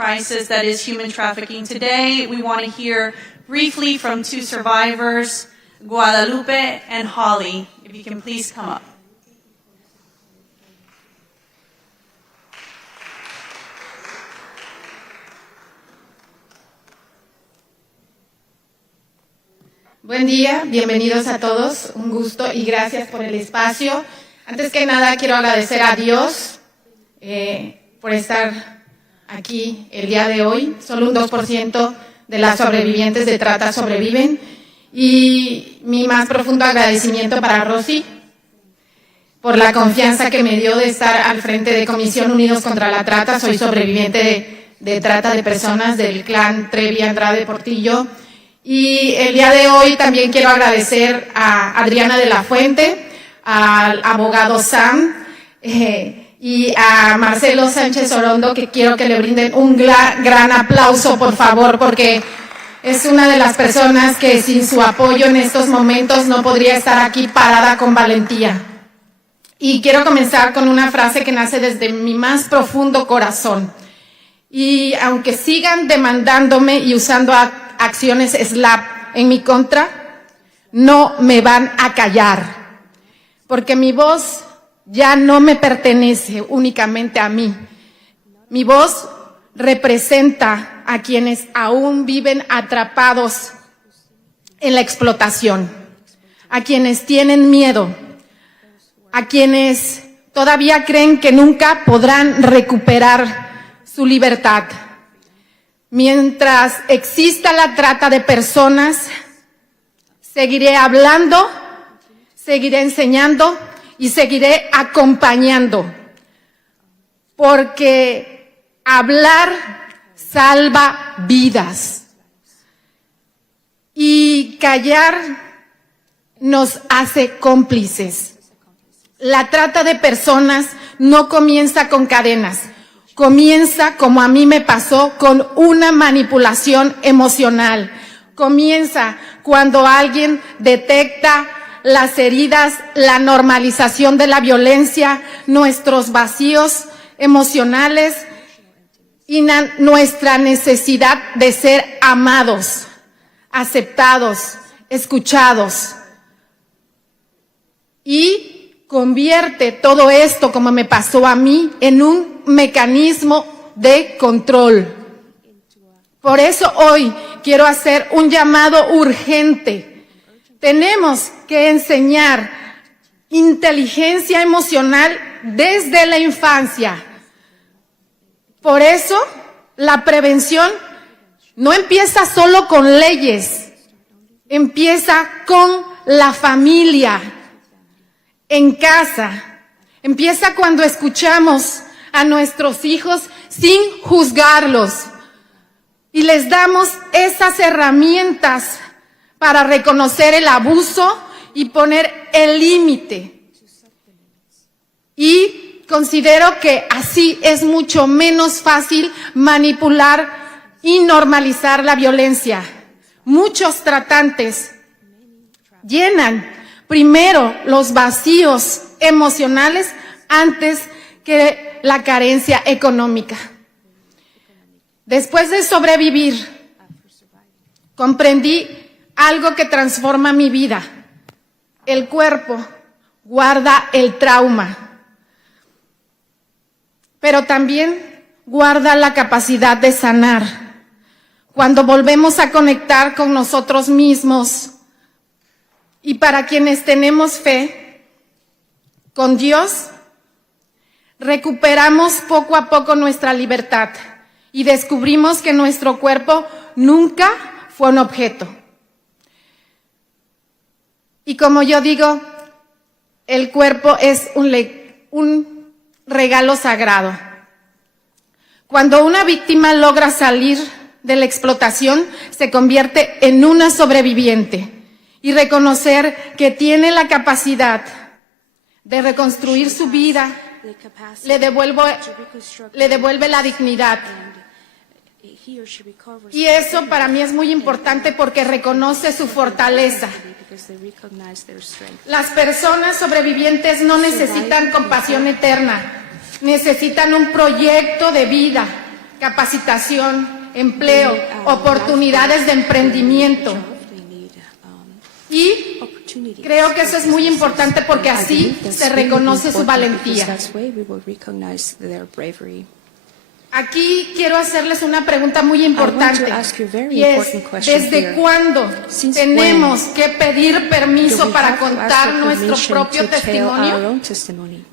crisis that is human trafficking. Today, we want to hear briefly from two survivors, Guadalupe and Holly. If you can please come up. Buen día, bienvenidos a todos, un gusto y gracias por el espacio. Antes que nada quiero agradecer a Dios por estar aquí el día de hoy. Solo un 2% de las sobrevivientes de trata sobreviven. Y mi más profundo agradecimiento para Rosy por la confianza que me dio de estar al frente de Comisión Unidos contra la Trata. Soy sobreviviente de trata de personas del clan Trevi Andrade Portillo. Y el día de hoy también quiero agradecer a Adriana de la Fuente, al abogado Sam y a Marcelo Sánchez Orondo, que quiero que le brinden un gran aplauso, por favor, porque es una de las personas que sin su apoyo en estos momentos no podría estar aquí parada con valentía. Y quiero comenzar con una frase que nace desde mi más profundo corazón. Y aunque sigan demandándome y usando acciones SLAPP en mi contra, no me van a callar, porque mi voz ya no me pertenece únicamente a mí. Mi voz representa a quienes aún viven atrapados en la explotación, a quienes tienen miedo, a quienes todavía creen que nunca podrán recuperar su libertad. Mientras exista la trata de personas, seguiré hablando, seguiré enseñando y seguiré acompañando, porque hablar salva vidas y callar nos hace cómplices. La trata de personas no comienza con cadenas. Comienza, como a mí me pasó, con una manipulación emocional. Comienza cuando alguien detecta las heridas, la normalización de la violencia, nuestros vacíos emocionales y nuestra necesidad de ser amados, aceptados, escuchados. Y convierte todo esto, como me pasó a mí, en un mecanismo de control. Por eso hoy quiero hacer un llamado urgente. Tenemos que enseñar inteligencia emocional desde la infancia. Por eso la prevención no empieza solo con leyes, empieza con la familia, en casa. Empieza cuando escuchamos a nuestros hijos sin juzgarlos y les damos esas herramientas para reconocer el abuso y poner el límite. Y considero que así es mucho menos fácil manipular y normalizar la violencia. Muchos tratantes llenan primero los vacíos emocionales antes que la carencia económica. Después de sobrevivir, comprendí algo que transforma mi vida. El cuerpo guarda el trauma, pero también guarda la capacidad de sanar. Cuando volvemos a conectar con nosotros mismos, y para quienes tenemos fe, con Dios, recuperamos poco a poco nuestra libertad y descubrimos que nuestro cuerpo nunca fue un objeto. Y como yo digo, el cuerpo es un regalo sagrado. Cuando una víctima logra salir de la explotación, se convierte en una sobreviviente. Y reconocer que tiene la capacidad de reconstruir su vida, le devuelve la dignidad. Y eso para mí es muy importante porque reconoce su fortaleza. Las personas sobrevivientes no necesitan compasión eterna, necesitan un proyecto de vida, capacitación, empleo, oportunidades de emprendimiento. Y creo que eso es muy importante porque así se reconoce su valentía. Aquí quiero hacerles una pregunta muy importante y es, ¿desde cuándo tenemos que pedir permiso para contar nuestro propio testimonio?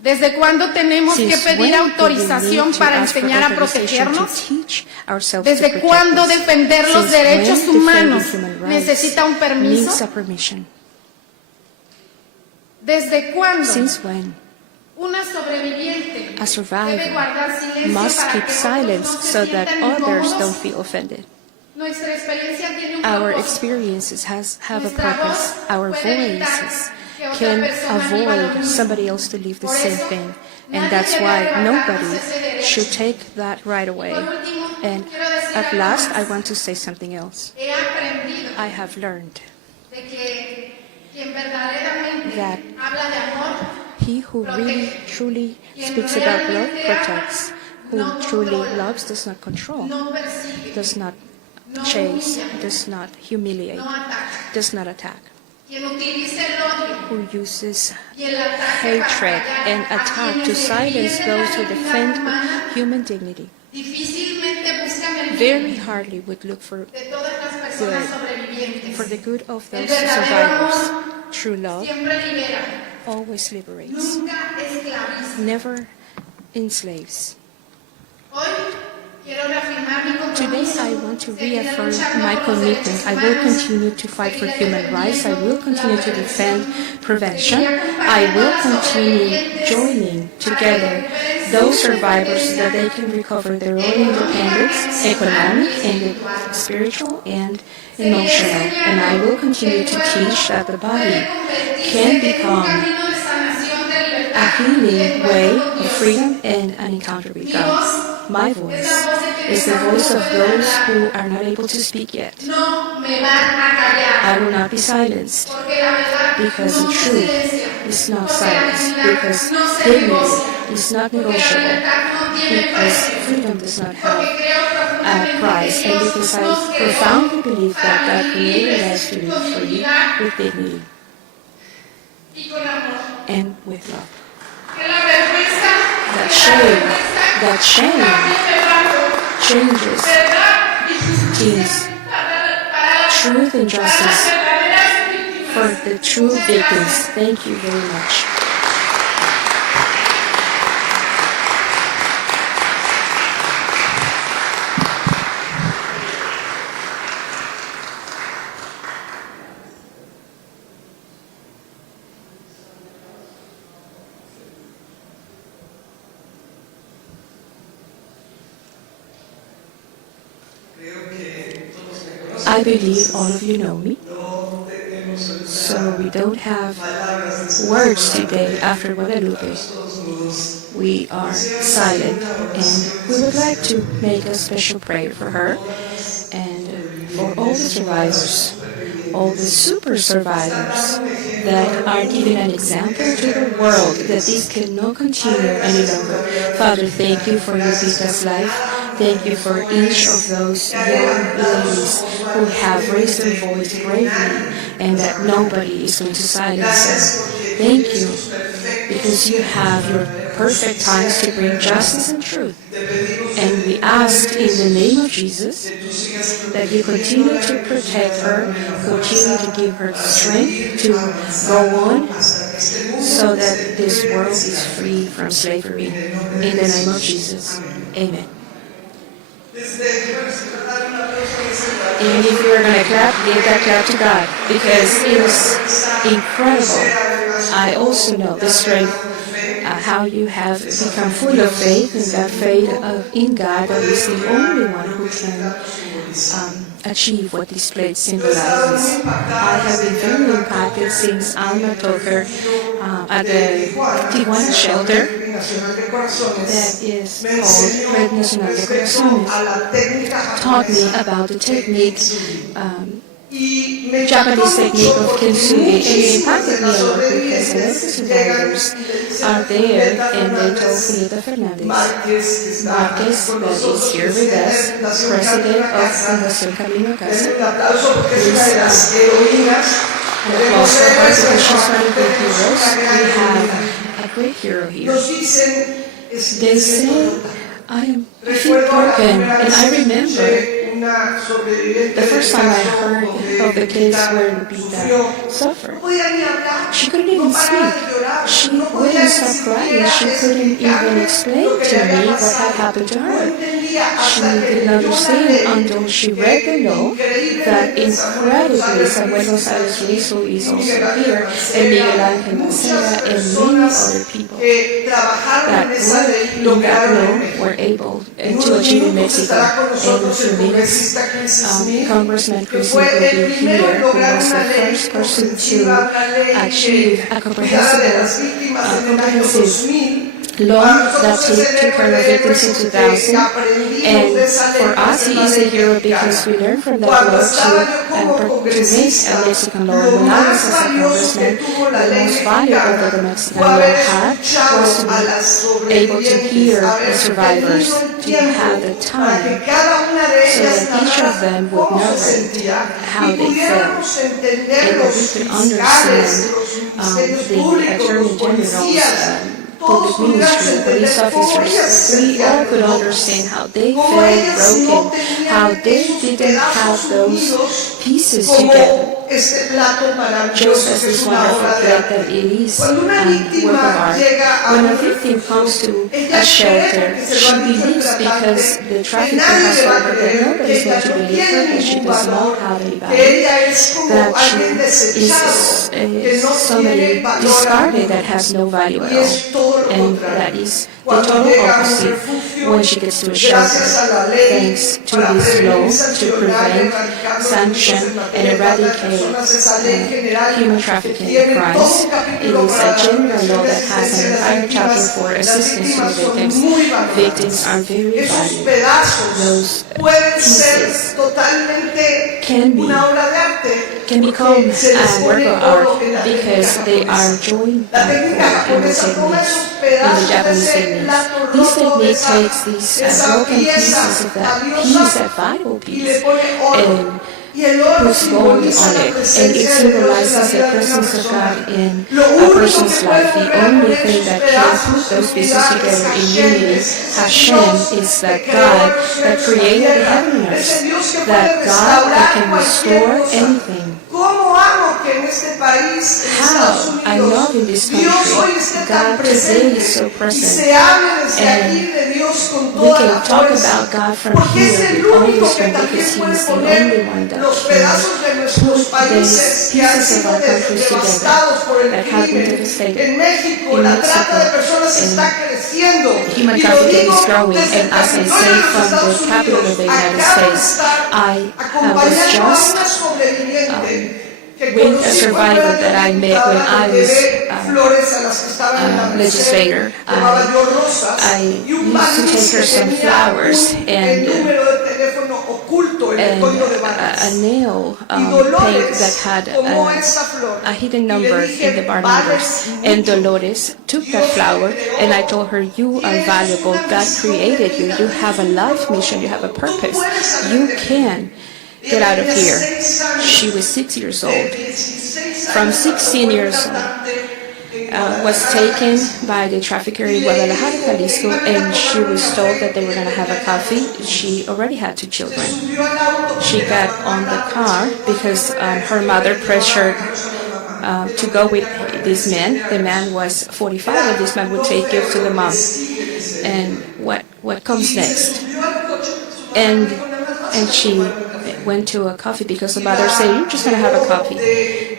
¿Desde cuándo tenemos que pedir autorización para enseñar a protegernos? ¿Desde cuándo defender los derechos humanos necesita un permiso? ¿Desde cuándo? Una sobreviviente debe guardar silencio must keep silence so that others don't feel offended. Nuestra experiencia tiene un Our propósito. experiences have a purpose. Our voices can avoid somebody else to live the same thing. And that's why nobody should take that right away. And at last, I want to say something else. He aprendido I have learned de que quien verdaderamente that habla de amor he who really, truly speaks about love protects. Who truly loves does not control, no persigue, does not no chase, humilla, does not humiliate, no ataca. does not attack. Quien utiliza el odio Who uses y el ataque hatred para and callar a attack quienes to silence defienden la those who dignidad defend humana, human dignity. difícilmente buscan el Very bien hardly would look for de todas las personas good, sobrevivientes. for the good of El those verdadero survivors. amor True love siempre libera, always liberates, nunca esclaviza. never enslaves. Hoy quiero reafirmar mi Today compromiso. I want to Seguiré reaffirm luchando my por los commitment. derechos I will humanos. continue to fight for Seguiré human rights. I will continue to defendiendo defend la prevention. prevención. I will continue joining together those survivors so that they can recover their own independence, economic and spiritual and emotional. And I will continue to teach that the body can become Camino de sanación, de libertad, a healing de way encuentro con of Dios. freedom and an encounter with God. My voice is the voice of those who are not able to speak yet. No me van a callar, I will not be silenced porque la verdad because no the se truth silencia, is not porque la silenced, dignidad because no se dignity negocia, is not porque la negotiable, libertad no tiene because precio, freedom does not porque have creo a profundamente price, que and Dios because I nos creó profoundly believe that para God vivir created us to be con free dignidad with dignity y con amor. and with love. Que la vergüenza, That shame changes verdad y justicia is para truth and las justice verdaderas víctimas. for the true victims. Thank you very much. I believe all of you know me, so we don't have words today after Guadalupe. We are silent, and we would like to make a special prayer for her and for all the survivors, all the super survivors that are giving an example to the world that this cannot continue any longer. Father, thank you for your Vita's life. Thank you for each of those young ladies who have raised their voice bravely and that nobody is going to silence them. Thank you, because you have your perfect times to bring justice and truth. And we ask in the name of Jesus that you continue to protect her, continue to give her strength to go on so that this world is free from slavery. In the name of Jesus, amen. And if you're going to clap, give that clap to God, because it was incredible. I also know the strength, how you have become full of faith, and that faith in God that is the only one who can achieve what this plate symbolizes. I have been very impacted since Alma told her at the Tijuana shelter that is called Red Nacional de Corazones, taught me about the technique Japanese technique of kintsugi, and it impacted me a lot because the survivors are there, and they told Julieta Fernandez Marquez, that is here with us, president of Fundación Camino Casa. Please an applause for her because she's one of the heroes. We have a great hero here. They say, I feel broken, and I remember the first time I heard of the case where Lupita suffered. She couldn't even speak. She wouldn't stop crying. She couldn't even explain to me what had happened to her. She didn't understand until she read the law that incredibly Samuel González Rizo is also here, and Miguel Ángel Macera, and many other people that work in that law were able to achieve in Mexico. And through minutes, Congressman Chris will be here, who was the first person to achieve a comprehensive law that took care of victims in 2000. And for us, he is a hero because we learned from that law to make a Mexican law. When I was as a congressman, the most valuable that the Mexican law had was to be able to hear the survivors, to have the time so that each of them would know how they felt, and that we could understand the Attorney General's public ministry, police officers, we all could understand how they felt broken, how they didn't have those pieces together. Just as this wonderful plate that it is a work of art. When a victim comes to a shelter, she believes because the trafficker has told her that nobody's going to believe her, that she does not have anybody, that she is somebody discarded that has no value at all, and that is the total opposite when she gets to a shelter, thanks to this law to prevent, sanction, and eradicate human trafficking crimes. It is a general law that has an entire chapter for assistance to victims. Victims are very valuable. Those pieces can become a work of art because they are joined by techniques in the Japanese techniques. This technique takes these broken pieces of that piece, that vital piece, and puts gold on it, and it symbolizes the presence of God in a person's life. The only thing that can put those pieces together in unity, Hashem, is that God that created the heaven and earth, that God that can restore anything. How I love in this country, God today is so present, and we can talk about God from here with all this strength because He is the only one that can put these pieces of our countries together that have been devastated in Mexico, and human trafficking is growing. And as I say from the capital of the United States, I was just with a survivor that I met when I was a legislator. I used to take her some flowers and a nail paint that had a hidden number in the bar numbers. And Dolores took that flower, and I told her, you are valuable. God created you. You have a life mission. You have a purpose. You can get out of here. She was 6 years old. From 16 years old, was taken by the trafficker in Guadalajara, Jalisco, and she was told that they were going to have a coffee. She already had 2 children. She got on the car because her mother pressured to go with this man. The man was 45, and this man would take gifts to the mom. And what comes next? And she went to a coffee because the mother said, you're just going to have a coffee.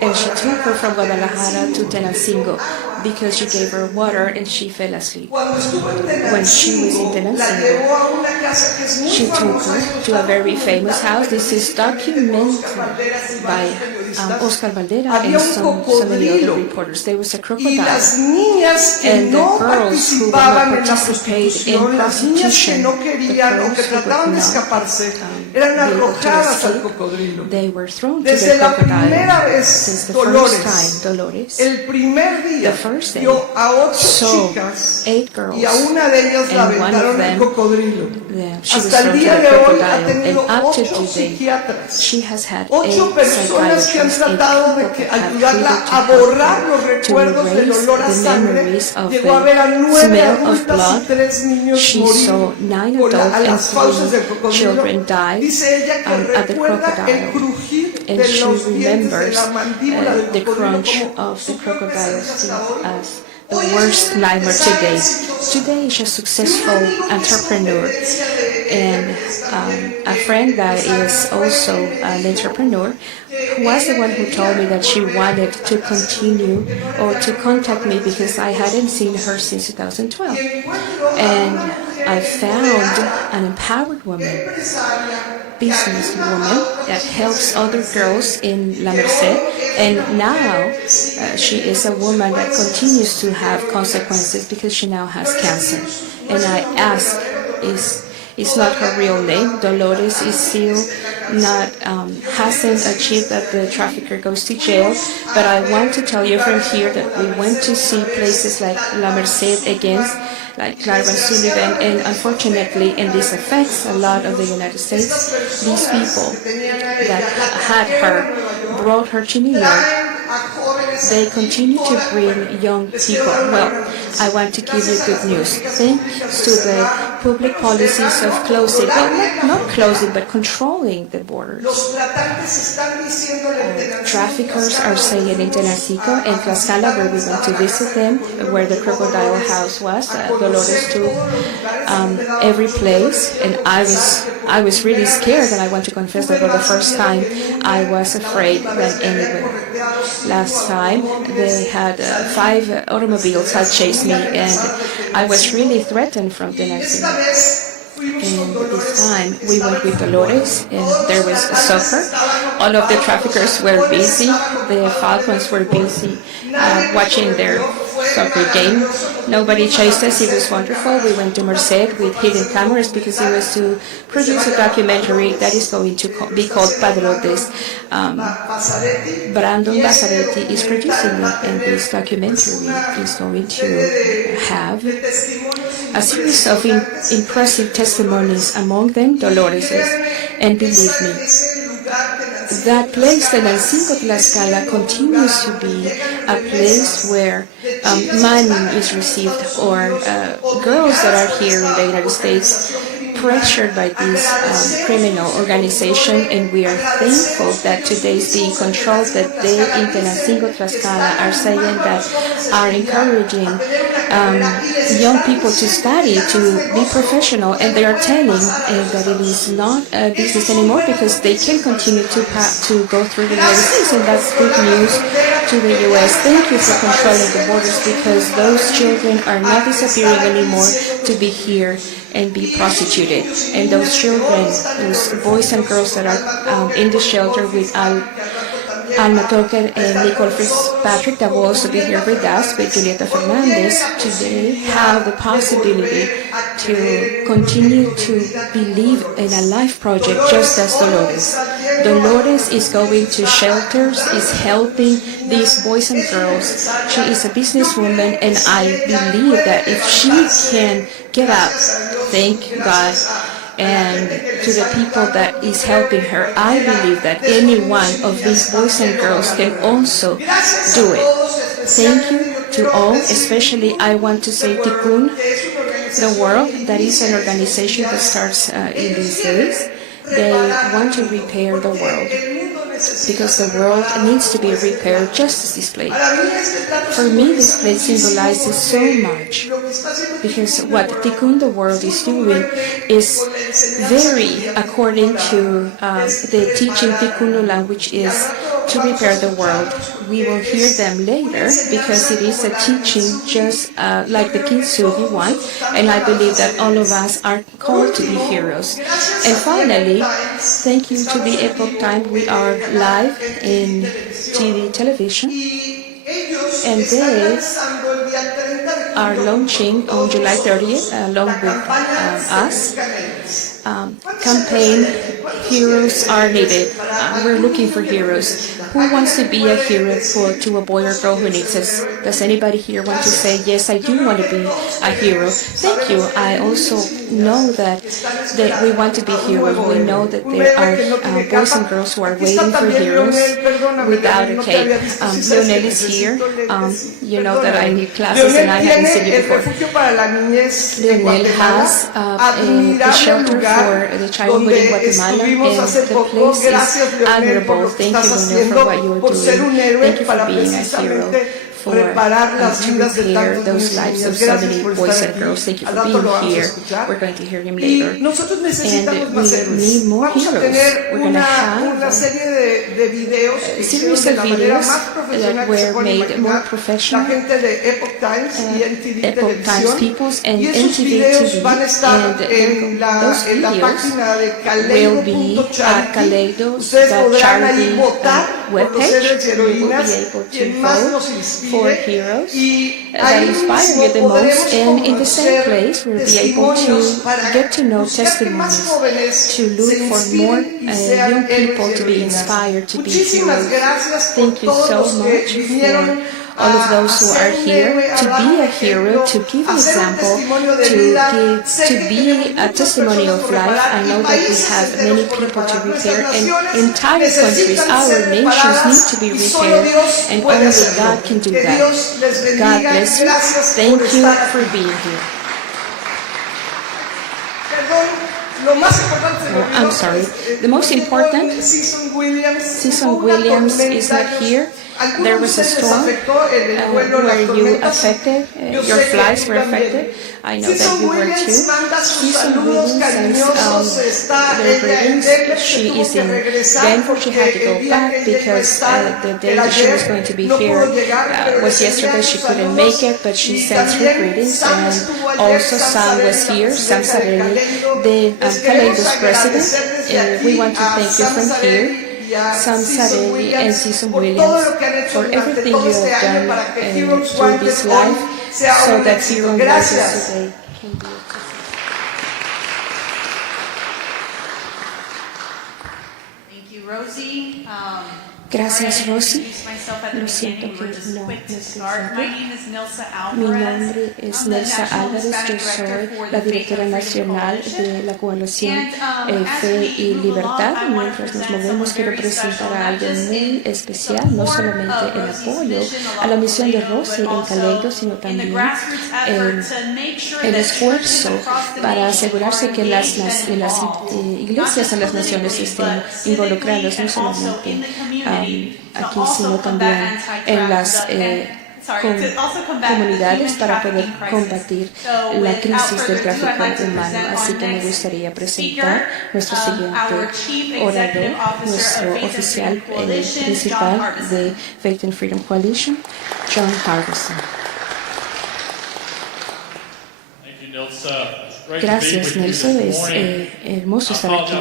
And she took her from Guadalajara to Tenancingo because she gave her water and she fell asleep. When she was in Tenancingo, She took her to a very famous house. This is documented by Oscar Valdera and so many other reporters. There was a crocodile, and the girls who would not participate in prostitution, the girls who would not be able to escape, they were thrown to the crocodile. Since the first time, Dolores, the first day, saw 8 girls, and one of them, she was thrown to the crocodile, and up to today, she has had 8 psychiatrists and people that have treated to erase the memories of the smell of blood. She saw 9 adults and 3 children die at the crocodile, and she remembers the crunch of the crocodile's teeth as the worst nightmare today. Today is a successful entrepreneur, and a friend that is also an entrepreneur was the one who told me that she wanted to continue or to contact me because I hadn't seen her since 2012. And I found an empowered woman, businesswoman that helps other girls in La Merced, and now she is a woman that continues to have consequences because she now has cancer. And I asked, it's not her real name. Dolores is still not, hasn't achieved that the trafficker goes to jail. But I want to tell you from here that we went to see places like La Merced against, like Clara Van Sullivan, and unfortunately, and this affects a lot of the United States, these people that had her, brought her to New York, they continue to bring young people. Well, I want to give you good news. Thanks to the public policies of closing, well, not closing, but controlling the borders. Traffickers are saying in Tenasico and Tlaxcala, where we went to visit them, where the crocodile house was, Dolores took every place, and I was really scared, and I want to confess that for the first time I was afraid than anywhere. Last time they had 5 automobiles had chased me, and I was really threatened from the next day. And this time we went with Dolores, and there was soccer. All of the traffickers were busy. The Falcons were busy watching their soccer game. Nobody chased us. It was wonderful. We went to Merced with hidden cameras because it was to produce a documentary that is going to be called Padrotes. Brandon Lazzaretti is producing it, and this documentary is going to have a series of impressive testimonies, among them Dolores's. And believe me, that place, the Tenancingo Tlaxcala, continues to be a place where money is received, or girls that are here in the United States pressured by this criminal organization, and we are thankful that today's the controls that they in Tenancingo Tlaxcala are saying that are encouraging young people to study, to be professional, and they are telling that it is not a business anymore because they can continue to go through the United States, and that's good news to the U.S. Thank you for controlling the borders, because those children are not disappearing anymore to be here and be prostituted. And those children, those boys and girls that are in the shelter with Alma Toker and Nicole Fitzpatrick, that will also be here with us, with Julieta Fernandez, today have the possibility to continue to believe in a life project just as Dolores. Dolores is going to shelters, is helping these boys and girls. She is a businesswoman, and I believe that if she can get out, thank God, and to the people that is helping her, I believe that any one of these boys and girls can also do it. Thank you to all, especially I want to say Tikkun, the World, that is an organization that starts in these days. They want to repair the world, because the world needs to be repaired just as this place. For me, this place symbolizes so much, because what Tikkun the World is doing is very according to the teaching Tikkun Olam, which is to repair the world. We will hear them later because it is a teaching just like the Kintsugi one, and I believe that all of us are called to be heroes. And finally, thank you to the Epoch Time. We are live in TV television, and they are launching on July 30th along with us. Campaign Heroes Are Needed. We're looking for heroes. Who wants to be a hero to a boy or girl who needs us? Does anybody here want to say, yes, I do want to be a hero? Thank you. I also know that we want to be heroes. We know that there are boys and girls who are waiting for heroes without a cape. Lionel is here. You know that I need classes and I haven't seen you before. Lionel has a shelter for the child in Guatemala, and the place is admirable. Thank you, Lionel, for what you are doing. Thank you for being a hero, to repair those lives of so many boys and girls. Thank you for being here. We're going to hear him later. And we need more heroes. We're going to have a series of videos that were made more professional. Epoch Times people and NTV TV. And those videos will be at Kaleido's charity webpage. You will be able to vote for heroes that inspire you the most, and in the same place we'll be able to get to know testimonies, to look for more young people to be inspired to be heroes. Thank you so much for all of those who are here, to be a hero, to give an example, to be a testimony of life. I know that we have many people to repair, and entire countries, our nations need to be repaired, and only God can do that. God bless you. Thank you for being here. Oh, I'm sorry. The most important, Season Williams is not here. There was a storm where you affected, your flights were affected. I know that you were too. Season Williams sends their greetings. She is in Denver. She had to go back because the day that she was going to be here was yesterday. She couldn't make it, but she sends her greetings. And also Sam was here, Sam Sarelli, the Kaleido's president. We want to thank you from here. Sam Sarelli and Season Williams for everything you have done through this life so that Hero Voices today can be achieved. Thank you, Rosie. Gracias, Rosy. Lo siento que no me presenté. Mi nombre es Nelsa Álvarez. Yo soy la directora nacional de la Coalición Fe y Libertad. Mientras nos movemos, quiero presentar a alguien muy especial, no solamente el apoyo a la misión de Rosy en Kaleido, sino también el esfuerzo para asegurarse que las iglesias en las naciones estén involucradas no solamente aquí, sino también en las comunidades para poder combatir la crisis del tráfico humano. Así que me gustaría presentar nuestro siguiente orador, nuestro oficial principal de Faith and Freedom Coalition, John Hardison. Gracias, Nelson. Es hermoso estar aquí.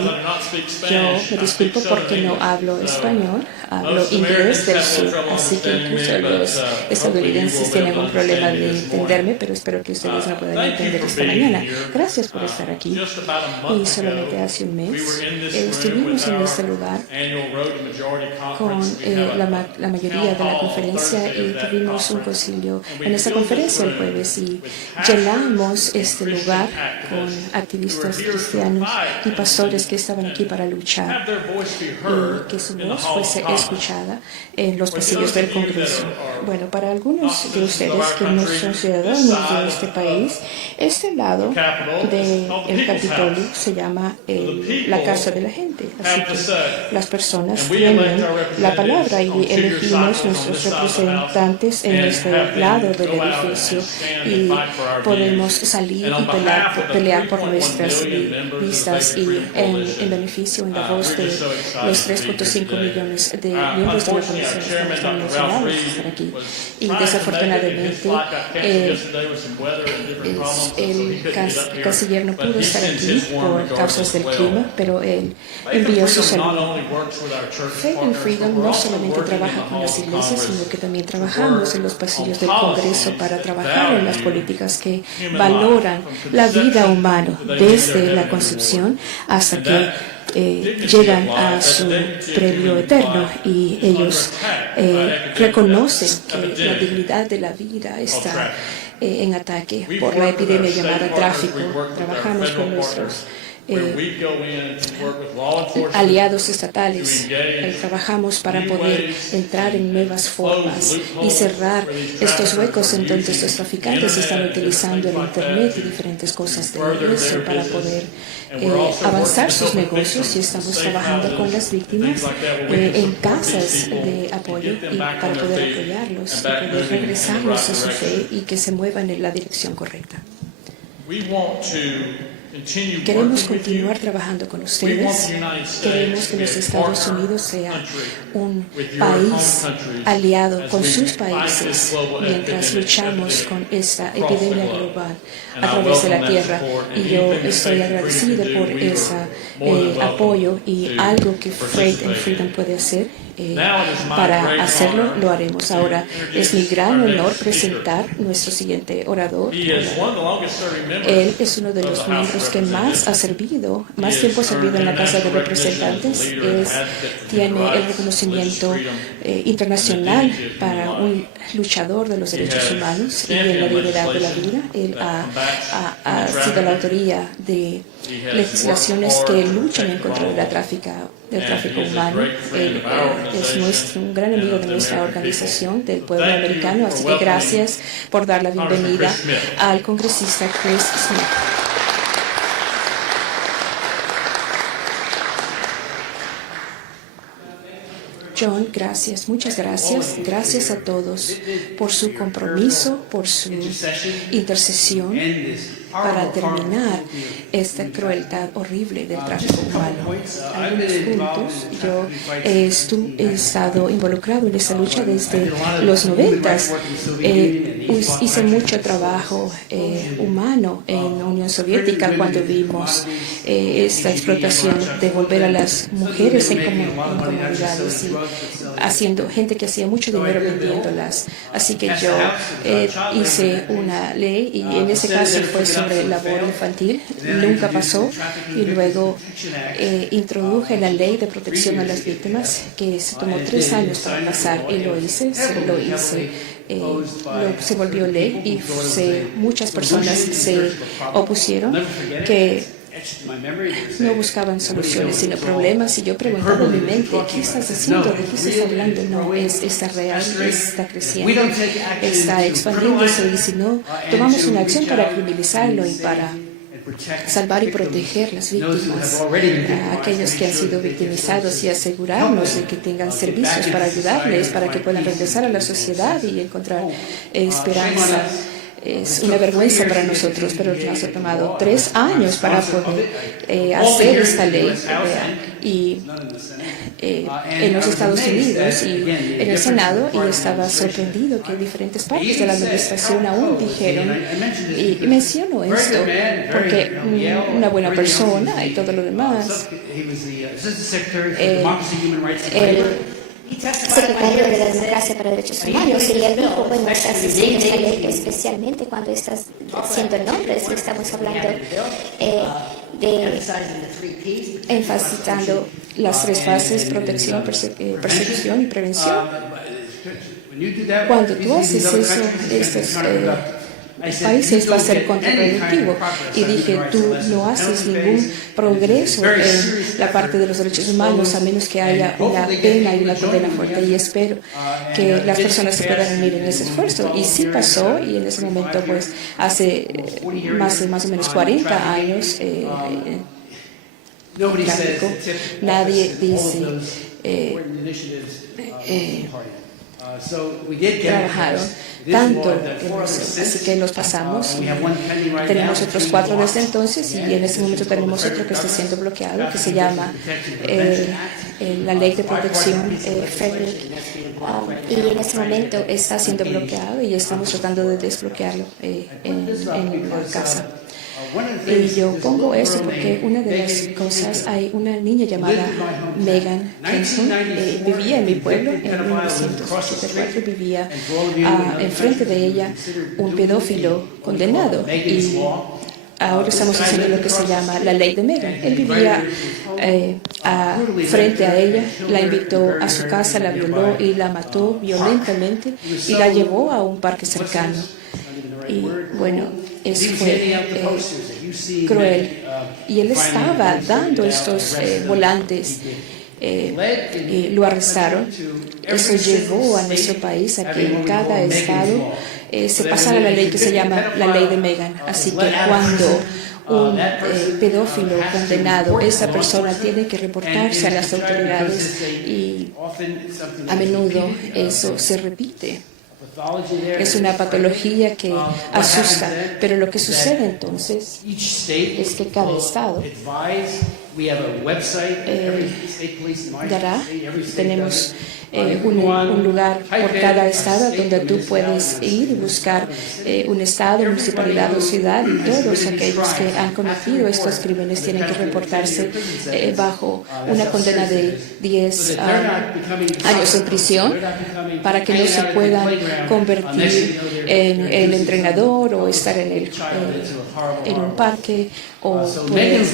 Yo me disculpo porque no hablo español, hablo inglés del sur, así que incluso los estadounidenses tienen un problema de entenderme, pero espero que ustedes me puedan entender esta mañana. Gracias por estar aquí. Y solamente hace un mes estuvimos en este lugar con la mayoría de la conferencia y tuvimos un concilio en esta conferencia el jueves y llenamos este lugar con activistas cristianos y pastores que estaban aquí para luchar y que su voz fuese escuchada en los pasillos del Congreso. Bueno, para algunos de ustedes que no son ciudadanos de este país, este lado del Capitolio se llama la Casa de la Gente. gente. Así que las personas tienen la palabra y elegimos nuestros representantes en este lado del edificio y podemos salir y pelear por nuestras vistas y en beneficio, en la voz de los 3.5 millones de miembros de la Comisión. Estamos emocionados de estar aquí. Y desafortunadamente el canciller no pudo estar aquí por causas del clima, pero él envió su saludo. Faith and Freedom no solamente trabaja con las iglesias, sino que también trabajamos en los pasillos del Congreso para trabajar en las políticas que valoran la vida humana desde la concepción hasta que llegan a su previo eterno, y ellos reconocen que la dignidad de la vida está en ataque por la epidemia llamada tráfico. Trabajamos con nuestros aliados estatales, trabajamos para poder entrar en nuevas formas y cerrar estos huecos en donde estos traficantes están utilizando el Internet y diferentes cosas de eso para poder avanzar sus negocios, y estamos trabajando con las víctimas en casas de apoyo y para poder apoyarlos y poder regresarlos a su fe y que se muevan en la dirección correcta. Queremos continuar trabajando con ustedes. Queremos que los Estados Unidos sea un país aliado con sus países mientras luchamos con esta epidemia global a través de la tierra. Y yo estoy agradecida por ese apoyo, y algo que Faith and Freedom puede hacer. Para hacerlo, lo haremos. Ahora es mi gran honor presentar nuestro siguiente orador. Él es uno de los miembros que más tiempo ha servido en la Casa de Representantes. Tiene el reconocimiento internacional para un luchador de los derechos humanos y en la dignidad de la vida. Él ha sido la autoría de legislaciones que luchan en contra del tráfico humano. Él es un gran amigo de nuestra organización, del pueblo americano, así que gracias por dar la bienvenida al congresista Chris Smith. John, gracias, muchas gracias. Gracias a todos por su compromiso, por su intercesión para terminar esta crueldad horrible del tráfico humano. Algunos puntos, yo he estado involucrado en esta lucha desde los 90s. Hice mucho trabajo humano en la Unión Soviética cuando vimos esta explotación de volver a las mujeres en comunidades y haciendo gente que hacía mucho dinero vendiéndolas. Así que yo hice una ley, y en ese caso fue sobre labor infantil, nunca pasó, y luego introduje la ley de protección a las víctimas, que se tomó 3 años para pasar, y se volvió ley, y muchas personas se opusieron, que no buscaban soluciones sino problemas, y yo preguntaba en mi mente, ¿qué estás haciendo? ¿De qué estás hablando? No, está real, está creciendo, está expandiéndose, y si no tomamos una acción para criminalizarlo y para salvar y proteger las víctimas, a aquellos que han sido victimizados, y asegurarnos de que tengan servicios para ayudarles, para que puedan regresar a la sociedad y encontrar esperanza. Es una vergüenza para nosotros, pero nos ha tomado 3 años para poder hacer esta ley y en los Estados Unidos y en el Senado, y estaba sorprendido que diferentes partes de la administración aún dijeron, y menciono esto porque una buena persona y todo lo demás, secretario de la Democracia para Derechos Humanos, y él dijo, bueno, estás haciendo esta ley, especialmente cuando estás haciendo nombres, y estamos hablando de enfatizando las 3 fases: protección, persecución y prevención. Cuando tú haces eso, estos países va a ser contraproductivo. Y dije, tú no haces ningún progreso en la parte de los derechos humanos a menos que haya una pena y una condena fuerte, y espero que las personas se puedan unir en ese esfuerzo. Y sí pasó, y en ese momento, pues hace más o menos 40 años tráfico. Nadie dice trabajaron tanto en eso, así que nos pasamos. Tenemos otros 4 desde entonces y en este momento tenemos otro que está siendo bloqueado, que se llama la Ley de Protección Federal, y en este momento está siendo bloqueado y estamos tratando de desbloquearlo en la casa. Y yo pongo eso porque una de las cosas, hay una niña llamada Megan Kenson, vivía en mi pueblo en 1984, vivía enfrente de ella un pedófilo condenado y ahora estamos haciendo lo que se llama la ley de Megan. Él vivía frente a ella, la invitó a su casa, la violó y la mató violentamente y la llevó a un parque cercano. Y bueno, eso fue cruel. Y él estaba dando estos volantes y lo arrestaron. Eso llevó a nuestro país a que en cada estado se pasara la ley que se llama la ley de Megan. Así que cuando un pedófilo condenado, esa persona tiene que reportarse a las autoridades y a menudo eso se repite. Es una patología que asusta, pero lo que sucede entonces es que cada estado dará, tenemos un lugar por cada estado donde tú puedes ir y buscar un estado, municipalidad o ciudad, y todos aquellos que han cometido estos crímenes tienen que reportarse bajo una condena de 10 años en prisión para que no se puedan convertir en el entrenador o estar en un parque o poder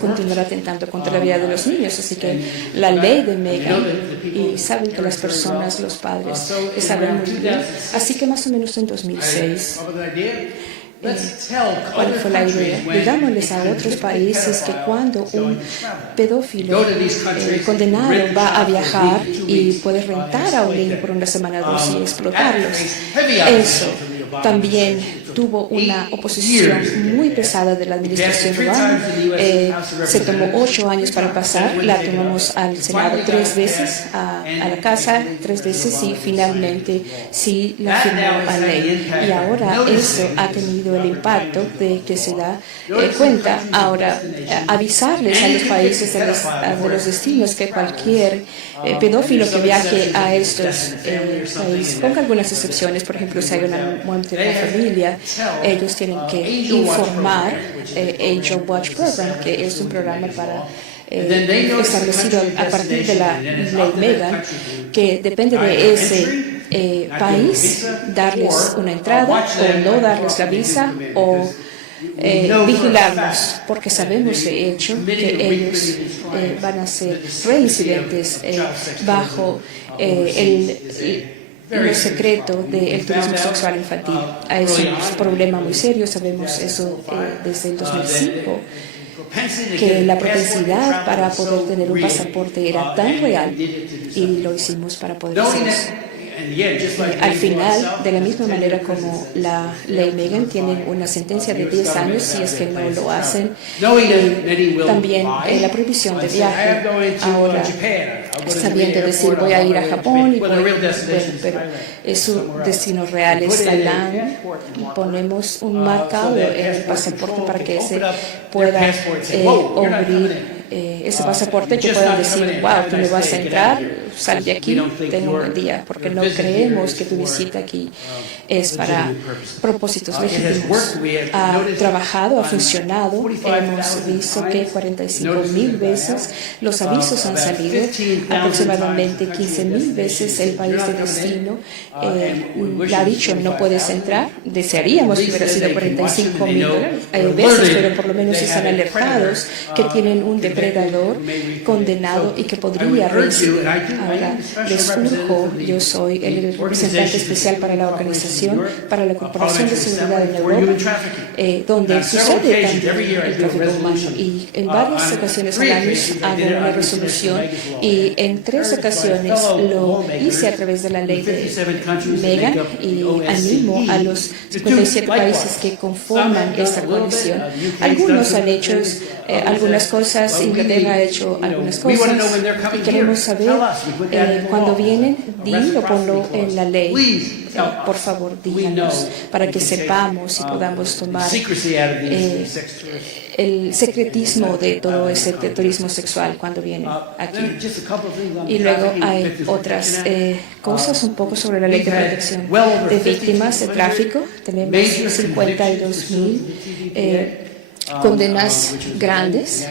continuar atentando contra la vida de los niños. Así que la ley de Megan, y saben que las personas, los padres, saben muy bien. Así que más o menos en 2006, ¿cuál fue la idea? Digámosles a otros países que cuando un pedófilo condenado va a viajar y puede rentar a un niño por una semana o 2 y explotarlos, eso también tuvo una oposición muy pesada de la administración Obama. Se tomó 8 años para pasar, la tomamos al Senado 3 veces, a la Casa 3 veces y finalmente sí la firmó a ley. Y ahora eso ha tenido el impacto de que se da cuenta. Ahora, avisarles a los países de los destinos que cualquier pedófilo que viaje a estos países, con algunas excepciones, por ejemplo, si hay una muerte de la familia, ellos tienen que informar Angel Watch Program, que es un programa para establecido a partir de la ley Megan, que depende de ese país darles una entrada o no darles la visa o vigilarlos, porque sabemos de hecho que ellos van a ser reincidentes bajo lo secreto del turismo sexual infantil. Es un problema muy serio, sabemos eso desde el 2005, que la propensidad para poder tener un pasaporte era tan real y lo hicimos para poder hacer eso. Al final, de la misma manera como la ley Megan, tienen una sentencia de 10 años si es que no lo hacen. Y también la prohibición de viaje. Ahora está bien de decir voy a ir a Japón, y pero su destino real es Tailandia. Ponemos un marcado en el pasaporte para que se pueda abrir ese pasaporte, que puedan decir, wow, tú me vas a entrar, sal de aquí, ten un buen día, porque no creemos que tu visita aquí es para propósitos legítimos. Ha trabajado, ha funcionado, hemos visto que 45,000 veces los avisos han salido, aproximadamente 15,000 veces el país de destino le ha dicho no puedes entrar. Desearíamos que hubiera sido 45,000 veces, pero por lo menos están alertados que tienen un depredador condenado y que podría reincidir. Ahora les urjo, yo soy el representante especial para la organización, para la Corporación de Seguridad en Europa, donde sucede también el tráfico humano, y en varias ocasiones al año hago una resolución y en 3 ocasiones lo hice a través de la ley de Megan y animo a los 57 países que conforman esta coalición. Algunos han hecho algunas cosas y Inglaterra ha hecho algunas cosas y queremos saber cuando vienen, dilo, ponlo en la ley. Por favor, díganos para que sepamos y podamos tomar el secretismo de todo ese turismo sexual cuando vienen aquí. Y luego hay otras cosas un poco sobre la ley de protección de víctimas de tráfico. Tenemos 52,000 condenas grandes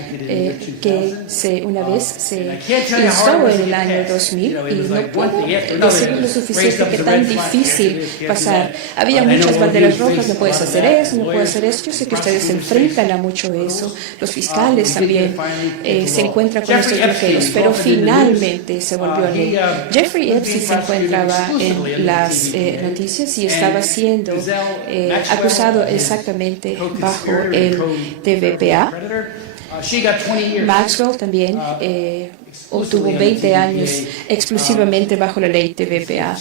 que una vez se instó en el año 2000 y no puedo decir lo suficiente que tan difícil pasar. Había muchas banderas rojas, no puedes hacer eso, no puedes hacer eso. Yo sé que ustedes se enfrentan a mucho eso. Los fiscales también se encuentran con estos bloqueos, pero finalmente se volvió ley. Jeffrey Epstein se encontraba en las noticias y estaba siendo acusado exactamente bajo el TVPA. Maxwell también obtuvo 20 años exclusivamente bajo la ley TVPA.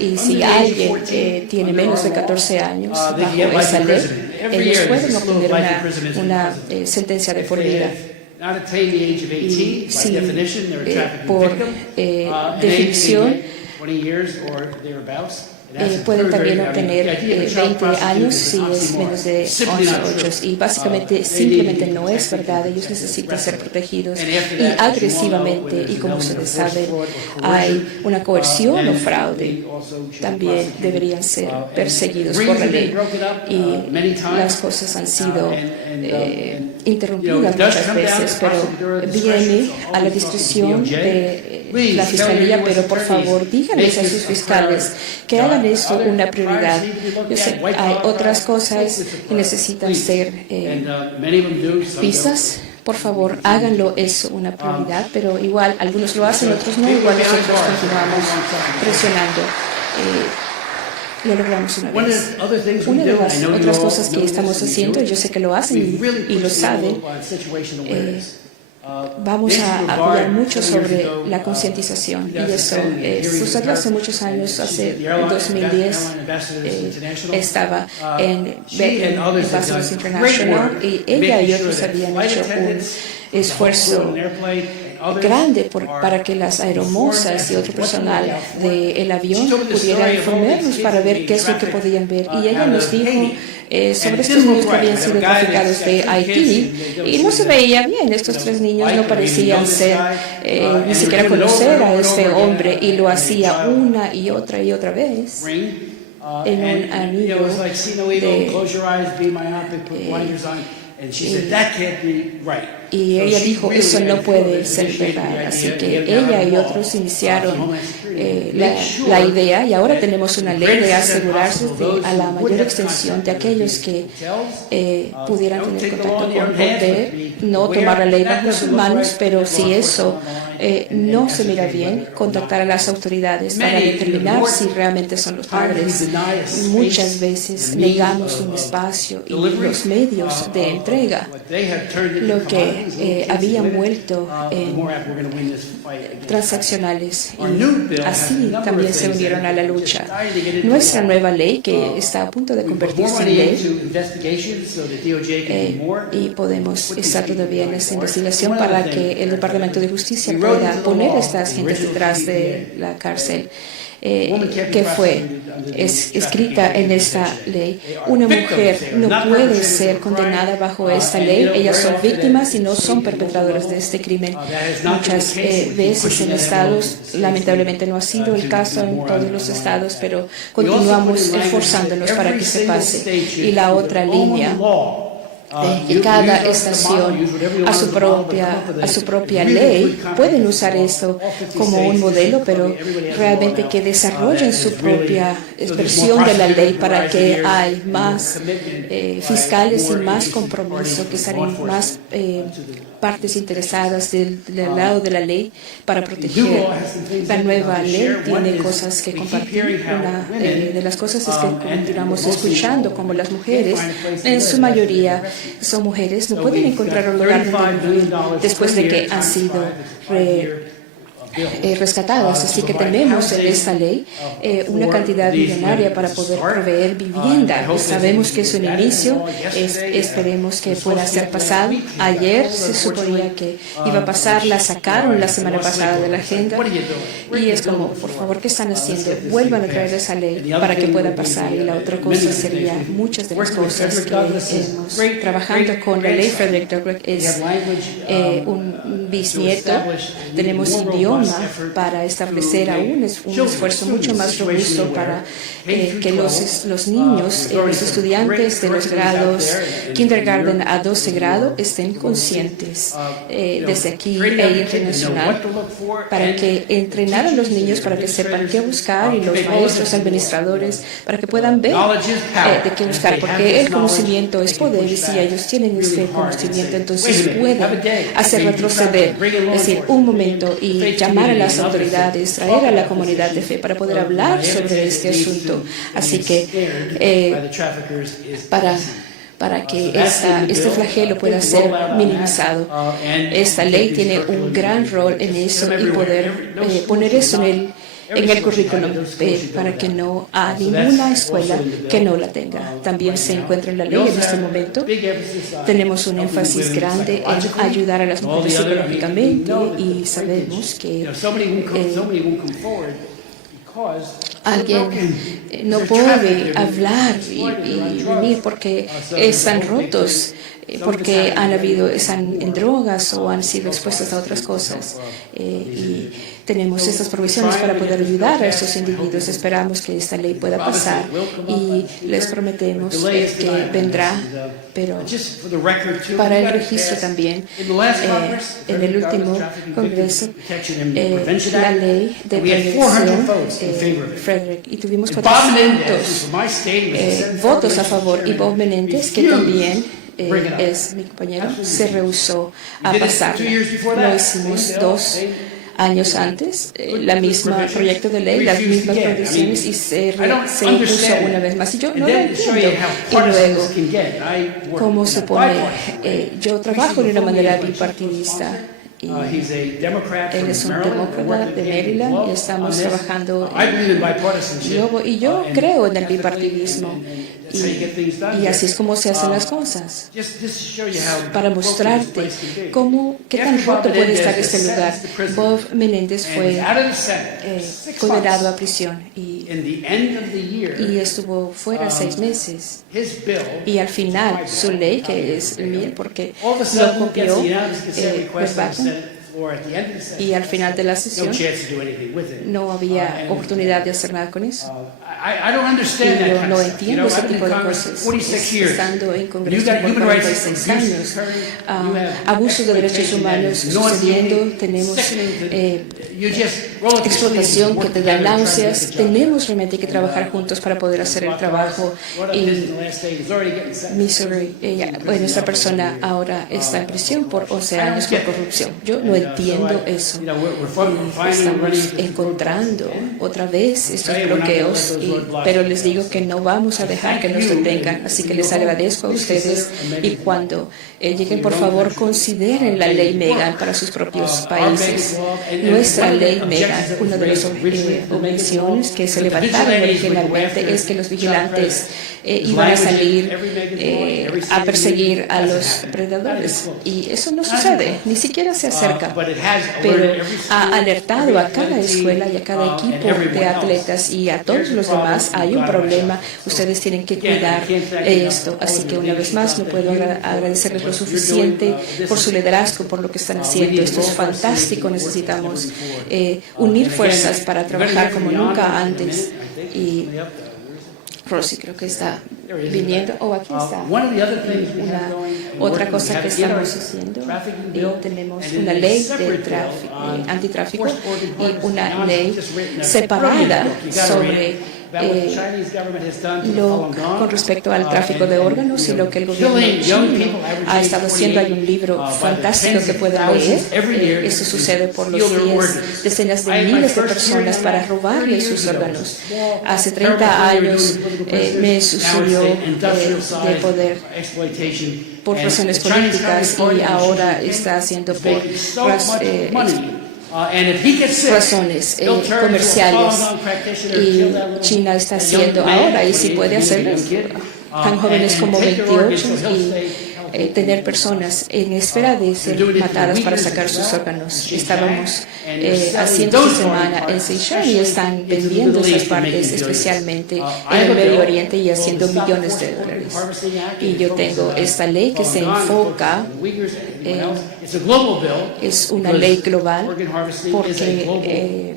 Y si alguien tiene menos de 14 años bajo esa ley, ellos pueden obtener una sentencia de por vida. Y si por definición pueden también obtener 20 años si es menos de 11 8. Y básicamente simplemente no es verdad. Ellos necesitan ser protegidos y agresivamente. Y como ustedes saben, hay una coerción o fraude. También deberían ser perseguidos por la ley. Y las cosas han sido interrumpidas muchas veces, pero viene a la discreción de la Fiscalía, pero por favor díganles a sus fiscales que hagan esto una prioridad. Yo sé, hay otras cosas que necesitan ser vistas. Por favor, háganlo eso una prioridad, pero igual algunos lo hacen, otros no, igual nosotros continuamos presionando. Lo logramos una vez. Una de las otras cosas que estamos haciendo, yo sé que lo hacen y lo saben, vamos a apoyar mucho sobre la concientización y eso sucedió hace muchos años. Hace 2010 estaba en Ambassadors International y ella y otros habían hecho un esfuerzo grande para que las aeromosas y otro personal del avión pudieran informarnos para ver qué es lo que podían ver. Y ella nos dijo sobre estos niños que habían sido traficados de Haití y no se veía bien. Estos 3 niños no parecían ser ni siquiera conocer a este hombre y lo hacía una y otra vez en un anillo y ella dijo, eso no puede ser verdad. Así que ella y otros iniciaron la idea y ahora tenemos una ley de asegurarse a la mayor extensión de aquellos que pudieran tener contacto con poder, no tomar la ley bajo sus manos, pero si eso no se mira bien, contactar a las autoridades para determinar si realmente son los padres. Muchas veces negamos un espacio y los medios de entrega, lo que habían vuelto transaccionales y así también se unieron a la lucha. Nuestra nueva ley, que está a punto de convertirse en ley, y podemos estar todavía en esta investigación para que el Departamento de Justicia pueda poner a estas gentes detrás de la cárcel. Que fue escrita en esta ley. Una mujer no puede ser condenada bajo esta ley. Ellas son víctimas y no son perpetradoras de este crimen. Muchas veces en estados, lamentablemente no ha sido el caso en todos los estados, pero continuamos esforzándonos para que se pase. Y la otra línea, y cada estación a su propia ley pueden usar esto como un modelo, pero realmente que desarrollen su propia versión de la ley para que haya más fiscales y más compromiso, que salen más partes interesadas del lado de la ley para proteger. La nueva ley tiene cosas que compartir. Una de las cosas es que continuamos escuchando como las mujeres, en su mayoría son mujeres, no pueden encontrar un lugar donde vivir después de que han sido rescatadas. Así que tenemos en esta ley una cantidad millonaria para poder proveer vivienda. Sabemos que es un inicio, esperemos que pueda ser pasado. Ayer se suponía que iba a pasar, la sacaron la semana pasada de la agenda y es como, por favor, ¿qué están haciendo? Vuelvan a traer esa ley para que pueda pasar. Y la otra cosa sería muchas de las cosas que hemos trabajando con la ley. Frederick Douglass es un bisnieto. Tenemos idioma para establecer aún un esfuerzo mucho más robusto para que los niños, los estudiantes de los grados kindergarten a 12 grado estén conscientes desde aquí e internacional para que entrenar a los niños para que sepan qué buscar y los maestros, administradores, para que puedan ver de qué buscar, porque el conocimiento es poder y si ellos tienen este conocimiento, entonces pueden hacer retroceder, es decir, un momento y llamar a las autoridades, traer a la comunidad de fe para poder hablar sobre este asunto. Así que para que este flagelo pueda ser minimizado. Esta ley tiene un gran rol en eso y poder poner eso en el currículum para que no haya ninguna escuela que no la tenga. También se encuentra en la ley en este momento. Tenemos un énfasis grande en ayudar a las mujeres psicológicamente y sabemos que alguien no puede hablar y venir porque están rotos, porque están en drogas o han sido expuestos a otras cosas. Y tenemos estas provisiones para poder ayudar a estos individuos. Esperamos que esta ley pueda pasar y les prometemos que vendrá, pero para el registro también, en el último Congreso, la ley de prevención, Frederick, y tuvimos 400 votos a favor, y Bob Menéndez, que también es mi compañero, se rehusó a pasarla. Lo hicimos 2 años antes, la misma proyecto de ley, las mismas condiciones, y se impuso una vez más. Y yo no lo entiendo. Y luego, ¿cómo se pone? Yo trabajo de una manera bipartidista. Y él es un demócrata de Maryland y estamos trabajando y yo creo en el bipartidismo y así es como se hacen las cosas, para mostrarte qué tan roto puede estar este lugar. Bob Menéndez fue condenado a prisión y estuvo fuera 6 meses, y al final su ley, que es mía porque lo copió y al final de la sesión no había oportunidad de hacer nada con eso. Y yo no entiendo ese tipo de cosas. Estando en Congreso por 46 años, abusos de derechos humanos sucediendo, tenemos explotación que te da náuseas, tenemos realmente que trabajar juntos para poder hacer el trabajo. Y Missouri, esta persona ahora está en prisión por 11 años por corrupción. Yo no entiendo eso. Estamos encontrando otra vez estos bloqueos, pero les digo que no vamos a dejar que nos detengan. Así que les agradezco a ustedes, y cuando lleguen, por favor, consideren la ley Megan para sus propios países. Nuestra ley Megan, una de las objeciones que se levantaron originalmente es que los vigilantes iban a salir a perseguir a los predadores, y eso no sucede, ni siquiera se acerca, pero ha alertado a cada escuela y a cada equipo de atletas y a todos los demás, hay un problema, ustedes tienen que cuidar esto. Así que una vez más no puedo agradecerles lo suficiente por su liderazgo, por lo que están haciendo. Esto es fantástico, necesitamos unir fuerzas para trabajar como nunca antes. Y Rosy creo que está viniendo, aquí está. Otra cosa que estamos haciendo, tenemos una ley de antitráfico y una ley separada sobre con respecto al tráfico de órganos y lo que el gobierno chino ha estado haciendo. Hay un libro fantástico que pueden leer. Eso sucede por los días, decenas de miles de personas para robarle sus órganos. Hace 30 años me sucedió de poder por razones políticas, y ahora está haciendo por razones comerciales. Y China está haciendo ahora, y si puede hacerlo, tan jóvenes como 28 y tener personas en espera de ser matadas para sacar sus órganos. Estábamos haciendo esta semana en Seychelles y están vendiendo esas partes, especialmente en el Medio Oriente, y haciendo millones de dólares. Y yo tengo esta ley que se enfoca es una ley global, porque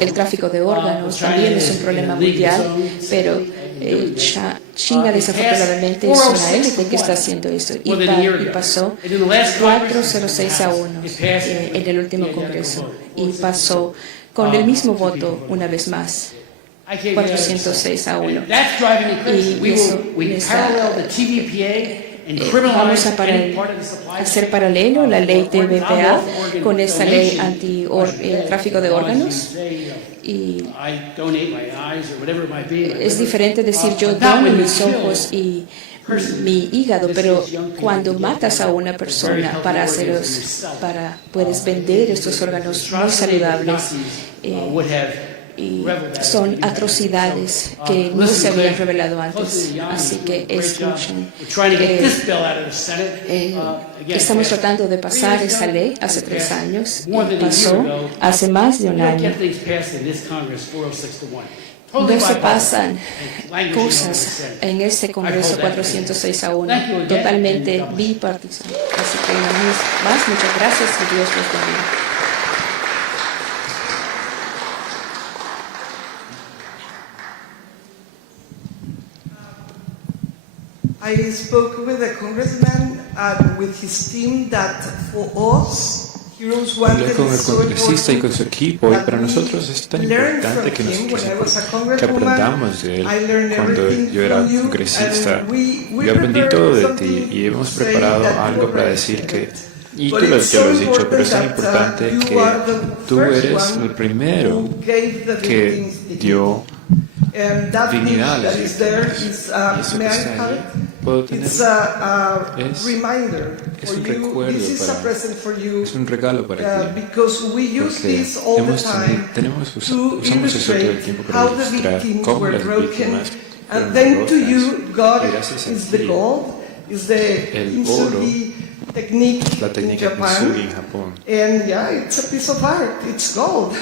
el tráfico de órganos también es un problema mundial, pero China desafortunadamente es una élite que está haciendo esto, y pasó 406-1 en el último Congreso, y pasó con el mismo voto una vez más, 406-1. Y eso vamos a hacer paralelo la ley de BPA con esta ley anti-tráfico de órganos. Y es diferente decir yo dono mis ojos y mi hígado, pero cuando matas a una persona puedes vender estos órganos muy saludables. Y son atrocidades que no se habían revelado antes. Así que escuchen. Estamos tratando de pasar esa ley hace 3 años, y pasó hace más de un año. No se pasan cosas en este Congreso 406-1, totalmente bipartisan. Así que una vez más, muchas gracias y Dios los bendiga. I spoke with a congressman and with his team that for us, Heroes One Hablé con el congresista y con su equipo, y para nosotros es tan importante que aprendamos de él. Cuando yo era congresista, yo aprendí todo de ti, y hemos preparado algo para decir que, y tú ya lo has dicho, pero es tan importante que tú eres el primero que dio dignidad a las víctimas. Y eso que está ahí, puedo tener, es un recuerdo es un regalo para ti, porque usamos eso todo el tiempo para ilustrar cómo las víctimas fueron rotas, y gracias a ti, el oro, la técnica Missouri en Japón. And yeah, it's a piece of art. It's gold.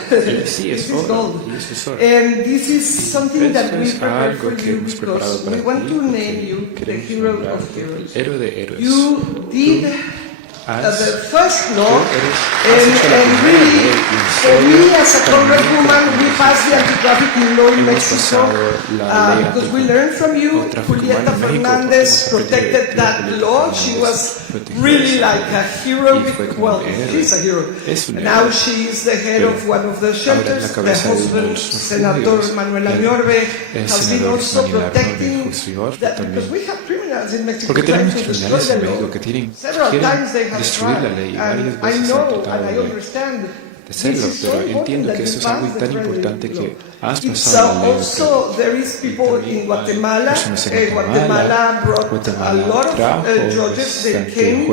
Sí, es oro, y eso es oro. And this is something that we es prepare algo for que you hemos preparado because we para want ti, to name you the hero of heroes. El héroe de héroes. You did the first law, and really, for me as a congresswoman, we passed the anti-trafficking law in Mexico because we learned from you. Julieta Fernandez protected that law. She was really like a hero. Well, she's a hero. Now she is the head of one of the shelters. The husband, Senator Manuel Añorbe, has been also protecting that because we have criminals in Mexico trying to destroy the law. Several times they have destruir la ley, varias veces han tratado de hacerlo, pero entiendo que eso es algo tan importante que has pasado la ley. There is people in Guatemala. Guatemala brought a lot of judges. They came.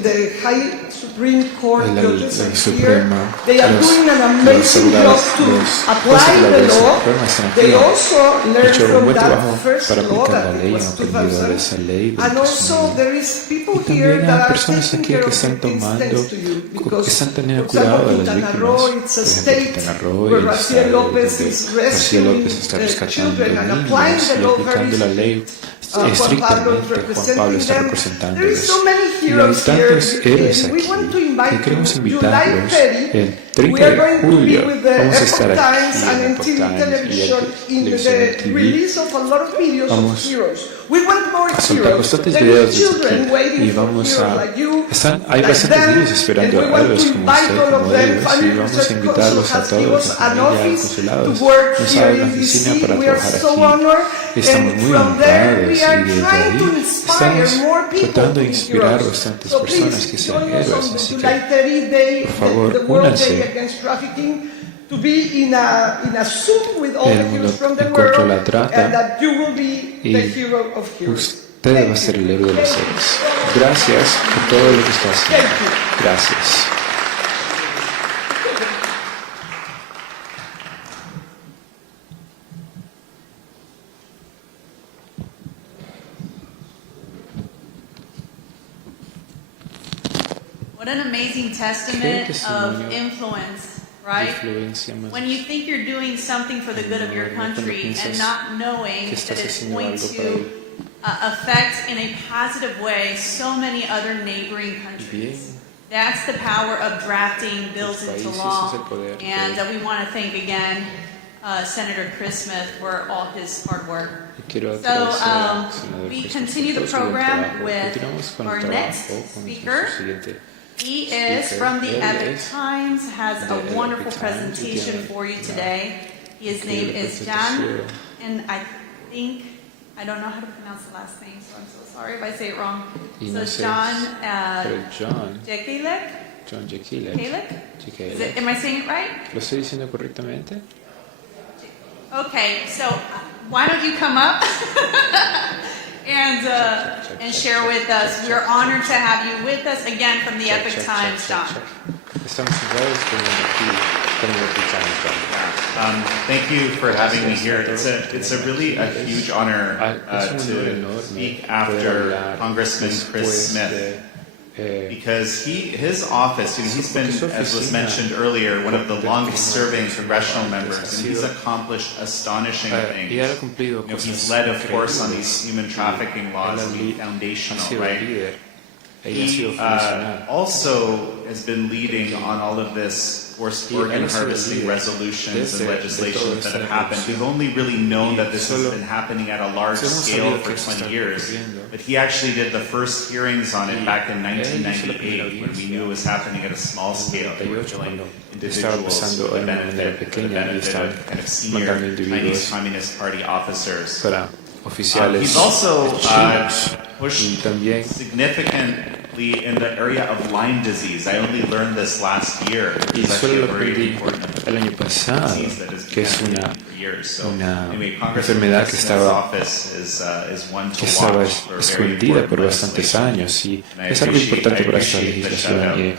The High Supreme Court judges are here. They are doing an amazing job to apply the law. They also learned from that first law that was 2000. And also there is people here that are taking care of things to you because, for example, in Quintana Roo, it's a state where García López is rescuing children and applying the law very Juan Pablo está representando eso. Y hay tantos héroes aquí que queremos invitarlos. El 30 de julio vamos a estar aquí en Portal y en televisión TV. Vamos a soltar bastantes videos desde aquí y vamos a... hay bastantes videos esperando a héroes como usted, como ellos, y vamos a invitarlos a todos a venir ya al consulado. Nos abren la oficina para trabajar aquí. Estamos muy honrados. Y desde ahí estamos tratando de inspirar a bastantes personas que sean héroes, así que por favor únanse. El mundo en contra de la trata y usted va a ser el héroe de los héroes. Gracias por todo lo que está haciendo. Gracias. What an amazing testament of influence, right? When you think you're doing something for the good of your country and not knowing that it's going to affect in a positive way so many other neighboring countries. That's the power of drafting bills into law. And we want to thank again Senator Chris Smith for all his hard work. So we continue the program with our next speaker. He is from the Epic Times, has a wonderful presentation for you today. His name is Jan, and I don't know how to pronounce the last name, so I'm so sorry if I say it wrong. So Jan Jekielek? Jan Jekielek. Am I saying it right? ¿Lo estoy diciendo correctamente? Okay, so why don't you come up and share with us. We're honored to have you with us again from the Epic Times, Jan. Estamos honrados de tener aquí con el Epic Times, Jan. Thank you for having me here. It's a really a huge honor to speak after Congressman Chris Smith, because his office, he's been, as was mentioned earlier, one of the longest-serving congressional members, and he's accomplished astonishing things. He's led, of course, on these human trafficking laws, and he's foundational, right? He also has been leading on all of this forced organ harvesting resolutions and legislations that have happened. We've only really known that this has been happening at a large scale for 20 years. But he actually did the first hearings on it back in 1998 when we knew it was happening at a small scale. They were killing individuals for the benefit of kind of senior Chinese Communist Party officers. He's also pushed significantly in the area of Lyme disease. I only learned this last year. It's actually a very important disease that has been happening for years. So anyway, Congressman Smith's office is one to watch for a very important legislation. And I appreciate the shout-out.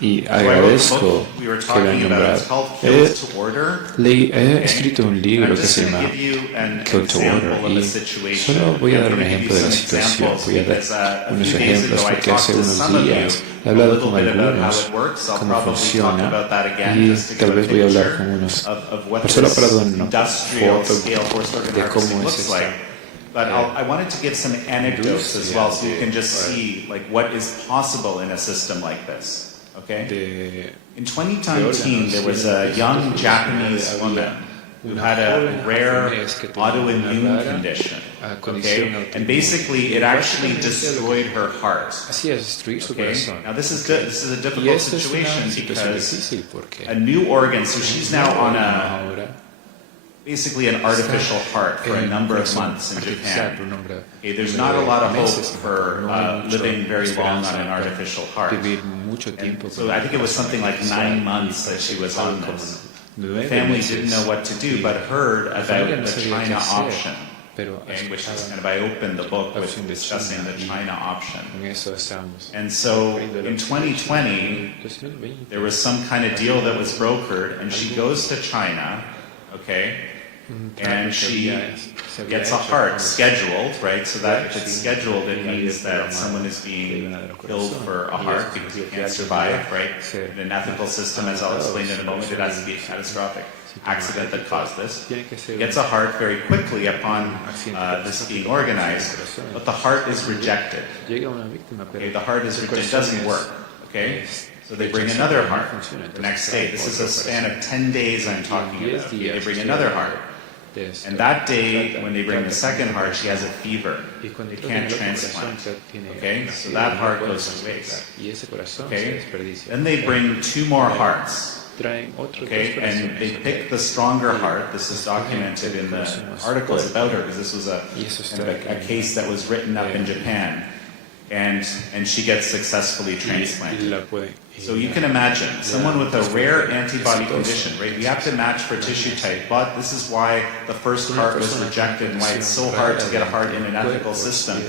Y agradezco que lo han nombrado. He escrito un libro que se llama Code to Order, y solo voy a dar un ejemplo de la situación. Voy a dar unos ejemplos porque hace unos días he hablado con algunos cómo funciona, y tal vez voy a hablar con unos, pero solo para dar una foto de cómo es esta. But I wanted to give some anecdotes as well, so you can just see like what is possible in a system like this. Okay. In 2019, there was a young Japanese woman who had a rare autoimmune condition. Okay, and basically it actually destroyed her heart. Okay. Now this is good. This is a difficult situation because a new organ. So she's now on basically an artificial heart for a number of months in Japan. Okay, there's not a lot of hope for living very long on an artificial heart. And so I think it was something like 9 months that she was on this. The family didn't know what to do, but heard about the China option. Okay, which is kind of, I opened the book with discussing the China option. And so in 2020, there was some kind of deal that was brokered, and she goes to China, okay, and she gets a heart scheduled, right? So that if it's scheduled, it means that someone is being killed for a heart because you can't survive, right? In an ethical system, as I'll explain in a moment, it has to be a catastrophic accident that caused this. She gets a heart very quickly upon this being organized, but the heart is rejected. Okay, the heart is rejected. It doesn't work, okay? So they bring another heart the next day. This is a span of 10 days I'm talking about. They bring another heart. And that day, when they bring the second heart, she has a fever. They can't transplant. Okay? So that heart goes to waste. Okay? Then they bring 2 more hearts. Okay? And they pick the stronger heart. This is documented in the articles about her, because this was a case that was written up in Japan. And she gets successfully transplanted. So you can imagine, someone with a rare antibody condition, right? We have to match for tissue type, but this is why the first heart was rejected and why it's so hard to get a heart in an ethical system.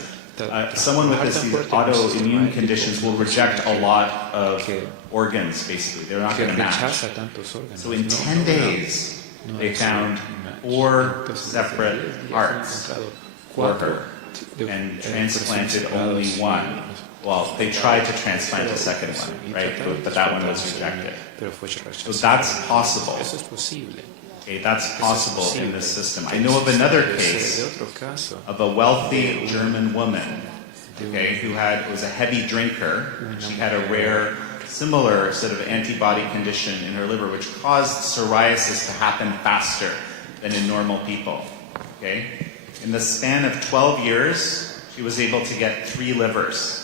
Someone with these autoimmune conditions will reject a lot of organs, basically. They're not going to match. So in 10 days, they found 4 separate hearts for her and transplanted only 1. well, they tried to transplant a second one, right? But that one was rejected. So that's possible. Okay, that's possible in this system. I know of another case of a wealthy German woman, okay, who was a heavy drinker. She had a rare, similar sort of antibody condition in her liver, which caused psoriasis to happen faster than in normal people. Okay, in the span of 12 years, she was able to get 3 livers.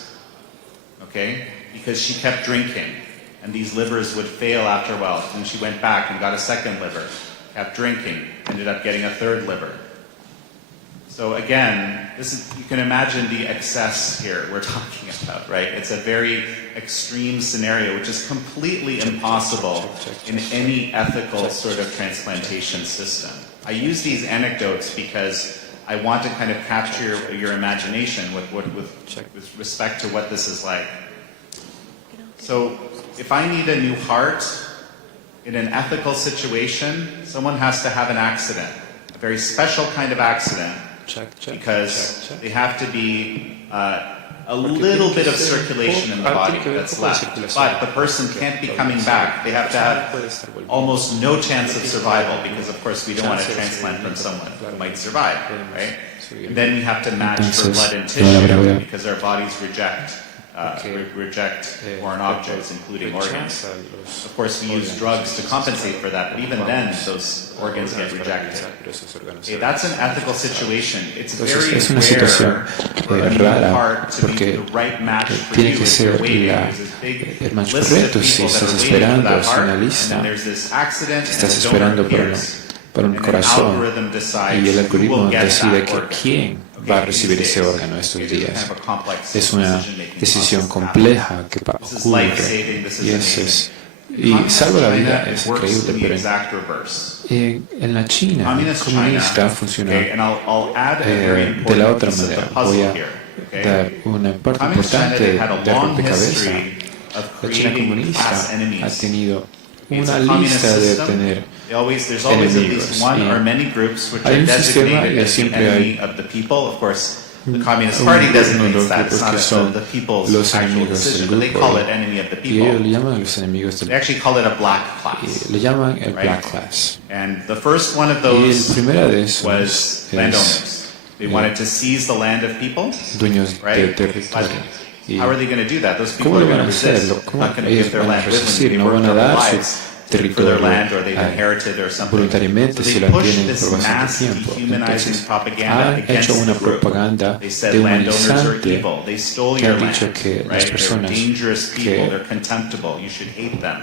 Okay, because she kept drinking, and these livers would fail after a while. And she went back and got a second liver. Kept drinking, ended up getting a 3rd liver. So again, you can imagine the excess here we're talking about, right? It's a very extreme scenario, which is completely impossible in any ethical sort of transplantation system. I use these anecdotes because I want to kind of capture your imagination with respect to what this is like. So if I need a new heart, in an ethical situation, someone has to have an accident, a very special kind of accident, because they have to be a little bit of circulation in the body that's left. But the person can't be coming back. They have to have almost no chance of survival, because of course we don't want to transplant from someone who might survive, right? And then we have to match for blood and tissue, because our bodies reject foreign objects, including organs. Of course, we use drugs to compensate for that, but even then, those organs get rejected. Okay, that's an ethical situation. It's very rare for a new heart to be the right match for you if you're waiting. There's this big list of people that are waiting for that heart, and then there's this accident, and the donor appears. Para un corazón, y el algoritmo decide que quién va a recibir ese órgano estos días. Es una decisión compleja que ocurre, y salva la vida es increíble, pero en la China comunista funciona de la otra manera. Voy a dar una parte importante de rompecabezas. La China comunista ha tenido una lista de tener enemigos. Hay un sistema y siempre hay The Communist Party designates that. It's not son the people's los actual enemigos decision, del but they grupo, call it enemy of the y ellos people. le llaman los enemigos del They actually call it a black class. le llaman el Right? black class. And the first one of Y el those primero de esos was es landowners. They wanted to seize the land of people. dueños de Right? territorio. Y How are they going to do that? Those people ¿cómo are lo going van to a hacer? resist. ¿Cómo Not going to give ellos their van a land willingly. resistir? They No worked van a their dar su lives for their territorio land, or they've inherited or something. voluntariamente So si they lo pushed tienen this por bastante mass tiempo. dehumanizing Entonces, propaganda han against hecho una the group. propaganda They said landowners are dehumanizante evil. They stole que your han land. dicho que las Right? They're personas dangerous people. que They're contemptible. You should hate them.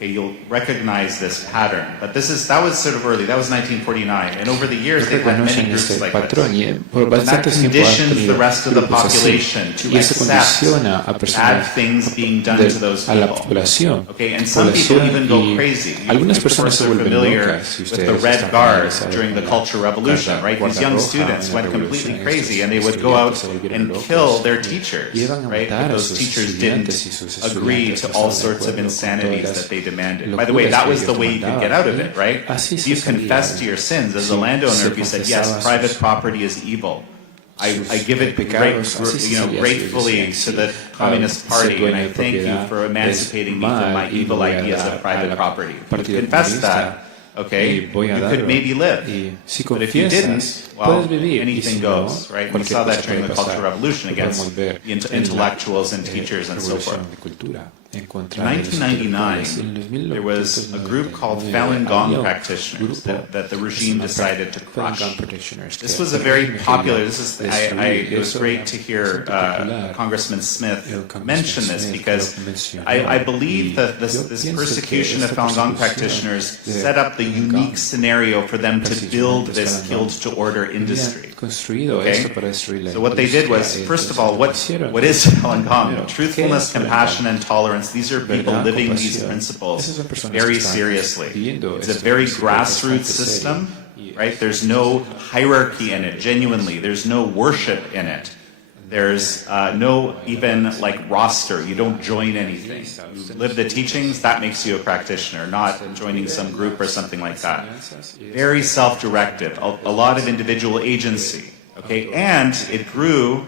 Okay, you'll recognize this pattern. But that was sort of early. That was 1949. And over the years, they've had many reconocen groups este like patrón this. y por And that bastante tiempo han conditions the tenido rest of the grupos así. population to Y eso accept condiciona a bad personas things being done to those a la people. población. Okay, and some people even go Y crazy. algunas You, of personas course, se are vuelven familiar locas si with the ustedes Red están Guard familiarizados during the con la Cultural Revolution, right? These young Guarda students Roja en la went completely revolución. crazy, and they Estos would go out estudiantes se volvieron and locos kill their teachers, y iban a right? matar But a those sus teachers didn't estudiantes y sus agree estudiantes to no all estaban de sorts of acuerdo con insanities todas that they demanded. las By the way, locuras that que was the ellos way you could get mandaban, out of it, right? Así If se you salía. confessed to your sins as a Si landowner, se if you said, confesaba yes, private sus property is evil, I give it pecados, así se salía, gratefully to the Communist Party, and I thank you for emancipating me from my evil ideas of private property. If you confessed that, okay, you could maybe live. Si But if you confiesas, didn't, well, puedes vivir. anything Y si no, goes, right? We cualquier saw that cosa during puede the pasar. Cultural Revolution Lo against podemos ver the en la, intellectuals and teachers and so forth. revolución de cultura, en In contra de los 1999, intelectuales. there was a group called 1999 Falun había Gong un practitioners grupo that the que se regime llama decided to Falun crush. Gong practitioners que This was a very el popular. régimen It was great to hear Congressman Smith mention this, because I believe that this persecution of Falun Gong practitioners set up the unique scenario for them to build this killed-to-order industry. Okay? So what they did was, first of all, what is Falun Gong? Truthfulness, compassion, and tolerance. These are people living these principles very seriously. It's a very grassroots system, right? There's no hierarchy in it, genuinely. There's no worship in it. There's no even like roster. You don't join anything. You live the teachings, that makes you a practitioner, not joining some group or something like that. Very self-directed, a lot of individual agency. Okay, and it grew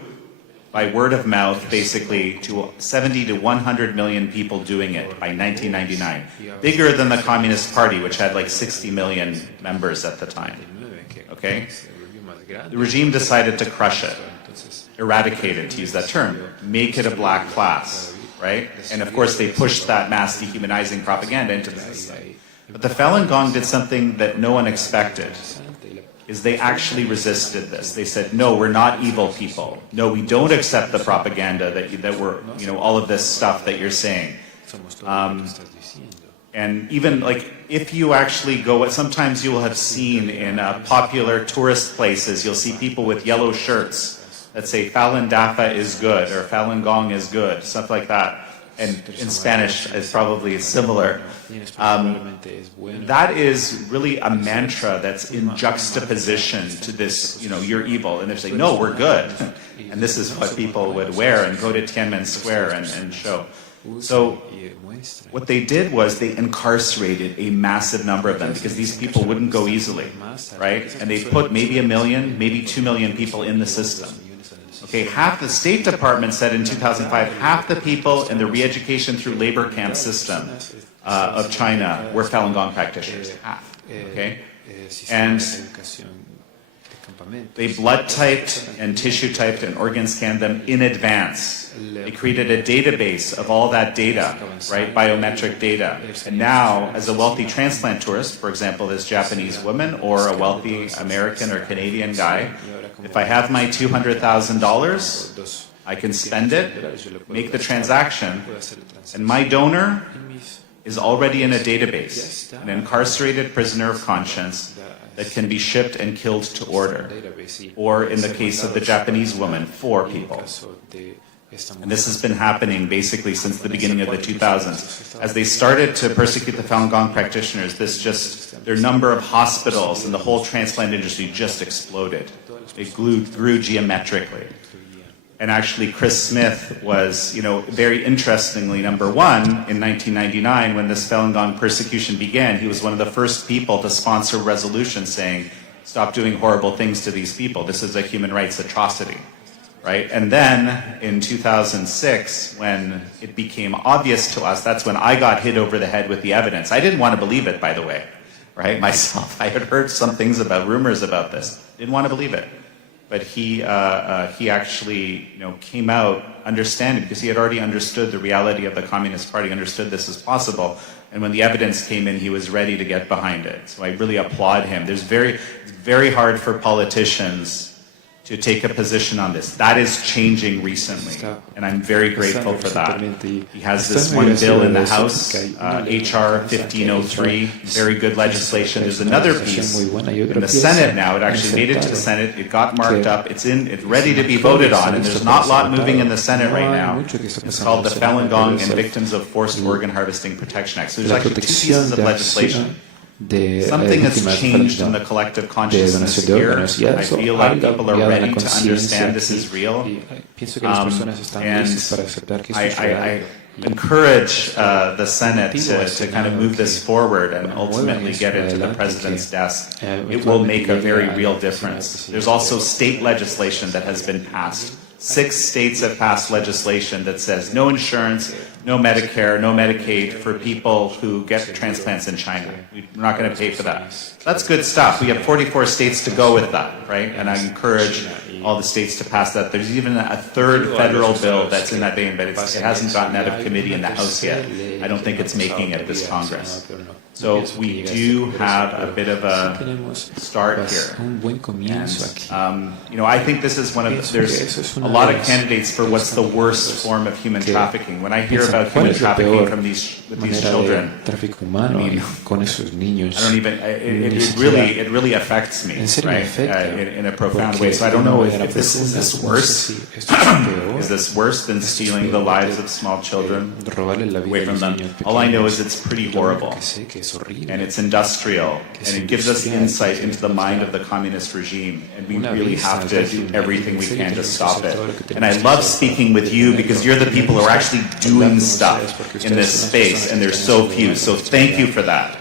by word of mouth, basically to 70 to 100 million people doing it by 1999. Bigger than the Communist Party, which had like 60 million members at the time. Okay? The regime decided to crush it, eradicate it, to use that term, make it a black class, right? And of course, they pushed that mass dehumanizing propaganda into the system. But the Falun Gong did something that no one expected. Is they actually resisted this. They said, no, we're not evil people. No, we don't accept the propaganda that we're, all of this stuff that you're saying. And even like, if you actually go, sometimes you will have seen in popular tourist places, you'll see people with yellow shirts that say Falun Dafa is good or Falun Gong is good, stuff like that. And in Spanish is probably similar. That is really a mantra that's in juxtaposition to this, you're evil. And they're saying, no, we're good. And this is what people would wear and go to Tiananmen Square and show. So what they did was they incarcerated a massive number of them because these people wouldn't go easily, right? And they put maybe 1 million, maybe 2 million people in the system. Okay, half the State Department said in 2005, half the people in the re-education through labor camp system of China were Falun Gong practitioners. Half, okay? And they blood typed and tissue typed and organ scanned them in advance. They created a database of all that data, right, biometric data. And now, as a wealthy transplant tourist, for example, this Japanese woman or a wealthy American or Canadian guy, if I have my $200,000, I can spend it, make the transaction, and my donor is already in a database, an incarcerated prisoner of conscience that can be shipped and killed to order. Or in the case of the Japanese woman, 4 people. And this has been happening basically since the beginning of the 2000s. As they started to persecute the Falun Gong practitioners, their number of hospitals and the whole transplant industry just exploded. It grew geometrically. And actually, Chris Smith was, very interestingly, number one, in 1999, when this Falun Gong persecution began, he was one of the first people to sponsor a resolution saying, stop doing horrible things to these people. This is a human rights atrocity, right? And then in 2006, when it became obvious to us, that's when I got hit over the head with the evidence. I didn't want to believe it, by the way, right? Myself, I had heard some things rumors about this. Didn't want to believe it. But he actually, came out understanding, because he had already understood the reality of the Communist Party, understood this as possible. And when the evidence came in, he was ready to get behind it. So I really applaud him. It's very hard for politicians to take a position on this. That is changing recently, and I'm very grateful for that. He has this one bill in the House, HR 1503, very good legislation. There's another piece in the Senate now. It actually made it to the Senate. It got marked up. It's ready to be voted on, and there's not a lot moving in the Senate right now. It's called the Falun Gong and Victims of Forced Organ Harvesting Protection Act. So there's actually 2 pieces of legislation. Something has changed in the collective consciousness here. I feel like people are ready to understand this is real. And I encourage the Senate to kind of move this forward and ultimately get it to the President's desk. It will make a very real difference. There's also state legislation that has been passed. 6 states have passed legislation that says no insurance, no Medicare, no Medicaid for people who get transplants in China. We're not going to pay for that. That's good stuff. We have 44 states to go with that, right? And I encourage all the states to pass that. There's even a 3rd federal bill that's in that vein, but it hasn't gotten out of committee in the House yet. I don't think it's making it this Congress. So we do have a bit of a start here. And, I think this is there's a lot of candidates for what's the worst form of human trafficking. When I hear about human trafficking with these children, I don't even, it really affects me, right, in a profound way. So I don't know if is this worse? Is this worse than stealing the lives of small children away from them? All I know is it's pretty horrible. And it's industrial, and it gives us insight into the mind of the communist regime, and we really have to do everything we can to stop it. And I love speaking with you because you're the people who are actually doing stuff in this space, and there's so few. So thank you for that.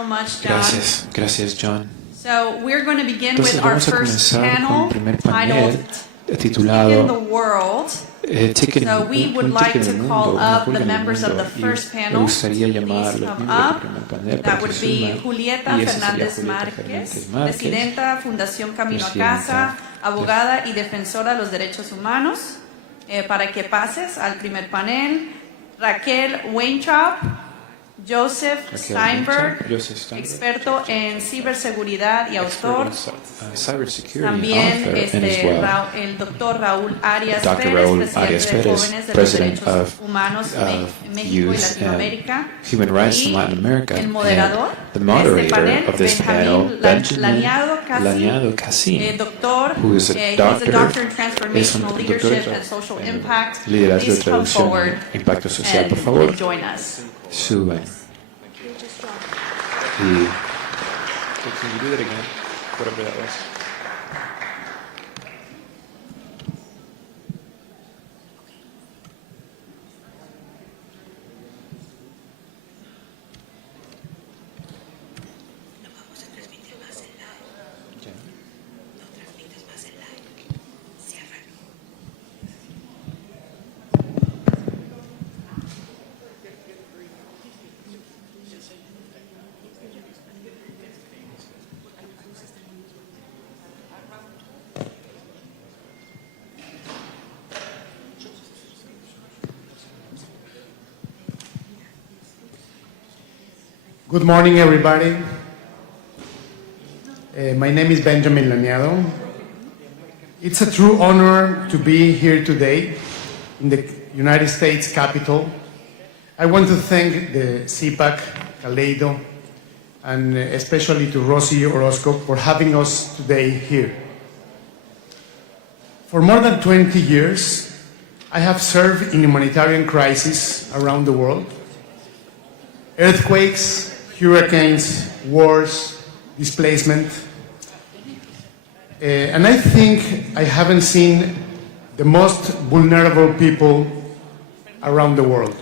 so much, John. Gracias, John. So we're going to begin Entonces with our vamos a first comenzar con panel el primer titled panel In the titulado World. So we would like to call up the members of the first panel. Please come up. That would be Julieta Fernández Márquez, Presidenta Fundación Camino a Casa, abogada y defensora de los derechos humanos. Para que pases al primer panel, Raquel Weintraub, Joseph Steinberg, experto en ciberseguridad y autor. También el doctor Raúl Arias Pérez, presidente de Jóvenes de los Derechos Humanos en México y Latinoamérica. Y el moderador de este panel, Benjamín Laniado Cassin, doctor, he's a doctor in transformational leadership and social impact. Please come forward and join us. Suben. Y can you do that again? Whatever that was. Good morning, everybody. My name is Benjamin Laniado. It's a true honor to be here today in the United States Capitol. I want to thank the CPAC, Kaleido, and especially to Rosie Orozco for having us today here. For more than 20 years, I have served in humanitarian crises around the world. Earthquakes, hurricanes, wars, displacement. And I think I haven't seen the most vulnerable people around the world.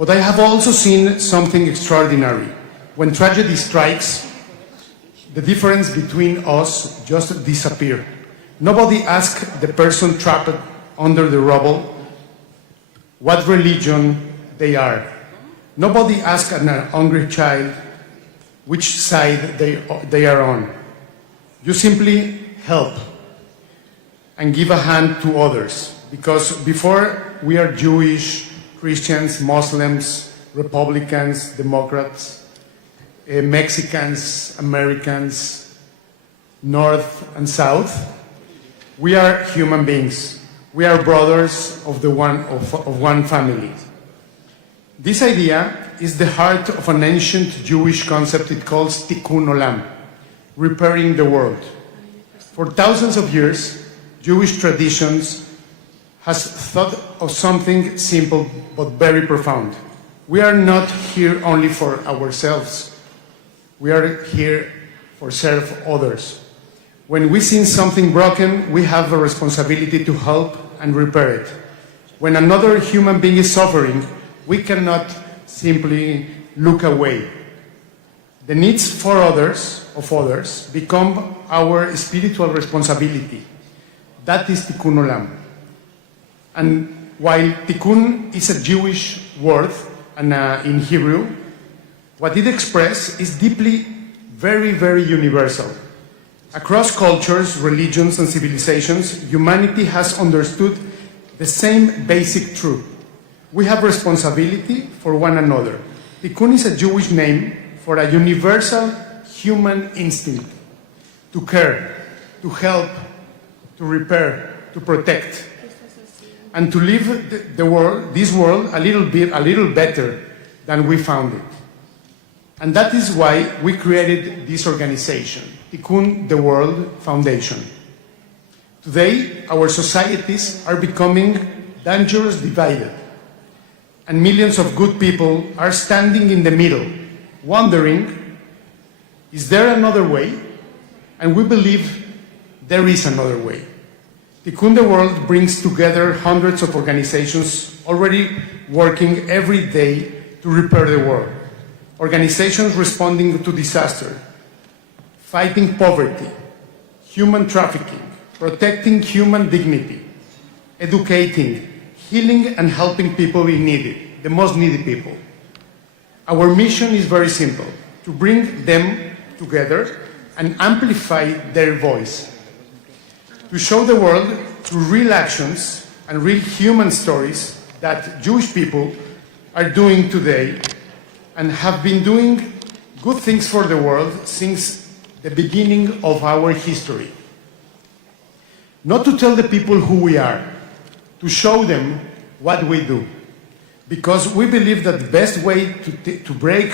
But I have also seen something extraordinary. When tragedy strikes, the difference between us just disappears. Nobody asks the person trapped under the rubble what religion they are. Nobody asks an hungry child which side they are on. You simply help and give a hand to others, because before we are Jewish, Christians, Muslims, Republicans, Democrats, Mexicans, Americans, North and South, we are human beings. We are brothers of one family. This idea is the heart of an ancient Jewish concept it calls Tikkun Olam, repairing the world. For thousands of years, Jewish traditions has thought of something simple but very profound. We are not here only for ourselves. We are here for serve others. When we see something broken, we have a responsibility to help and repair it. When another human being is suffering, we cannot simply look away. The needs of others become our spiritual responsibility. That is Tikkun Olam. And while Tikkun is a Jewish word and in Hebrew, what it expresses is deeply, very, very universal. Across cultures, religions, and civilizations, humanity has understood the same basic truth. We have responsibility for one another. Tikkun is a Jewish name for a universal human instinct to care, to help, to repair, to protect, and to leave this world a little better than we found it. And that is why we created this organization, Tikkun the World Foundation. Today, our societies are becoming dangerously divided, and millions of good people are standing in the middle, wondering, is there another way? And we believe there is another way. Tikkun the World brings together hundreds of organizations already working every day to repair the world. organizations responding to disaster, fighting poverty, human trafficking, protecting human dignity, educating, healing and helping people in need, the most needy people. Our mission is very simple, to bring them together and amplify their voice, to show the world through real actions and real human stories that Jewish people are doing today and have been doing good things for the world since the beginning of our history. Not to tell the people who we are, to show them what we do. Because we believe that the best way to break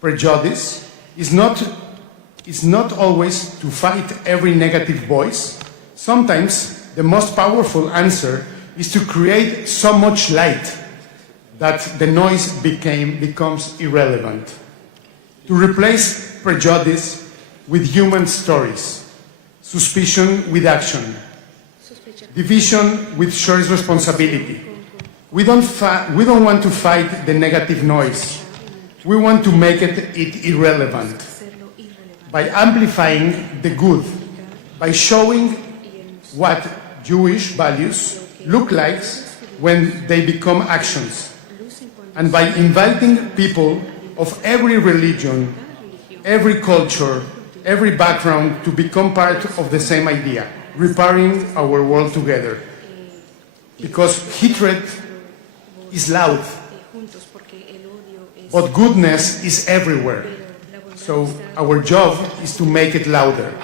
prejudice is not always to fight every negative voice. Sometimes the most powerful answer is to create so much light that the noise becomes irrelevant. To replace prejudice with human stories, suspicion with action, division with shared responsibility. We don't want to fight the negative noise. We want to make it irrelevant by amplifying the good, by showing what Jewish values look like when they become actions, and by inviting people of every religion, every culture, every background to become part of the same idea, repairing our world together. Because hatred is loud, but goodness is everywhere. So our job is to make it louder.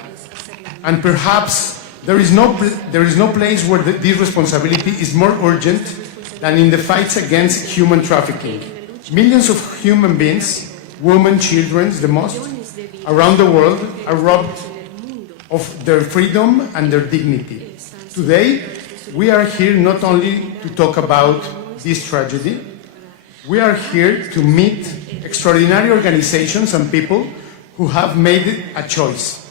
And perhaps there is no place where this responsibility is more urgent than in the fights against human trafficking. Millions of human beings, women, children, the most, around the world are robbed of their freedom and their dignity. Today, we are here not only to talk about this tragedy, we are here to meet extraordinary organizations and people who have made a choice,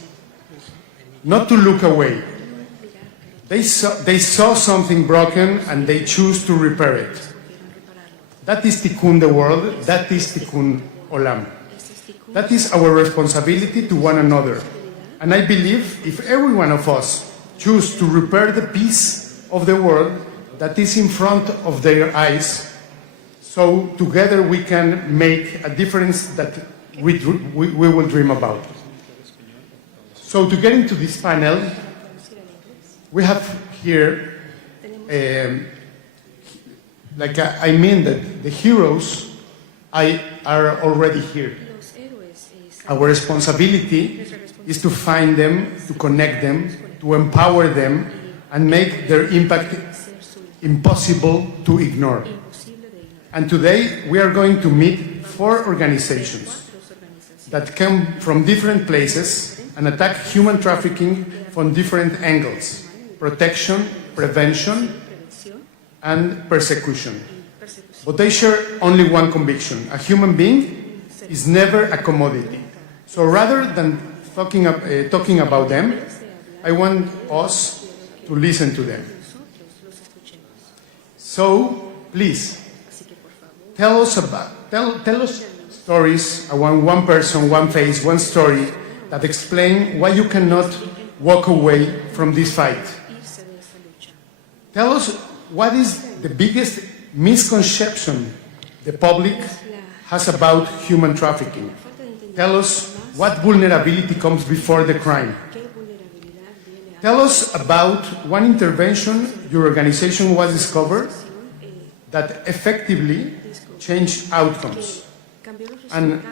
not to look away. They saw something broken and they choose to repair it. That is tikkun the world, that is tikkun olam. That is our responsibility to one another. And I believe if every one of us choose to repair the piece of the world that is in front of their eyes, so together we can make a difference that we will dream about. So to get into this panel, we have here, that the heroes are already here. Our responsibility is to find them, to connect them, to empower them, and make their impact impossible to ignore. And today we are going to meet 4 organizations that come from different places and attack human trafficking from different angles: protection, prevention, and persecution. But they share only one conviction: a human being is never a commodity. So rather than talking about them, I want us to listen to them. So please, tell us stories, one person, one face, one story that explain why you cannot walk away from this fight. Tell us what is the biggest misconception the public has about human trafficking. Tell us what vulnerability comes before the crime. Tell us about one intervention your organization was discovered that effectively changed outcomes. And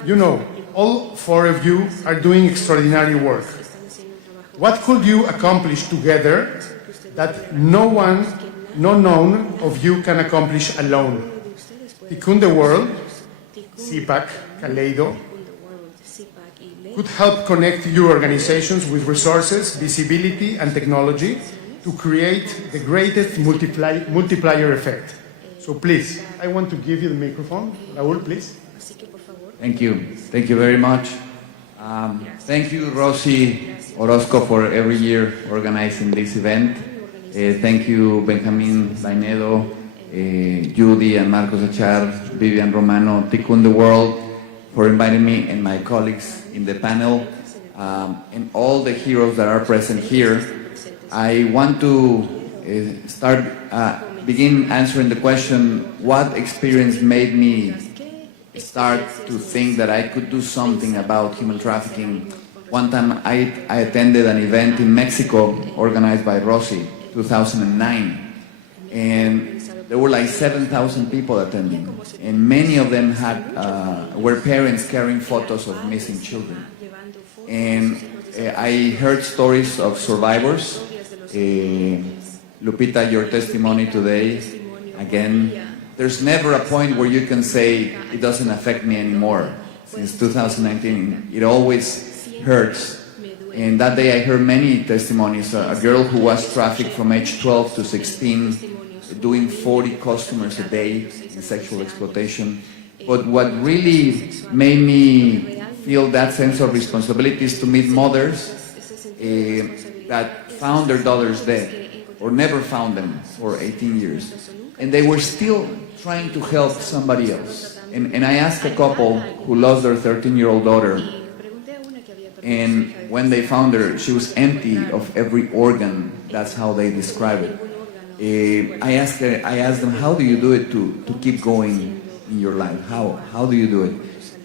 all 4 of you are doing extraordinary work. What could you accomplish together that none of you can accomplish alone? Tikkun the World, CPAC, Kaleido, could help connect your organizations with resources, visibility, and technology to create the greatest multiplier effect. So please, I want to give you the microphone. Raúl, please. Thank you. Thank you very much. Thank you, Rosy Orozco, for every year organizing this event. Thank you, Benjamin Lainedo, Judy and Marcos Achar, Vivian Romano, Tikkun the World, for inviting me and my colleagues in the panel, and all the heroes that are present here. I want to begin answering the question, what experience made me start to think that I could do something about human trafficking? One time I attended an event in Mexico organized by Rossi, 2009, and there were like 7,000 people attending, and many of them were parents carrying photos of missing children. And I heard stories of survivors. Lupita, your testimony today, again, there's never a point where you can say it doesn't affect me anymore. Since 2019, it always hurts. And that day I heard many testimonies. A girl who was trafficked from age 12 to 16, doing 40 customers a day in sexual exploitation. But what really made me feel that sense of responsibility is to meet mothers that found their daughters dead or never found them for 18 years. And they were still trying to help somebody else. And I asked a couple who lost their 13-year-old daughter, and when they found her, she was empty of every organ. That's how they describe it. I asked them, how do you do it to keep going in your life? How do you do it?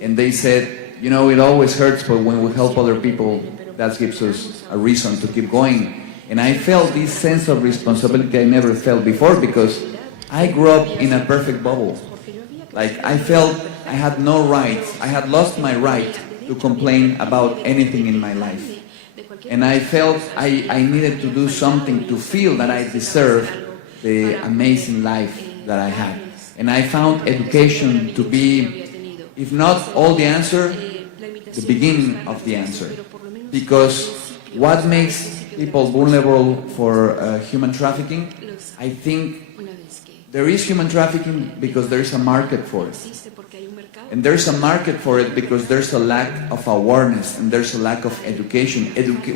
And they said, you know, it always hurts, but when we help other people, that gives us a reason to keep going. And I felt this sense of responsibility I never felt before, because I grew up in a perfect bubble. Like, I felt I had no rights. I had lost my right to complain about anything in my life. And I felt I needed to do something to feel that I deserve the amazing life that I had. And I found education to be, if not all the answer, the beginning of the answer. Because what makes people vulnerable for human trafficking, I think there is human trafficking because there is a market for it. And there's a market for it because there's a lack of awareness and there's a lack of education.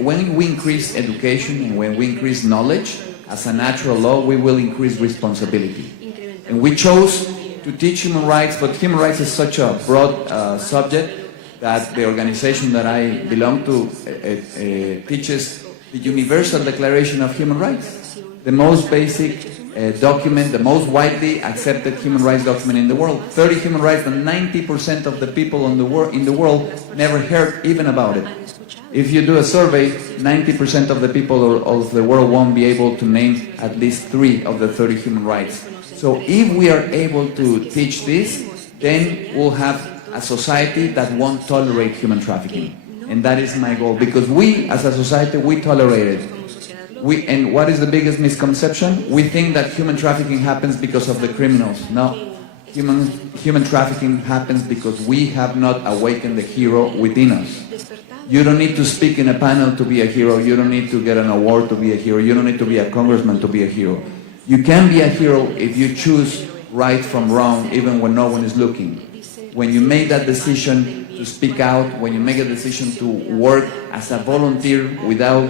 When we increase education and when we increase knowledge, as a natural law, we will increase responsibility. And we chose to teach human rights, but human rights is such a broad subject that the organization that I belong to teaches the Universal Declaration of Human Rights, the most basic document, the most widely accepted human rights document in the world. 30 human rights, and 90% of the people in the world never heard even about it. If you do a survey, 90% of the people of the world won't be able to name at least 3 of the 30 human rights. So if we are able to teach this, then we'll have a society that won't tolerate human trafficking. And that is my goal, because we, as a society, we tolerate it. And what is the biggest misconception? We think that human trafficking happens because of the criminals. No. Human trafficking happens because we have not awakened the hero within us. You don't need to speak in a panel to be a hero. You don't need to get an award to be a hero. You don't need to be a congressman to be a hero. You can be a hero if you choose right from wrong, even when no one is looking. When you make that decision to speak out, when you make a decision to work as a volunteer without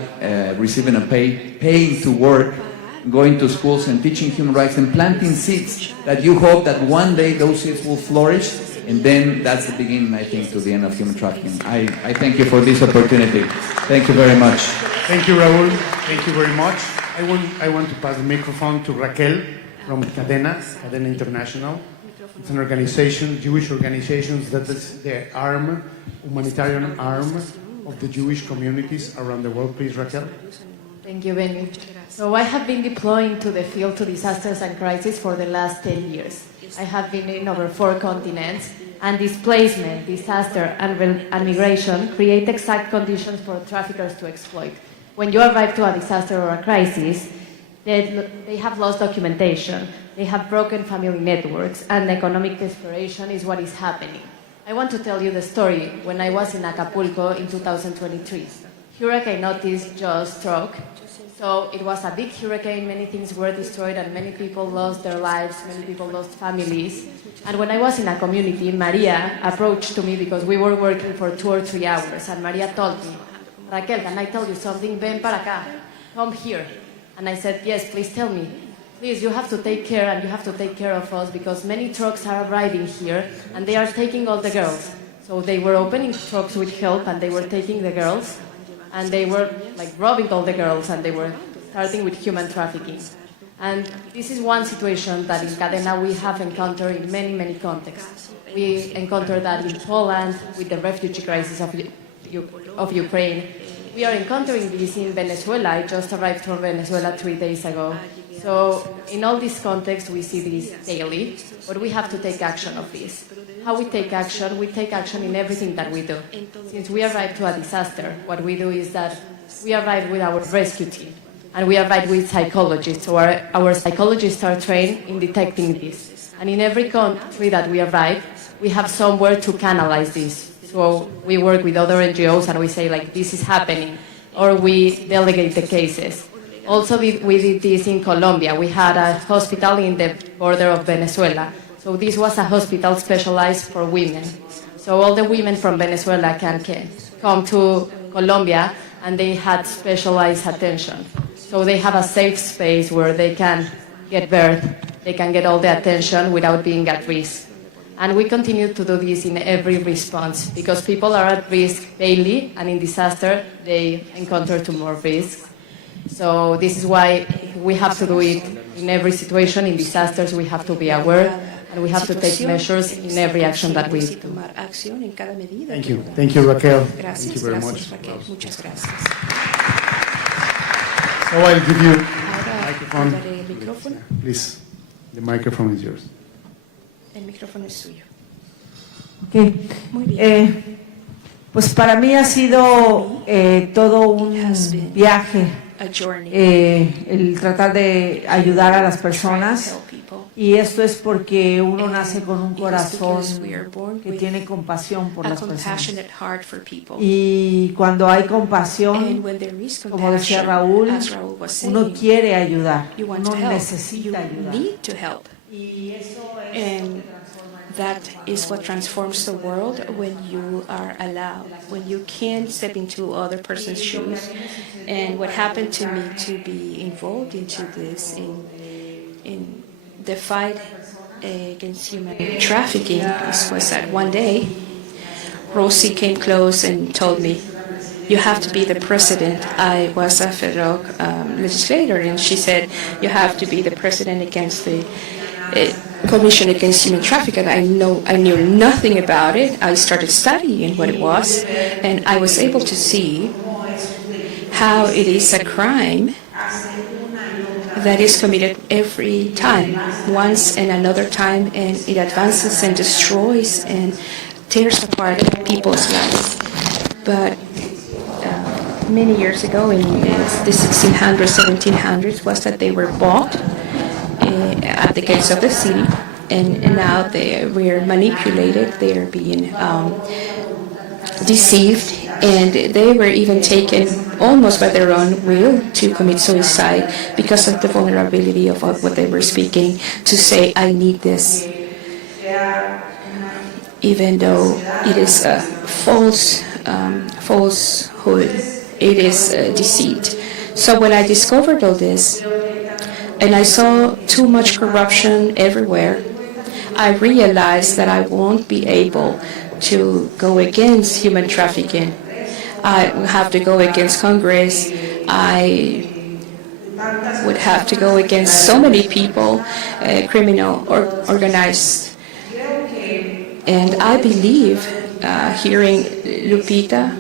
receiving a paying to work, going to schools and teaching human rights and planting seeds that you hope that one day those seeds will flourish, and then that's the beginning, I think, to the end of human trafficking. I thank you for this opportunity. Thank you very much. Thank you, Raul. Thank you very much. I want to pass the microphone to Raquel from Cadena International. It's an organization, Jewish organizations, that is the humanitarian arm of the Jewish communities around the world. Please, Raquel. Thank you, Benny. So I have been deploying to the field to disasters and crises for the last 10 years. I have been in over 4 continents, and displacement, disaster, and migration create exact conditions for traffickers to exploit. When you arrive to a disaster or a crisis, they have lost documentation, they have broken family networks, and economic desperation is what is happening. I want to tell you the story when I was in Acapulco in 2023. Hurricane Otis just struck. So it was a big hurricane, many things were destroyed, and many people lost their lives, many people lost families. And when I was in a community, Maria approached to me because we were working for 2 or 3 hours, and Maria told me, Raquel, can I tell you something? Ven para acá, come here. And I said, yes, please tell me. Please, you have to take care, and you have to take care of us, because many trucks are arriving here, and they are taking all the girls. So they were opening trucks with help, and they were taking the girls, and they were like robbing all the girls, and they were starting with human trafficking. And this is one situation that in Cadena we have encountered in many, many contexts. We encountered that in Poland with the refugee crisis of Ukraine. We are encountering this in Venezuela. I just arrived from Venezuela 3 days ago. So in all these contexts, we see this daily, but we have to take action of this. How we take action in everything that we do. Since we arrive to a disaster, what we do is that we arrive with our rescue team, and we arrive with psychologists. So our psychologists are trained in detecting this. And in every country that we arrive, we have somewhere to canalize this. So we work with other NGOs and we say, like, this is happening, or we delegate the cases. Also, we did this in Colombia. We had a hospital in the border of Venezuela. So this was a hospital specialized for women. So all the women from Venezuela can come to Colombia, and they had specialized attention. So they have a safe space where they can get birth, they can get all the attention without being at risk. And we continue to do this in every response, because people are at risk daily, and in disaster, they encounter to more risks. So this is why we have to do it in every situation. In disasters, we have to be aware, and we have to take measures in every action that we do. Thank you. Thank you, Raquel. Thank you very much. So I'll give you the microphone. Please, the microphone is yours. El micrófono es suyo. Okay. Muy bien. Pues para mí ha sido todo un viaje, el tratar de ayudar a las personas, y esto es porque uno nace con un corazón que tiene compasión por las personas. Y cuando hay compasión, como decía Raúl, uno quiere ayudar, uno necesita ayudar. Y eso es That is what transforms the world, when you are allowed, when you can step into other person's shoes. And what happened to me to be involved into this in the fight against human trafficking was that one day Rosie came close and told me, "You have to be the president." I was a federal legislator, and she said, "You have to be the president against the Commission Against Human Trafficking." I knew nothing about it. I started studying what it was, and I was able to see how it is a crime that is committed every time, once and another time, and it advances and destroys and tears apart people's lives. But many years ago, in the 1600s, 1700s, was that they were bought at the gates of the city, and now they were manipulated, they are being deceived, and they were even taken almost by their own will to commit suicide because of the vulnerability of what they were speaking, to say, "I need this," even though it is a falsehood, it is deceit. So when I discovered all this, and I saw too much corruption everywhere, I realized that I won't be able to go against human trafficking. I have to go against Congress. I would have to go against so many people, criminal or organized. And I believe, hearing Lupita,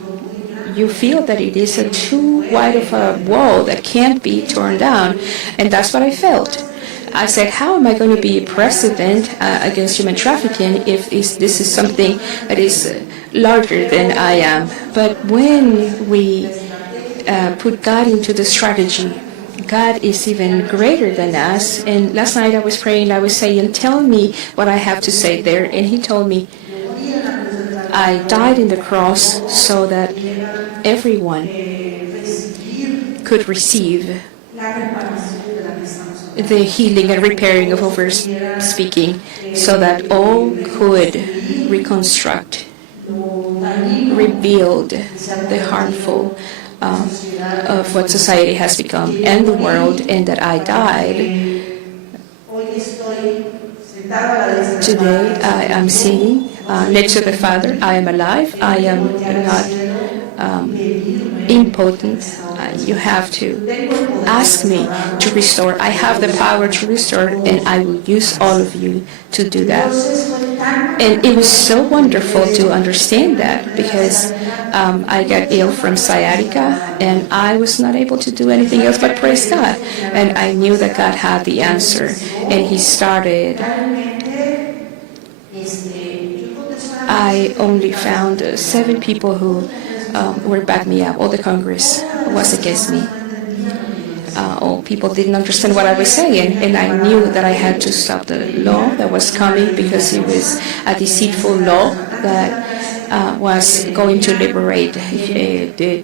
you feel that it is too wide of a wall that can't be torn down. And that's what I felt. I said, how am I going to be president against human trafficking if this is something that is larger than I am? But when we put God into the strategy, God is even greater than us. And last night I was praying, I was saying, tell me what I have to say there. And he told me, I died in the cross so that everyone could receive the healing and repairing of over-speaking, so that all could reconstruct, rebuild the harmful of what society has become and the world, and that I died. Today I am singing next to the Father. I am alive. I am not impotent. You have to ask me to restore. I have the power to restore, and I will use all of you to do that. And it was so wonderful to understand that, because I got ill from sciatica, and I was not able to do anything else but praise God. And I knew that God had the answer, and He started. I only found 7 people who were backing me up. All the Congress was against me. All people didn't understand what I was saying, and I knew that I had to stop the law that was coming, because it was a deceitful law that was going to liberate the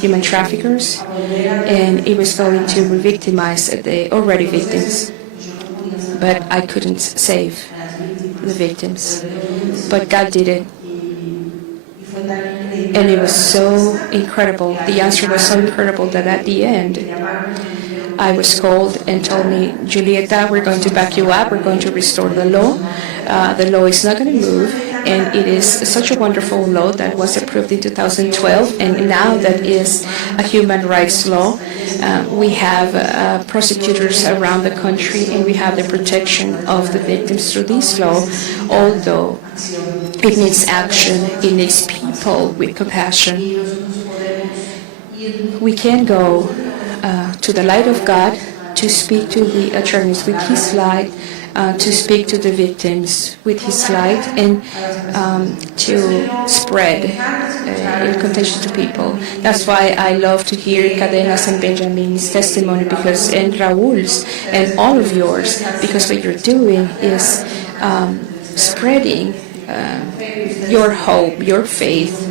human traffickers, and it was going to re-victimize the already victims. But I couldn't save the victims. But God did it. And it was so incredible. The answer was so incredible that at the end, I was called and told me, Julieta, we're going to back you up. We're going to restore the law. The law is not going to move. And it is such a wonderful law that was approved in 2012. And now that is a human rights law. We have prosecutors around the country, and we have the protection of the victims through this law, although it needs action, it needs people with compassion. We can go to the light of God to speak to the attorneys with His light, to speak to the victims with His light, and to spread contagion to people. That's why I love to hear Cadenas and Benjamin's testimony, because, and Raul's, and all of yours, because what you're doing is spreading your hope, your faith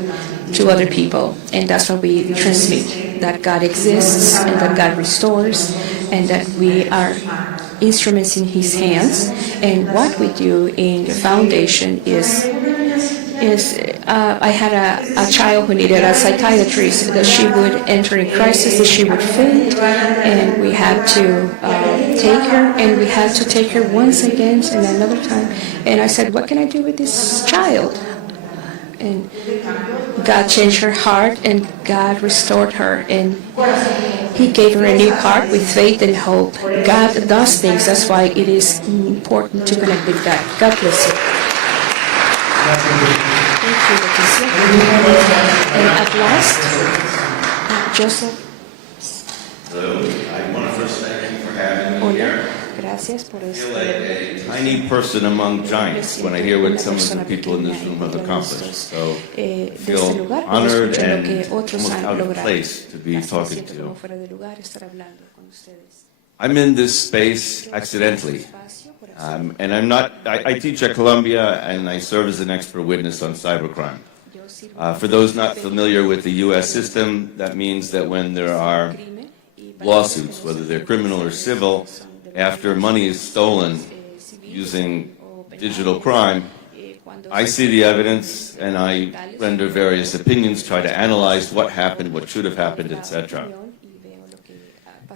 to other people. And that's what we transmit, that God exists, and that God restores, and that we are instruments in His hands. And what we do in the foundation is I had a child who needed a psychiatrist, that she would enter in crisis, that she would faint, and we had to take her, and we had to take her once again and another time. And I said, what can I do with this child? And God changed her heart, and God restored her, and He gave her a new heart with faith and hope. God does things. That's why it is important to connect with God. God bless you. Thank you, Leticia. And at last, Joseph. Hello. I want to first thank you for having me here. Gracias por I feel like a tiny person among giants when I hear what some of the people in this room have accomplished. So I feel honored and almost out of place to be talking to you. I'm in this space accidentally. And I'm not, I teach at Columbia, and I serve as an expert witness on cybercrime. For those not familiar with the U.S. system, that means that when there are lawsuits, whether they're criminal or civil, after money is stolen using digital crime, I see the evidence and I render various opinions, try to analyze what happened, what should have happened, etc.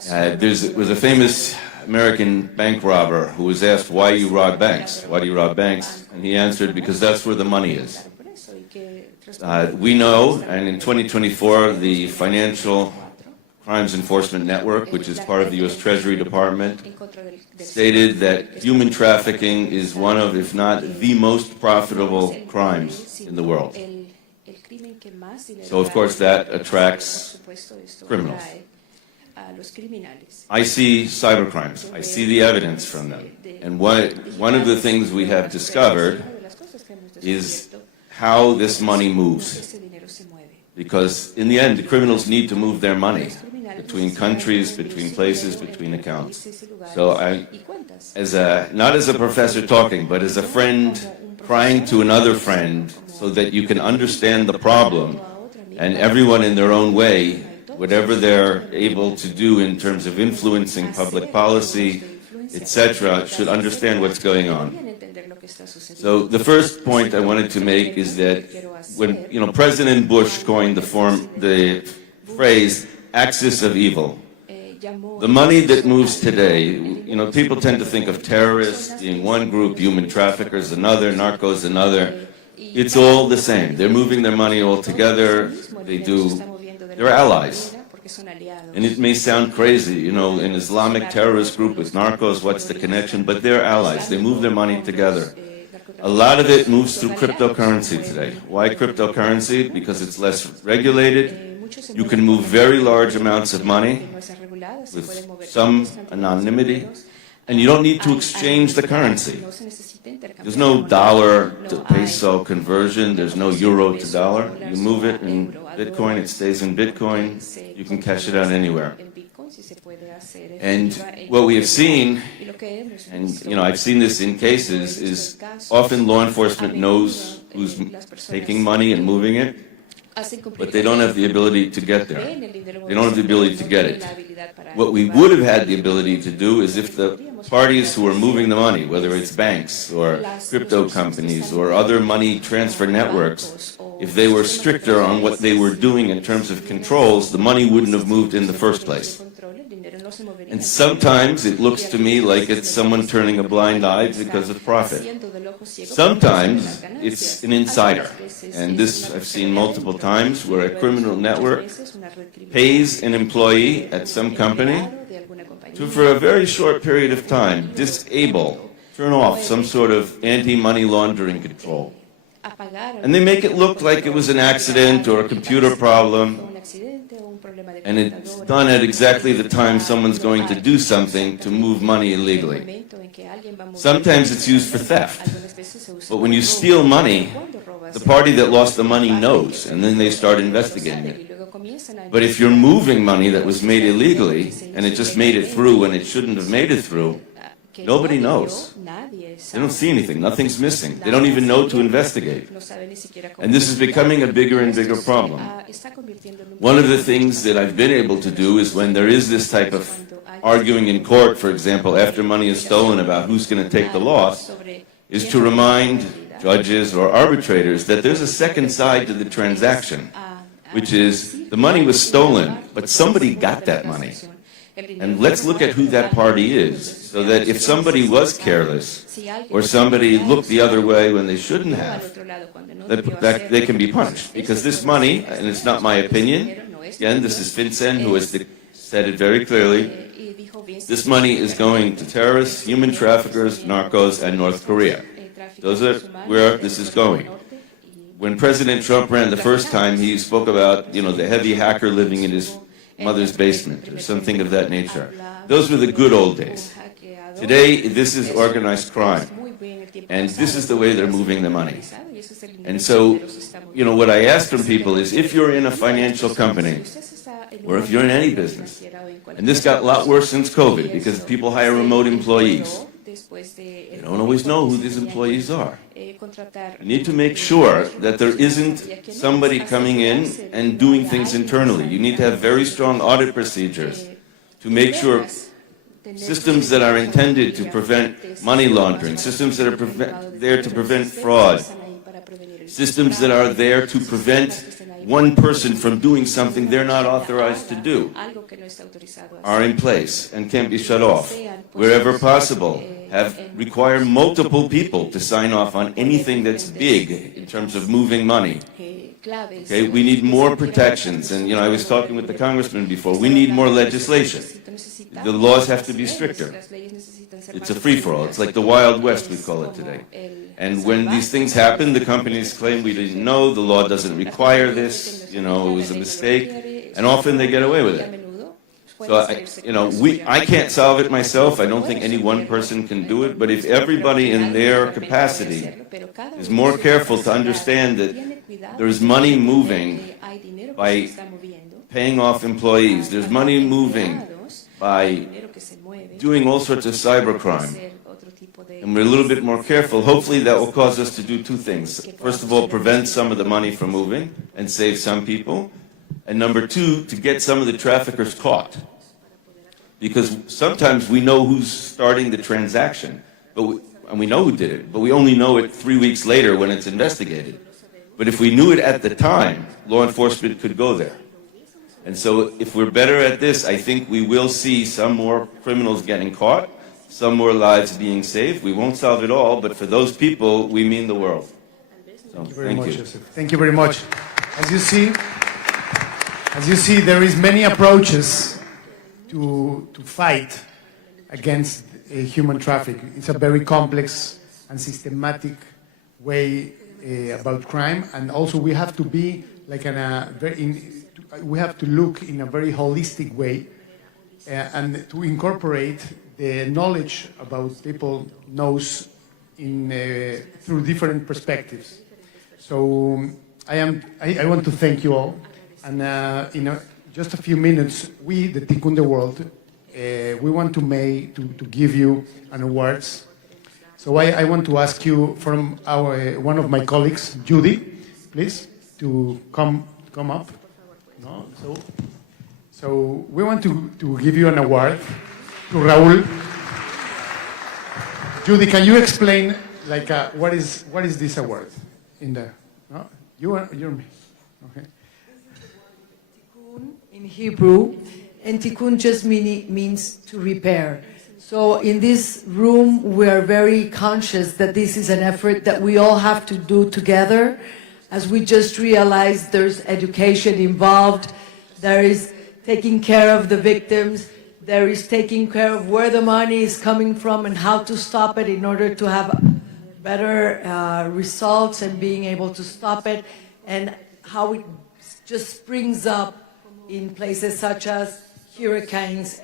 There was a famous American bank robber who was asked, why you rob banks? Why do you rob banks? And he answered, because that's where the money is. We know, and in 2024, the Financial Crimes Enforcement Network, which is part of the U.S. Treasury Department, stated that human trafficking is one of, if not the most profitable crimes in the world. So, of course, that attracts criminals. I see cybercrimes. I see the evidence from them. And one of the things we have discovered is how this money moves. Because in the end, the criminals need to move their money between countries, between places, between accounts. So I, not as a professor talking, but as a friend crying to another friend so that you can understand the problem, and everyone in their own way, whatever they're able to do in terms of influencing public policy, etc., should understand what's going on. So the first point I wanted to make is that when President Bush coined the phrase "axis of evil," The money that moves today, you know, people tend to think of terrorists being one group, human traffickers another, narcos another. It's all the same. They're moving their money all together. They're allies. And it may sound crazy, you know, an Islamic terrorist group with narcos, what's the connection? But they're allies. They move their money together. A lot of it moves through cryptocurrency today. Why cryptocurrency? Because it's less regulated. You can move very large amounts of money with some anonymity, and you don't need to exchange the currency. There's no dollar to peso conversion. There's no euro to dollar. You move it in Bitcoin, it stays in Bitcoin. You can cash it out anywhere. And what we have seen, and you know, I've seen this in cases, is often law enforcement knows who's taking money and moving it, but they don't have the ability to get there. They don't have the ability to get it. What we would have had the ability to do is if the parties who are moving the money, whether it's banks or crypto companies or other money transfer networks, if they were stricter on what they were doing in terms of controls, the money wouldn't have moved in the first place. And sometimes it looks to me like it's someone turning a blind eye because of profit. Sometimes it's an insider. And this I've seen multiple times where a criminal network pays an employee at some company to, for a very short period of time, disable, turn off some sort of anti-money laundering control. And they make it look like it was an accident or a computer problem. And it's done at exactly the time someone's going to do something to move money illegally. Sometimes it's used for theft. But when you steal money, the party that lost the money knows, and then they start investigating it. But if you're moving money that was made illegally, and it just made it through when it shouldn't have made it through, nobody knows. They don't see anything. Nothing's missing. They don't even know to investigate. And this is becoming a bigger and bigger problem. One of the things that I've been able to do is when there is this type of arguing in court, for example, after money is stolen about who's going to take the loss, is to remind judges or arbitrators that there's a second side to the transaction, which is the money was stolen, but somebody got that money. And let's look at who that party is, so that if somebody was careless, or somebody looked the other way when they shouldn't have, that they can be punished. Because this money, and it's not my opinion, again, this is FinCEN who has said it very clearly, this money is going to terrorists, human traffickers, narcos, and North Korea. Those are where this is going. When President Trump ran the first time, he spoke about, you know, the heavy hacker living in his mother's basement or something of that nature. Those were the good old days. Today, this is organized crime. And this is the way they're moving the money. And so, you know, what I ask from people is if you're in a financial company, or if you're in any business, and this got a lot worse since COVID because people hire remote employees. You don't always know who these employees are. You need to make sure that there isn't somebody coming in and doing things internally. You need to have very strong audit procedures to make sure systems that are intended to prevent money laundering, systems that are there to prevent fraud, systems that are there to prevent one person from doing something they're not authorized to do, are in place and can be shut off. Wherever possible, require multiple people to sign off on anything that's big in terms of moving money. Okay, we need more protections. And, you know, I was talking with the congressman before. We need more legislation. The laws have to be stricter. It's a free-for-all. It's like the Wild West, we call it today. And when these things happen, the companies claim we didn't know, the law doesn't require this, you know, it was a mistake, and often they get away with it. So, I can't solve it myself. I don't think any one person can do it, but if everybody in their capacity is more careful to understand that there's money moving by paying off employees, there's money moving by doing all sorts of cybercrime, and we're a little bit more careful, hopefully that will cause us to do two things. First of all, prevent some of the money from moving and save some people. And number two, to get some of the traffickers caught. Because sometimes we know who's starting the transaction, and we know who did it, but we only know it 3 weeks later when it's investigated. But if we knew it at the time, law enforcement could go there. And so if we're better at this, I think we will see some more criminals getting caught, some more lives being saved. We won't solve it all, but for those people, we mean the world. So, thank you very much, Joseph. Thank you very much. As you see, there is many approaches to fight against human trafficking. It's a very complex and systematic way about crime, and also we have to be like we have to look in a very holistic way and to incorporate the knowledge about people knows through different perspectives. So I want to thank you all, and in just a few minutes, we, the Tikkun the World, we want to give you an awards. So I want to ask you from one of my colleagues, Judy, please, to come up. No? So we want to give you an award to Raúl. Judy, can you explain what is this award in the? No? You're me. Okay. Tikkun in Hebrew, and tikkun just means to repair. So in this room, we are very conscious that this is an effort that we all have to do together. As we just realized, there's education involved, there is taking care of the victims, there is taking care of where the money is coming from and how to stop it in order to have better results and being able to stop it, and how it just springs up in places such as hurricanes,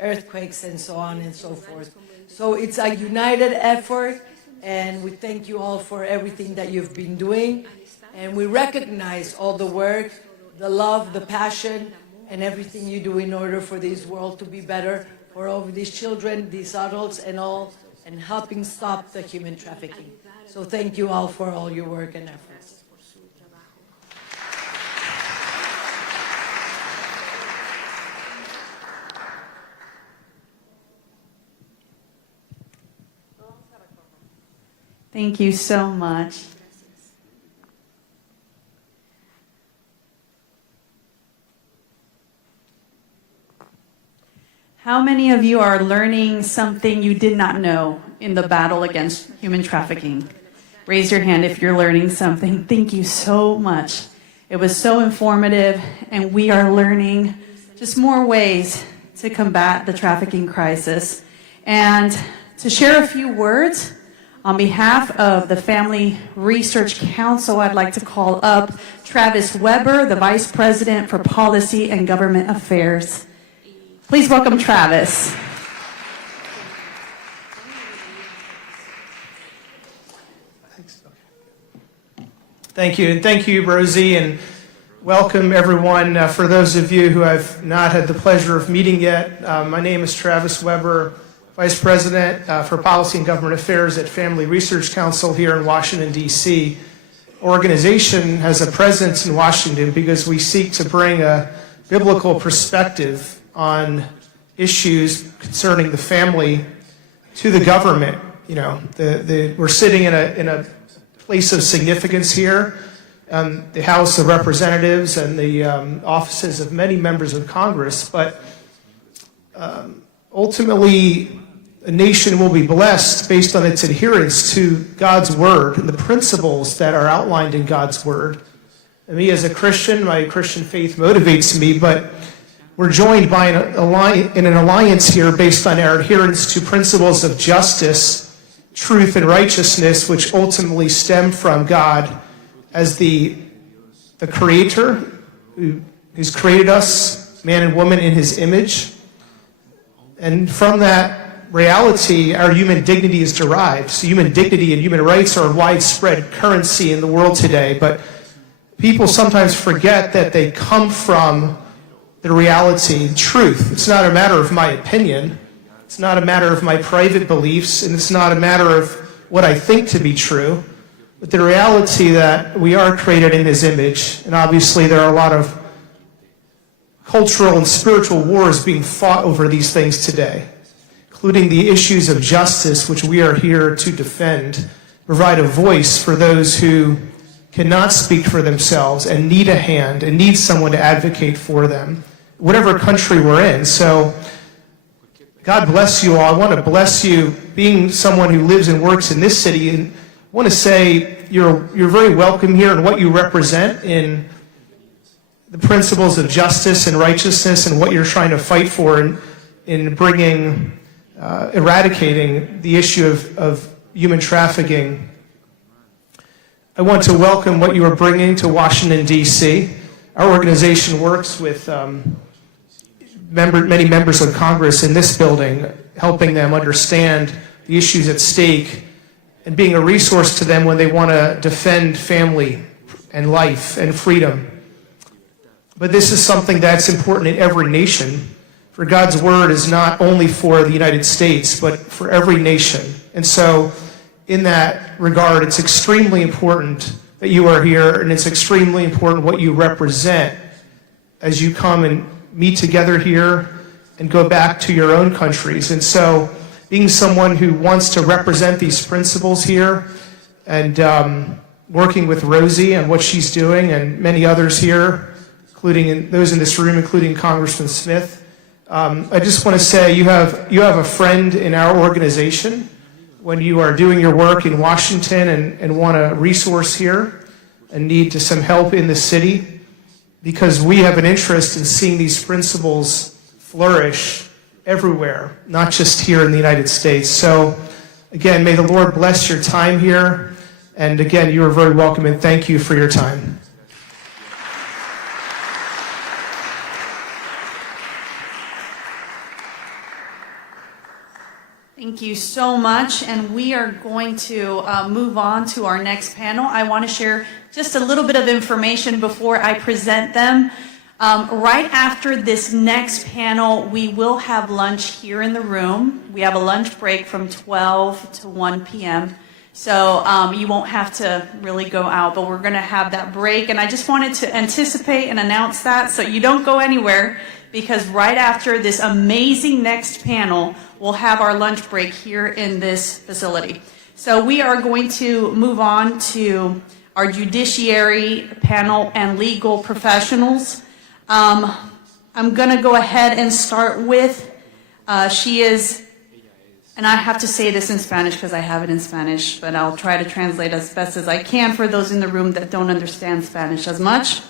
earthquakes, and so on and so forth. So it's a united effort, and we thank you all for everything that you've been doing. And we recognize all the work, the love, the passion, and everything you do in order for this world to be better for all of these children, these adults, and all, and helping stop the human trafficking. So thank you all for all your work and efforts. Thank you so much. How many of you are learning something you did not know in the battle against human trafficking? Raise your hand if you're learning something. Thank you so much. It was so informative, and we are learning just more ways to combat the trafficking crisis. And to share a few words, on behalf of the Family Research Council, I'd like to call up Travis Weber, the Vice President for Policy and Government Affairs. Please welcome Travis. Thank you, and thank you, Rosie, and welcome everyone. For those of you who I've not had the pleasure of meeting yet, my name is Travis Weber, Vice President for Policy and Government Affairs at Family Research Council here in Washington, D.C. Our organization has a presence in Washington because we seek to bring a biblical perspective on issues concerning the family to the government. You know, we're sitting in a place of significance here, the House of Representatives and the offices of many members of Congress, but ultimately a nation will be blessed based on its adherence to God's Word and the principles that are outlined in God's Word. And me as a Christian, my Christian faith motivates me, but we're joined by an alliance here based on our adherence to principles of justice, truth, and righteousness, which ultimately stem from God as the Creator who's created us, man and woman, in His image. And from that reality, our human dignity is derived. So human dignity and human rights are a widespread currency in the world today, but people sometimes forget that they come from the reality and truth. It's not a matter of my opinion. It's not a matter of my private beliefs, and it's not a matter of what I think to be true, but the reality that we are created in His image. And obviously there are a lot of cultural and spiritual wars being fought over these things today, including the issues of justice, which we are here to defend, provide a voice for those who cannot speak for themselves and need a hand and need someone to advocate for them, whatever country we're in. So God bless you all. I want to bless you being someone who lives and works in this city, and I want to say you're very welcome here and what you represent in the principles of justice and righteousness and what you're trying to fight for in bringing, eradicating the issue of human trafficking. I want to welcome what you are bringing to Washington, D.C. Our organization works with many members of Congress in this building, helping them understand the issues at stake and being a resource to them when they want to defend family and life and freedom. But this is something that's important in every nation, for God's word is not only for the United States, but for every nation. And so in that regard, it's extremely important that you are here, and it's extremely important what you represent as you come and meet together here and go back to your own countries. And so being someone who wants to represent these principles here and working with Rosie and what she's doing and many others here, including those in this room, including Congressman Smith, I just want to say you have a friend in our organization when you are doing your work in Washington and want a resource here and need some help in the city, because we have an interest in seeing these principles flourish everywhere, not just here in the United States. So again, may the Lord bless your time here. And again, you are very welcome, and thank you for your time. Thank you so much, and we are going to move on to our next panel. I want to share just a little bit of information before I present them. Right after this next panel, we will have lunch here in the room. We have a lunch break from 12 to 1 p.m., so you won't have to really go out, but we're going to have that break, and I just wanted to anticipate and announce that so you don't go anywhere, because right after this amazing next panel, we'll have our lunch break here in this facility. So we are going to move on to our judiciary panel and legal professionals. I'm going to go ahead and start with, she is, and I have to say this in Spanish because I have it in Spanish, but I'll try to translate as best as I can for those in the room that don't understand Spanish as much.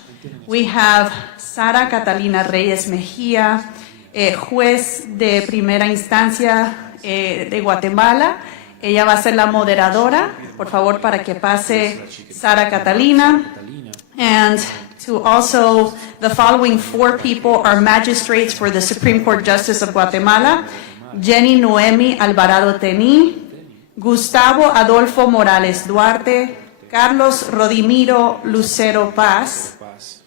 We have Sara Catalina Reyes Mejía, juez de primera instancia de Guatemala. Ella va a ser la moderadora. Por favor, para que pase Sara Catalina. And to also, the following 4 people are magistrates for the Supreme Court Justice of Guatemala: Jenny Noemi Alvarado Tení, Gustavo Adolfo Morales Duarte, Carlos Rodimiro Lucero Paz,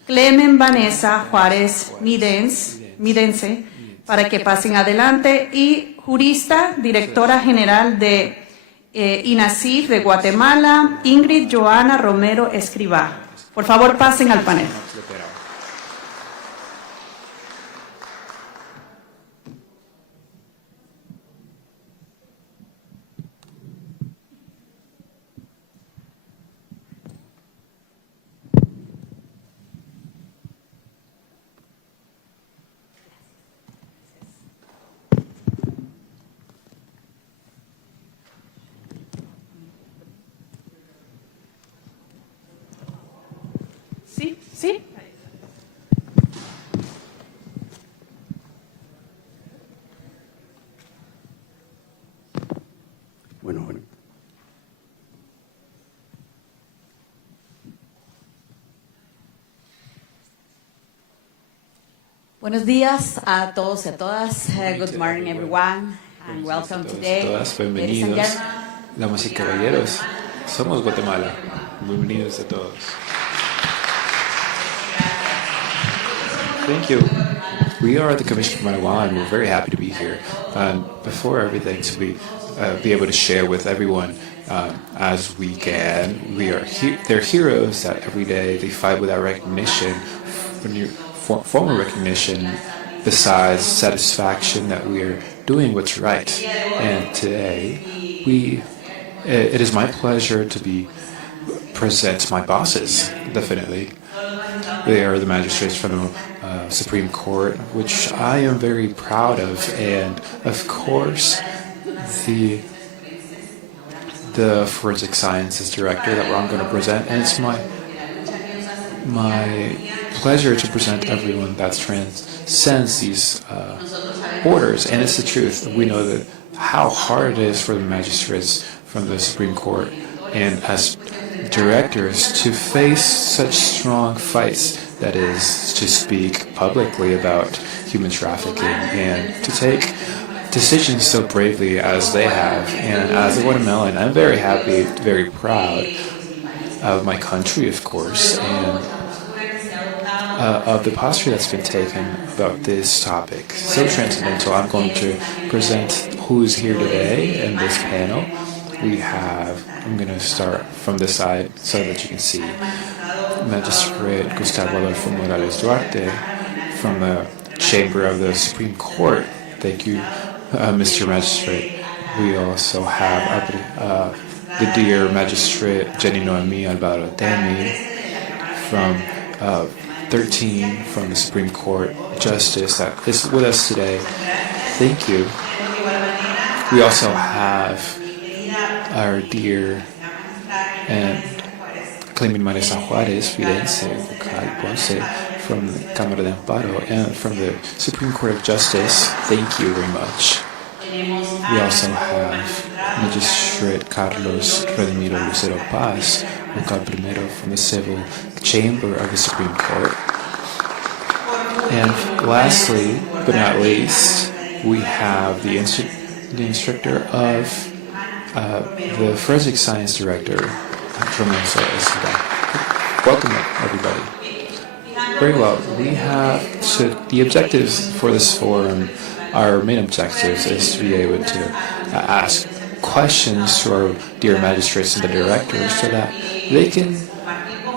Clemen Vanessa Juárez Midense, para que pasen adelante, y jurista, directora general de INASIF de Guatemala, Ingrid Joana Romero Escribá. Por favor, pasen al panel. ¿Sí? Bueno. Buenos días a todos y a todas. Good morning, everyone, and welcome today. Todas, bienvenidos. Damas y caballeros, somos Guatemala. Bienvenidos a todos. Thank you. We are the Commission for Guatemala, and we're very happy to be here. Before everything, to be able to share with everyone as we can. They're heroes that every day they fight without recognition, formal recognition, besides satisfaction that we are doing what's right. And today, it is my pleasure to be present my bosses, definitely. They are the magistrates from the Supreme Court, which I am very proud of, and of course, the forensic sciences director that I'm going to present, and it's my pleasure to present everyone that transcends these orders, and it's the truth. We know that how hard it is for the magistrates from the Supreme Court and as directors to face such strong fights, that is, to speak publicly about human trafficking and to take decisions so bravely as they have. And as a Guatemalan, I'm very happy, very proud of my country, of course, and of the posture that's been taken about this topic. So transcendental. I'm going to present who's here today in this panel. I'm going to start from the side so that you can see Magistrate Gustavo Adolfo Morales Duarte from the Chamber of the Supreme Court. Thank you, Mr. Magistrate. We also have the dear Magistrate Jenny Noemi Alvaro Temi from 13 from the Supreme Court Justice that is with us today. Thank you. We also have our dear and claiming Marisa Juarez, Fidense, Vocal Ponce from the Cámara de Amparo and from the Supreme Court of Justice. Thank you very much. We also have Magistrate Carlos Redimiro Lucero Paz, Vocal Primero from the Civil Chamber of the Supreme Court. And lastly, but not least, we have the instructor of the Forensic Science Director from Minnesota. Welcome, everybody. Very well. We have the objectives for this forum. Our main objectives is to be able to ask questions to our dear magistrates and the directors so that they can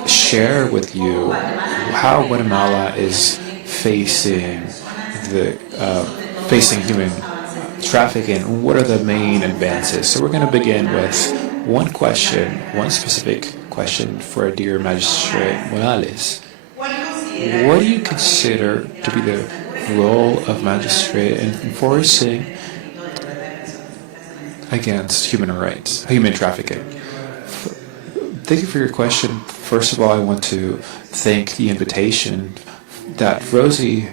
share with you how Guatemala is facing human trafficking and what are the main advances. So we're going to begin with one specific question for our dear Magistrate Morales. What do you consider to be the role of magistrate in enforcing against human trafficking? Thank you for your question. First of all, I want to thank the invitation that Rosie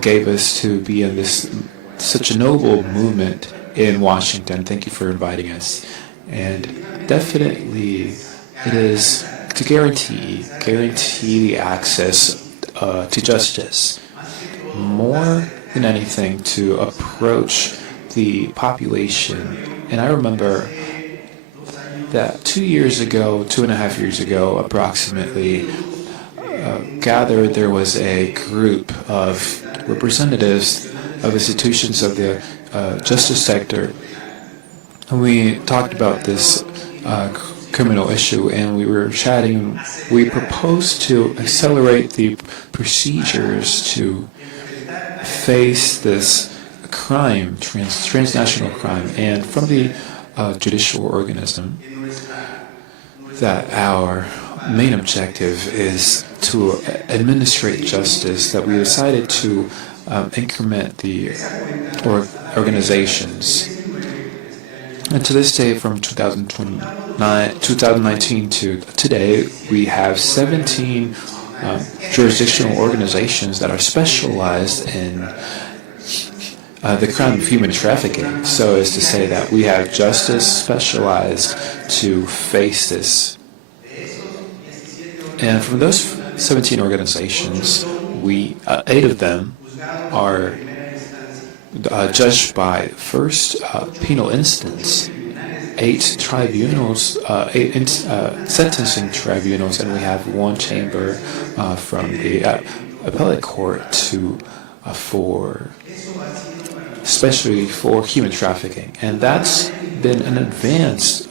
gave us to be in such a noble movement in Washington. Thank you for inviting us. And definitely it is to guarantee the access to justice. More than anything, to approach the population. And I remember that 2.5 years ago, approximately, there was a group of representatives of institutions of the justice sector. And we talked about this criminal issue, and we were chatting. We proposed to accelerate the procedures to face this crime, transnational crime, and from the judicial organism, that our main objective is to administrate justice, that we decided to increment the organizations. And to this day, from 2019 to today, we have 17 jurisdictional organizations that are specialized in the crime of human trafficking. So as to say that we have justice specialized to face this. And from those 17 organizations, 8 of them are judged by first penal instance, 8 tribunals, 8 sentencing tribunals, and we have 1 chamber from the appellate court especially for human trafficking. And that's been an advance,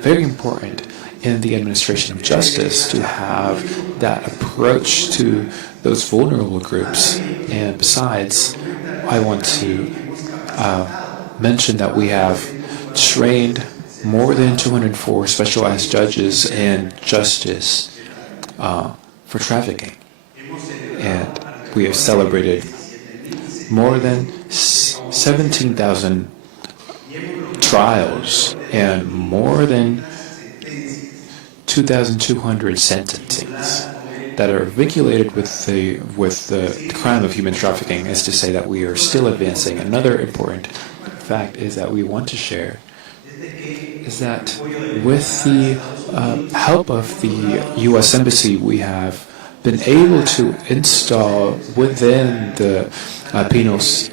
very important in the administration of justice, to have that approach to those vulnerable groups. And besides, I want to mention that we have trained more than 204 specialized judges and justice for trafficking. And we have celebrated more than 17,000 trials and more than 2,200 sentencings that are vinculated with the crime of human trafficking, is to say that we are still advancing. Another important fact is that we want to share is that with the help of the U.S. Embassy, we have been able to install within the penals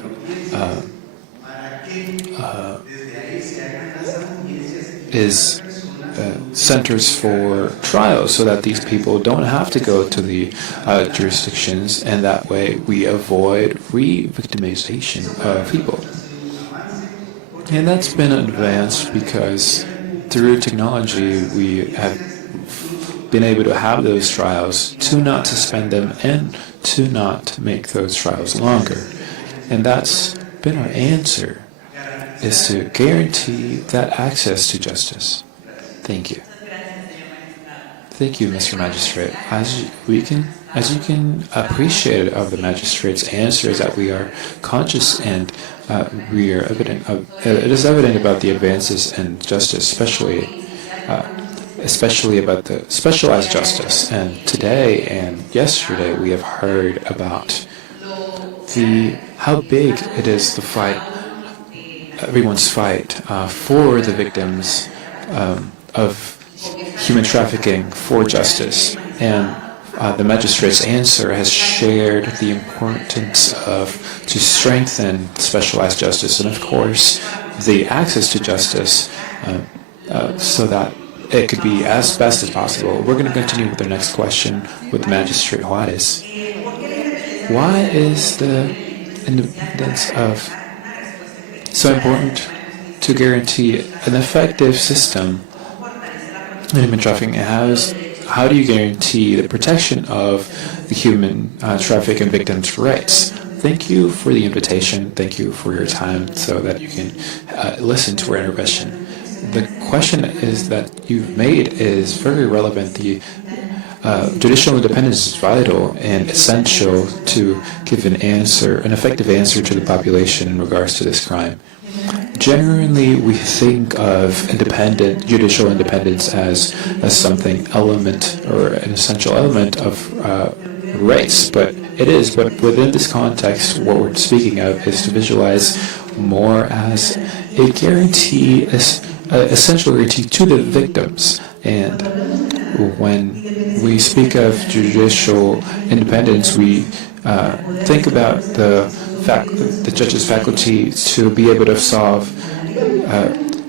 centers for trials, so that these people don't have to go to the jurisdictions, and that way we avoid re-victimization of people. And that's been advanced because through technology we have been able to have those trials, to not suspend them and to not make those trials longer. And that's been our answer, is to guarantee that access to justice. Thank you. Thank you, Mr. Magistrate. As you can appreciate of the magistrate's answer, is that we are conscious and we are evident. It is evident about the advances in justice, especially about the specialized justice. And today and yesterday, we have heard about how big it is, the fight, everyone's fight for the victims of human trafficking, for justice. And the magistrate's answer has shared the importance to strengthen specialized justice, and of course the access to justice, so that it could be as best as possible. We're going to continue with the next question with Magistrate Juarez. Why is the independence of so important to guarantee an effective system in human trafficking? How do you guarantee the protection of the human trafficking victims' rights? Thank you for the invitation. Thank you for your time so that you can listen to our intervention. The question is that you've made is very relevant. The judicial independence is vital and essential to give an effective answer to the population in regards to this crime. Generally, we think of judicial independence as something element or an essential element of rights, but it is. But within this context, what we're speaking of is to visualize more as a guarantee, essential guarantee to the victims. And when we speak of judicial independence, we think about the judge's faculty to be able to solve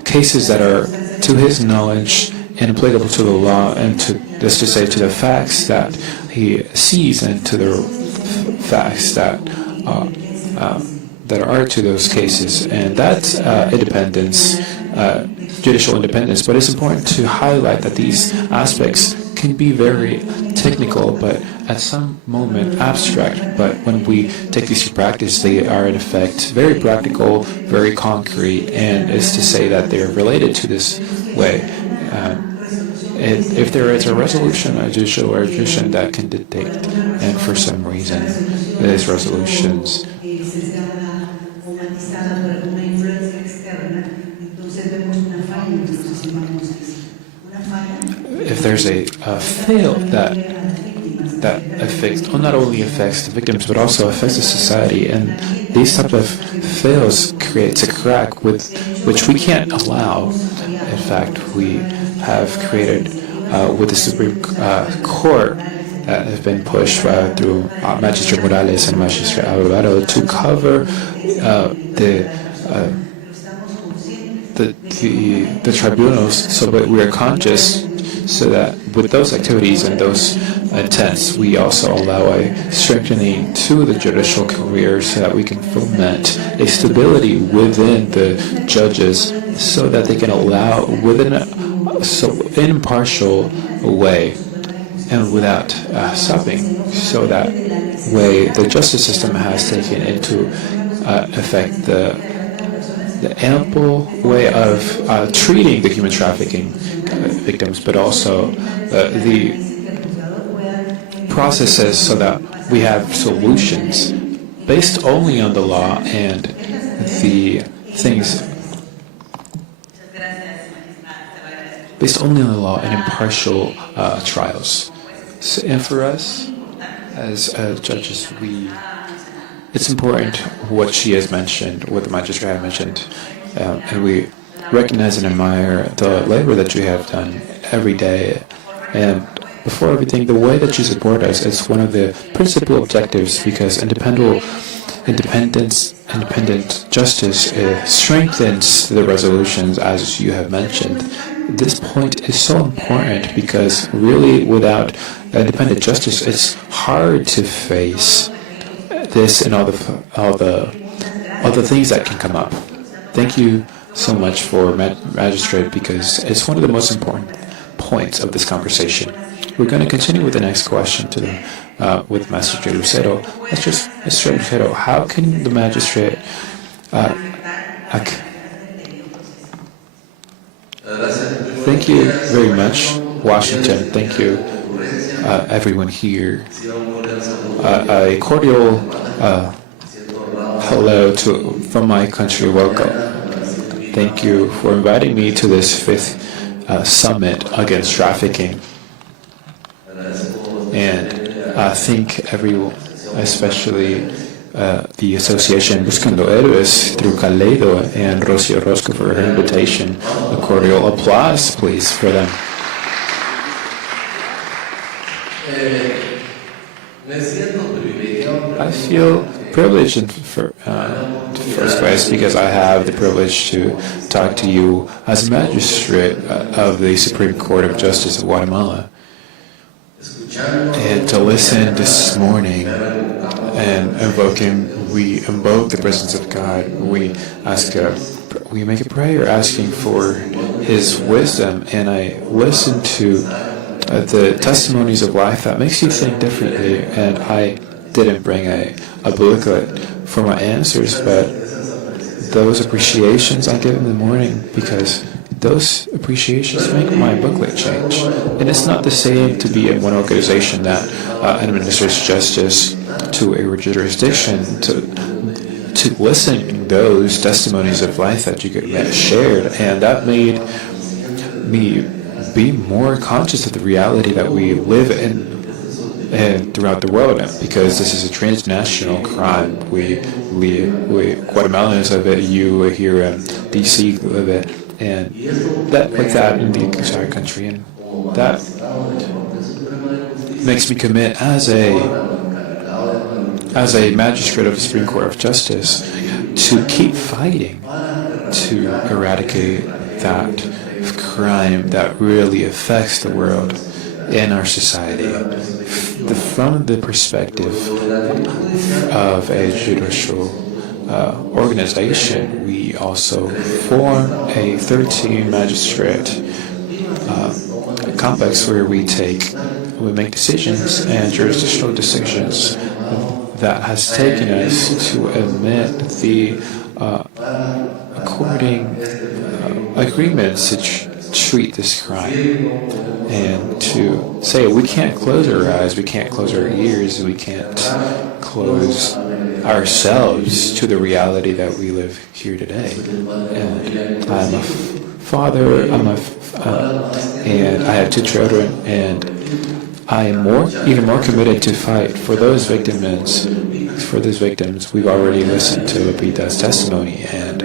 cases that are to his knowledge and applicable to the law, and to the facts that he sees and to the facts that are to those cases. And that's independence, judicial independence. But it's important to highlight that these aspects can be very technical, but at some moment abstract. But when we take these to practice, they are in effect very practical, very concrete, and is to say that they're related to this way. If there is a resolution, a judicial resolution that can dictate, and for some reason, these resolutions if there's a fail that affects, not only affects the victims but also affects the society, and these type of fails creates a crack which we can't allow. In fact, we have created with the Supreme Court that have been pushed through Magistrate Morales and Magistrate Alvarado to cover the tribunals, so that we are conscious, so that with those activities and those intents, we also allow a strengthening to the judicial career, so that we can foment a stability within the judges, so that they can allow within an impartial way and without stopping, so that way the justice system has taken into effect the the ample way of treating the human trafficking victims, but also the processes so that we have solutions based only on the law and the things based only on the law and impartial trials. So, and for us, as judges, it's important what she has mentioned, what the magistrate has mentioned, and we recognize and admire the labor that you have done every day. And before everything, the way that you support us is one of the principal objectives, because independent justice strengthens the resolutions, as you have mentioned. This point is so important because really without independent justice, it's hard to face this and all the things that can come up. Thank you so much for Magistrate, because it's one of the most important points of this conversation. We're going to continue with the next question with Magistrate Lucero. Magistrate Lucero, how can the magistrate Thank you very much, Washington. Thank you, everyone here. A cordial hello from my country. Welcome. Thank you for inviting me to this 5th summit against trafficking. And I think everyone, especially the association Buscando Héroes through Kaleido and Rocio Rosco for her invitation. A cordial applause, please, for them. I feel privileged in first place because I have the privilege to talk to you as a magistrate of the Supreme Court of Justice of Guatemala, and to listen this morning and we invoke the presence of God. We make a prayer asking for His wisdom, and I listen to the testimonies of life that makes you think differently. And I didn't bring a booklet for my answers, but those appreciations I give in the morning, because those appreciations make my booklet change. And it's not the same to be in one organization that administers justice to a jurisdiction, to listen to those testimonies of life that you get shared. And that made me be more conscious of the reality that we live in throughout the world, because this is a transnational crime. We Guatemalans live it, you here in DC live it, and that like that in the entire country, and that makes me commit as a magistrate of the Supreme Court of Justice to keep fighting to eradicate that crime that really affects the world in our society. From the perspective of a judicial organization, we also form a 13 magistrate complex where we make decisions and jurisdictional decisions that has taken us to admit the according agreements to treat this crime, and to say we can't close our eyes, we can't close our ears, we can't close ourselves to the reality that we live here today. And I'm a father, and I have 2 children, and I am even more committed to fight for those victims. For those victims, we've already listened to Lupita's testimony, and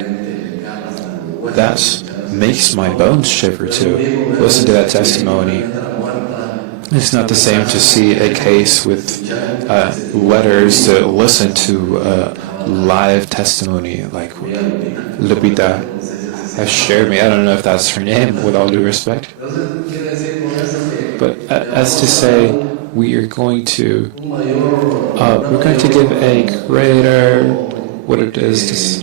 that makes my bones shiver to listen to that testimony. It's not the same to see a case with letters, to listen to live testimony like Lupita has shared me. I don't know if that's her name, with all due respect. But as to say, we are going to give a greater, what it is,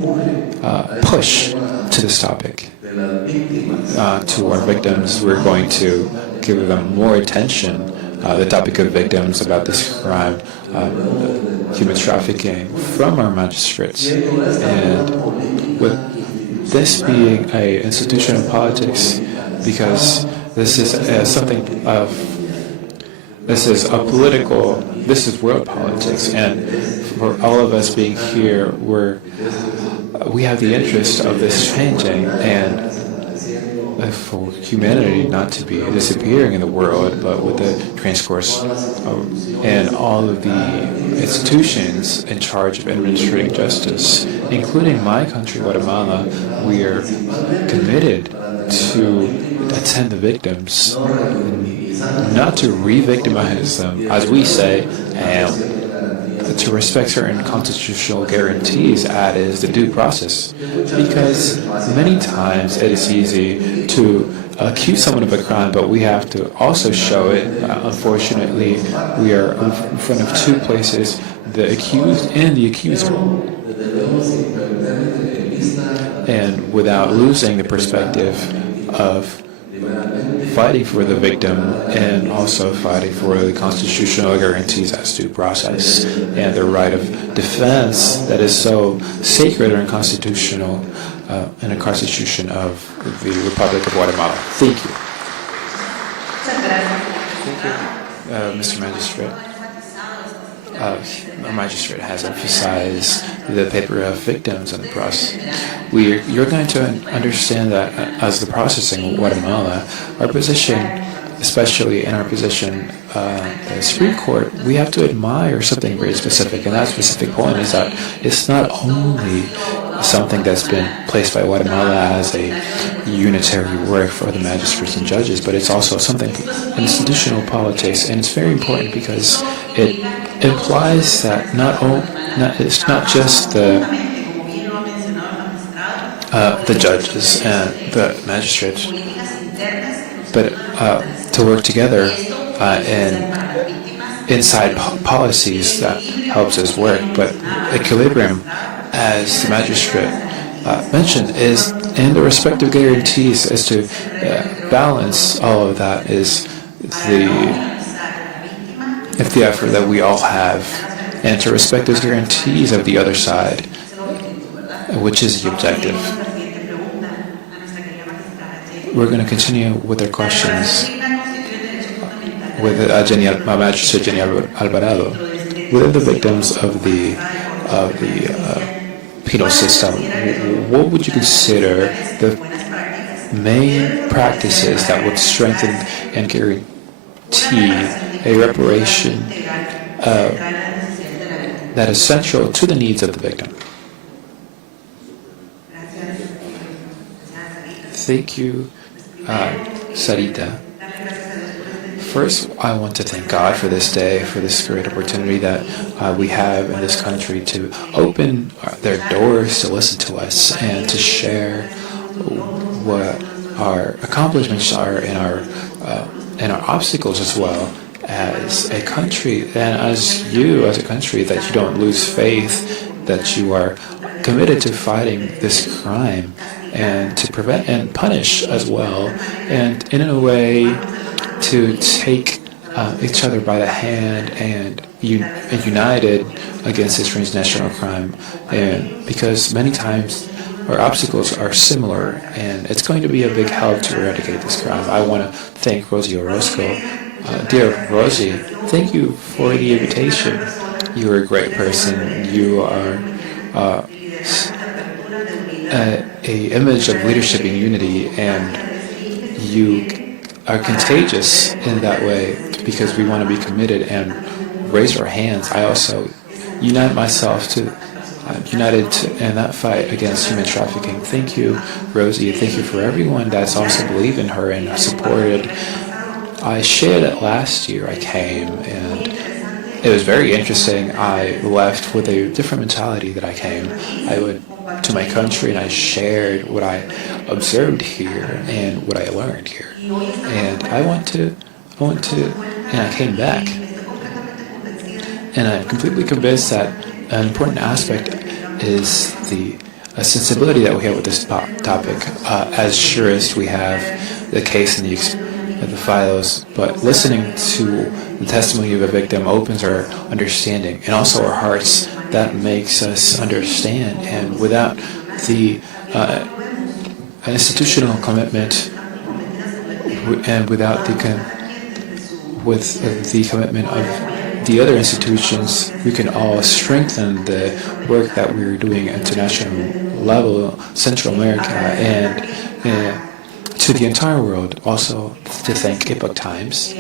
push to this topic. To our victims, we're going to give them more attention. The topic of victims about this crime, human trafficking, from our magistrates, and this being a institution of politics, because this is this is world politics, and for all of us being here, we have the interest of this changing, and for humanity not to be disappearing in the world, but with the transcourse and all of the institutions in charge of administrating justice, including my country, Guatemala, we are committed to attend the victims, not to re-victimize them, as we say, and to respect certain constitutional guarantees, that is the due process. Because many times it is easy to accuse someone of a crime, but we have to also show it. Unfortunately, we are in front of two places, the accused and the accuser. And without losing the perspective of fighting for the victim and also fighting for the constitutional guarantees as due process and the right of defense that is so sacred and constitutional in a constitution of the Republic of Guatemala. Thank you. Thank you, Mr. Magistrate. Our magistrate has emphasized the paper of victims in the process. You're going to understand that as the processing in Guatemala, our position, especially in our position the Supreme Court, we have to admire something very specific, and that specific point is that it's not only something that's been placed by Guatemala as a unitary work for the magistrates and judges, but it's also something institutional politics, and it's very important because it implies that it's not just the judges and the magistrates, but to work together and inside policies that helps us work. But equilibrium, as the magistrate mentioned, is in the respective guarantees as to balance all of that is the effort that we all have, and to respect those guarantees of the other side, which is the objective. We're going to continue with our questions with Magistrate Jenny Alvarado. With the victims of the penal system, what would you consider the main practices that would strengthen and guarantee a reparation that is central to the needs of the victim? Thank you, Sarita. First, I want to thank God for this day, for this great opportunity that we have in this country to open their doors to listen to us and to share what our accomplishments are and our obstacles as well as a country, and as a country, that you don't lose faith, that you are committed to fighting this crime and to prevent and punish as well, and in a way to take each other by the hand and united against this transnational crime. And because many times our obstacles are similar, and it's going to be a big help to eradicate this crime. I want to thank Rosie Orozco. Dear Rosie, thank you for the invitation. You are a great person. You are a image of leadership and unity, and you are contagious in that way because we want to be committed and raise our hands. I also unite myself to united in that fight against human trafficking. Thank you, Rosie. Thank you for everyone that's also believed in her and supported. I shared it last year. I came, and it was very interesting. I left with a different mentality that I came. I went to my country and I shared what I observed here and what I learned here. And I came back. And I'm completely convinced that an important aspect is the sensibility that we have with this topic. As jurists, we have the case and the files, but listening to the testimony of a victim opens our understanding and also our hearts. That makes us understand, and without the institutional commitment, and without the commitment of the other institutions, we can all strengthen the work that we're doing at international level, Central America, and to the entire world. Also to thank Epoch Times,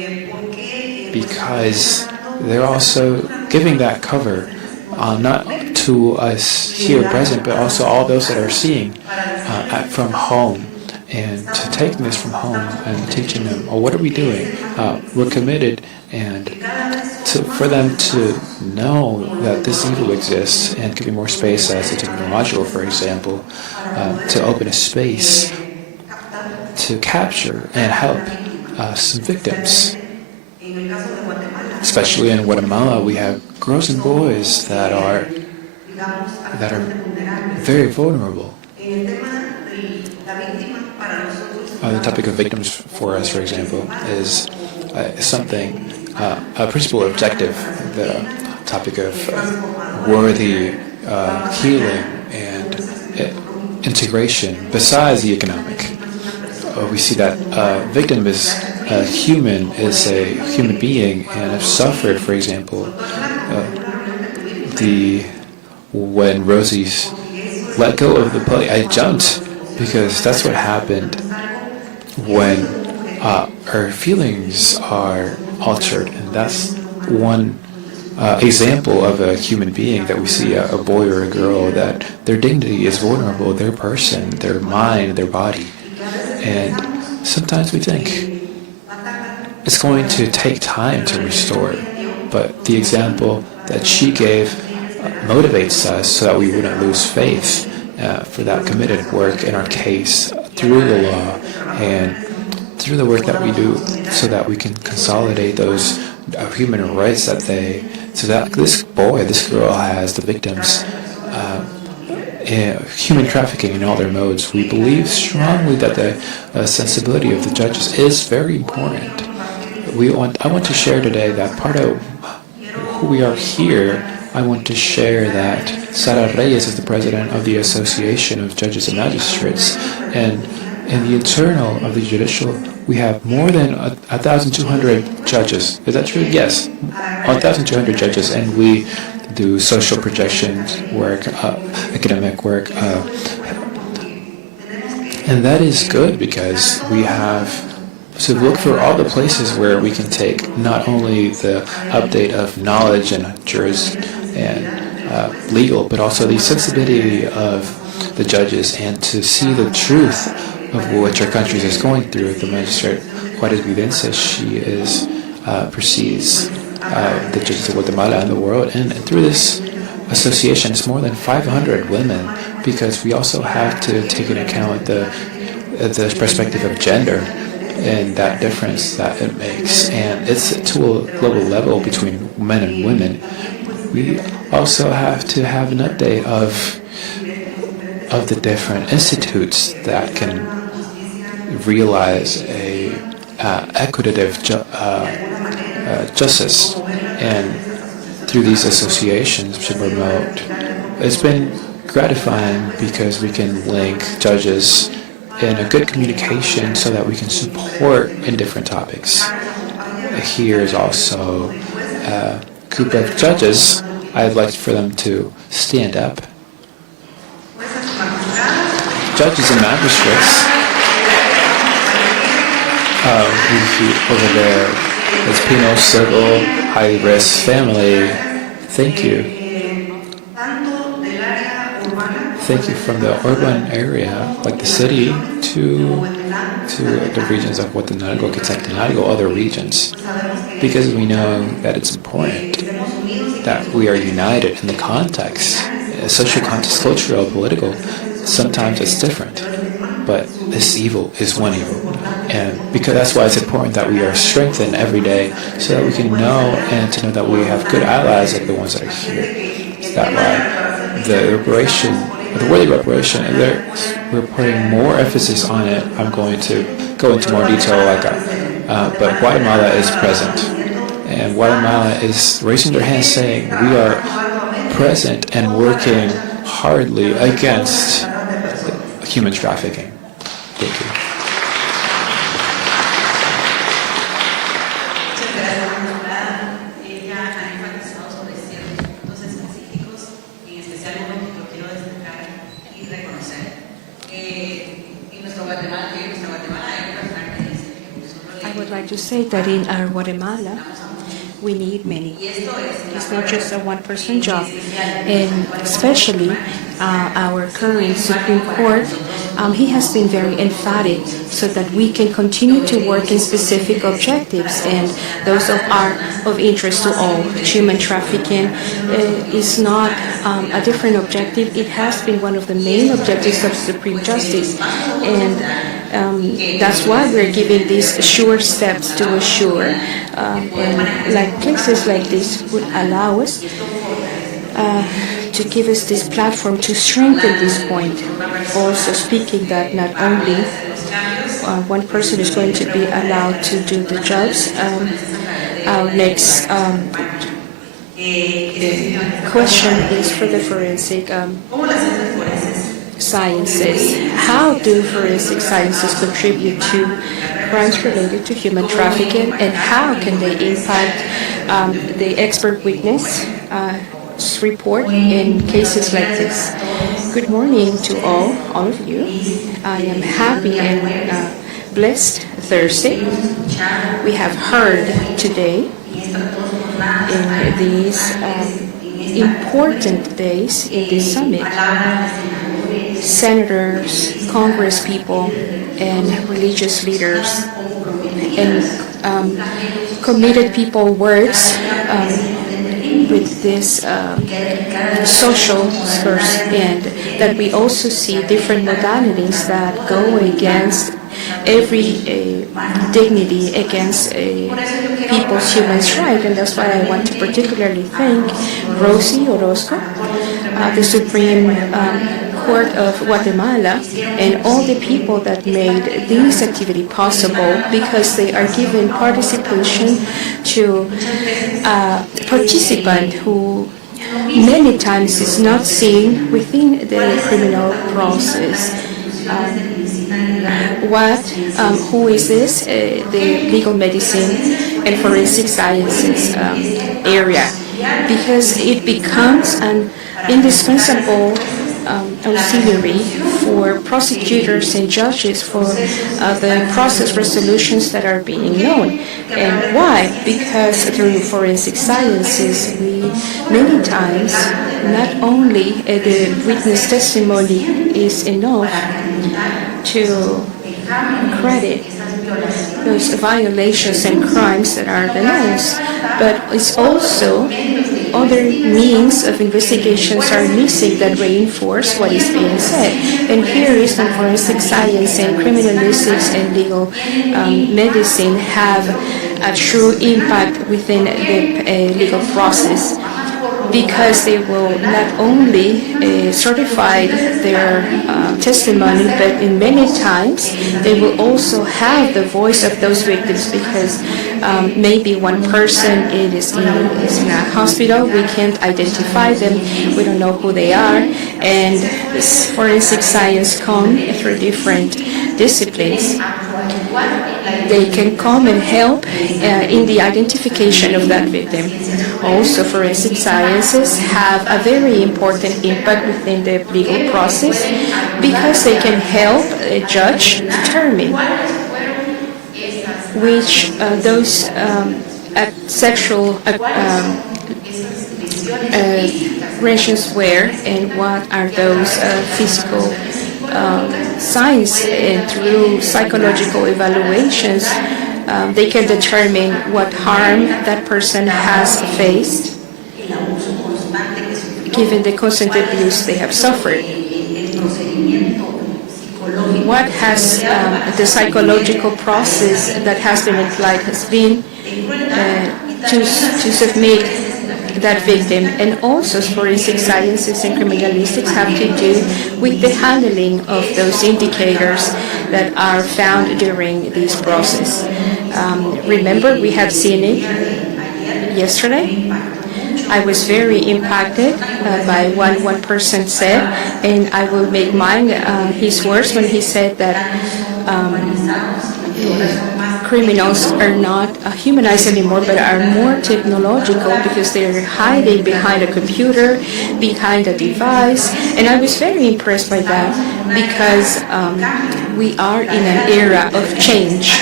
because they're also giving that cover not to us here present, but also all those that are seeing from home, and to taking this from home and teaching them, oh, what are we doing? We're committed, and for them to know that this evil exists, and giving more space as a technological, for example, to open a space to capture and help some victims. Especially in Guatemala, we have girls and boys that are very vulnerable. The topic of victims for us, for example, is something, a principal objective, the topic of worthy healing and integration besides the economic. We see that victim is a human being, and have suffered, for example, when Rosie's let go of the pulley, I jumped because that's what happened when her feelings are altered, and that's one example of a human being that we see, a boy or a girl, that their dignity is vulnerable, their person, their mind, their body. And sometimes we think it's going to take time to restore, but the example that she gave motivates us so that we wouldn't lose faith for that committed work in our case through the law and through the work that we do, so that we can consolidate those human rights so that this boy, this girl has the victims human trafficking in all their modes. We believe strongly that the sensibility of the judges is very important. I want to share today that part of who we are here. I want to share that Sara Reyes is the president of the Association of Judges and Magistrates, and in the internal of the judicial, we have more than 1,200 judges. Is that true? Yes, 1,200 judges, and we do social projections work, academic work, and that is good because we have to look for all the places where we can take not only the update of knowledge and juris and legal, but also the sensibility of the judges, and to see the truth of what our country is going through. The magistrate Juárez Videncia, she precedes the judges of Guatemala and the world, and through this association, it's more than 500 women, because we also have to take into account the perspective of gender and that difference that it makes, and it's to a global level between men and women. We also have to have an update of the different institutes that can realize a equitative justice, and through these associations to promote. It's been gratifying because we can link judges in a good communication so that we can support in different topics. Here is also a group of judges. I'd like for them to stand up. Judges and magistrates. Over there, it's penal, civil, high-risk family. Thank you. Thank you from the urban area, like the city, to the regions of Huehuetenango, Quetzaltenango, other regions, because we know that it's important that we are united in the context, social context, cultural, political. Sometimes it's different, but this evil is one evil, and because that's why it's important that we are strengthened every day, so that we can know and to know that we have good allies like the ones that are here. So that why the reparation, the worthy reparation, and we're putting more emphasis on it. I'm going to go into more detail but Guatemala is present, and Guatemala is raising their hands saying we are present and working hardly against human trafficking. Thank you. I would like to say that in our Guatemala, we need many. It's not just a one-person job. And especially our current Supreme Court, he has been very emphatic so that we can continue to work in specific objectives, and those are of interest to all. Human trafficking is not a different objective. It has been one of the main objectives of Supreme Justice. And that's why we're giving these sure steps to assure, and like places like this would allow us to give us this platform to strengthen this point. Also speaking that not only one person is going to be allowed to do the jobs. Our next question is for the forensic sciences. How do forensic sciences contribute to crimes related to human trafficking, and how can they impact the expert witness report in cases like this? Good morning to all of you. I am happy and blessed Thursday. We have heard today in these important days in this summit, senators, Congress people, and religious leaders, and committed people works with this social source, and that we also see different modalities that go against every dignity, against people's human rights. And that's why I want to particularly thank Rosie Orozco, the Supreme Court of Guatemala, and all the people that made this activity possible, because they are given participation to a participant who many times is not seen within the criminal process. Who is this? The legal medicine and forensic sciences area, because it becomes an indispensable auxiliary for prosecutors and judges for the process resolutions that are being known. And why? Because through forensic sciences, we many times, not only the witness testimony is enough to credit those violations and crimes that are denounced, but it's also other means of investigations are missing that reinforce what is being said. And here is when forensic science and criminalistics and legal medicine have a true impact within the legal process, because they will not only certify their testimony, but in many times they will also have the voice of those victims, because maybe one person is in a hospital, we can't identify them, we don't know who they are, and this forensic science come through different disciplines. They can come and help in the identification of that victim. Also, forensic sciences have a very important impact within the legal process, because they can help a judge determine which those sexual agressions were, and what are those physical signs, and through psychological evaluations, they can determine what harm that person has faced, given the constant abuse they have suffered. What has the psychological process that has been implied has been to submit that victim. And also forensic sciences and criminalistics have to do with the handling of those indicators that are found during this process. Remember, we have seen it yesterday. I was very impacted by what one person said, and I will make mine his words when he said that criminals are not humanized anymore, but are more technological because they're hiding behind a computer, behind a device. And I was very impressed by that because we are in an era of change.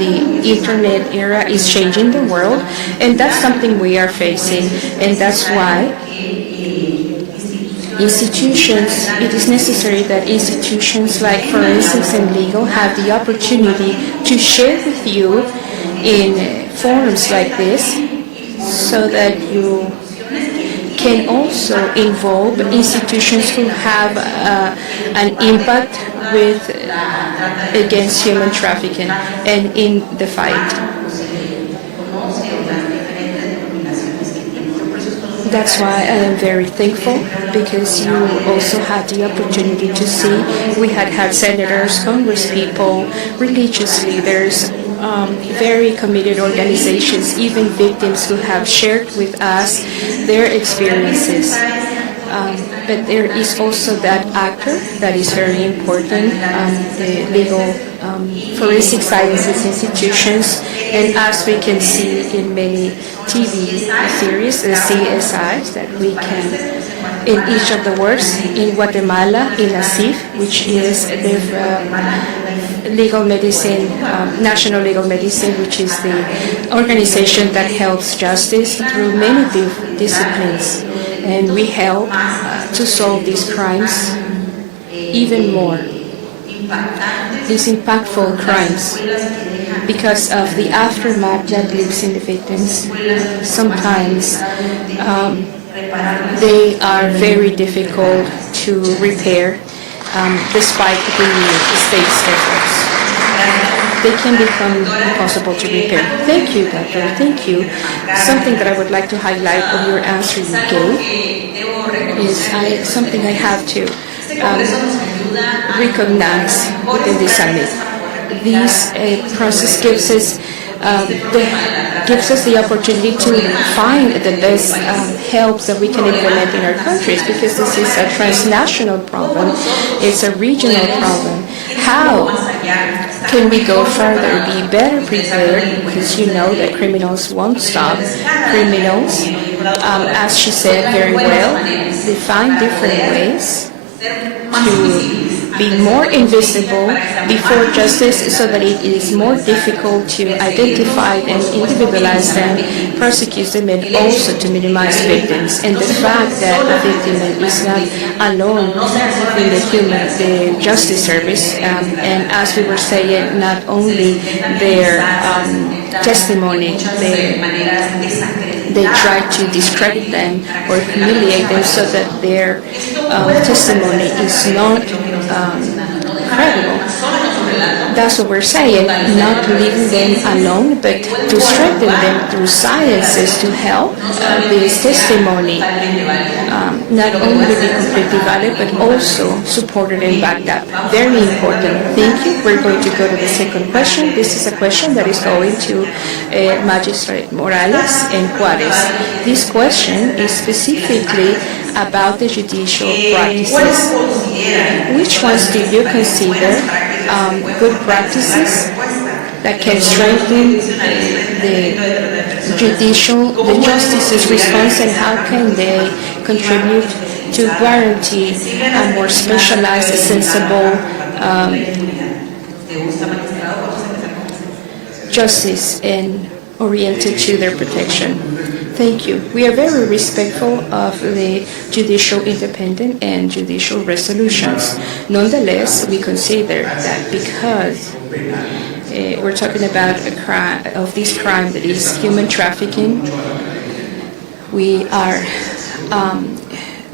The internet era is changing the world, and that's something we are facing. And that's why institutions, it is necessary that institutions like forensics and legal have the opportunity to share with you in forums like this so that you can also involve institutions who have an impact against human trafficking and in the fight. That's why I am very thankful, because you also had the opportunity to see. We had senators, congresspeople, religious leaders, very committed organizations, even victims who have shared with us their experiences. But there is also that actor that is very important, the legal forensic sciences institutions, and as we can see in many TV series, the CSIs that we can, in each of the words, in Guatemala, in ASIF, which is the legal medicine, National Legal Medicine, which is the organization that helps justice through many disciplines. And we help to solve these crimes even more, these impactful crimes, because of the aftermath that lives in the victims. Sometimes they are very difficult to repair despite the state's efforts. They can become impossible to repair. Thank you, Doctor. Thank you. Something that I would like to highlight of your answer you gave is something I have to recognize within this summit. This process gives us the opportunity to find the best help that we can implement in our countries, because this is a transnational problem. It's a regional problem. How can we go further, be better prepared, because you know that criminals won't stop. Criminals, as she said very well, they find different ways to be more invisible before justice, so that it is more difficult to identify and individualize them, prosecute them, and also to minimize victims. And the fact that the victim is not alone in the justice service, and as we were saying, not only their testimony, they try to discredit them or humiliate them so that their testimony is not credible. That's what we're saying, not leaving them alone, but to strengthen them through sciences to help this testimony not only be completely valid, but also supported and backed up. Very important. Thank you. We're going to go to the second question. This is a question that is going to Magistrate Morales and Juarez. This question is specifically about the judicial practices. Which ones do you consider good practices that can strengthen the justice's response, and how can they contribute to guarantee a more specialized, sensible justice and oriented to their protection? Thank you. We are very respectful of the judicial independence and judicial resolutions. Nonetheless, we consider that because we're talking about a crime, of this crime that is human trafficking, we are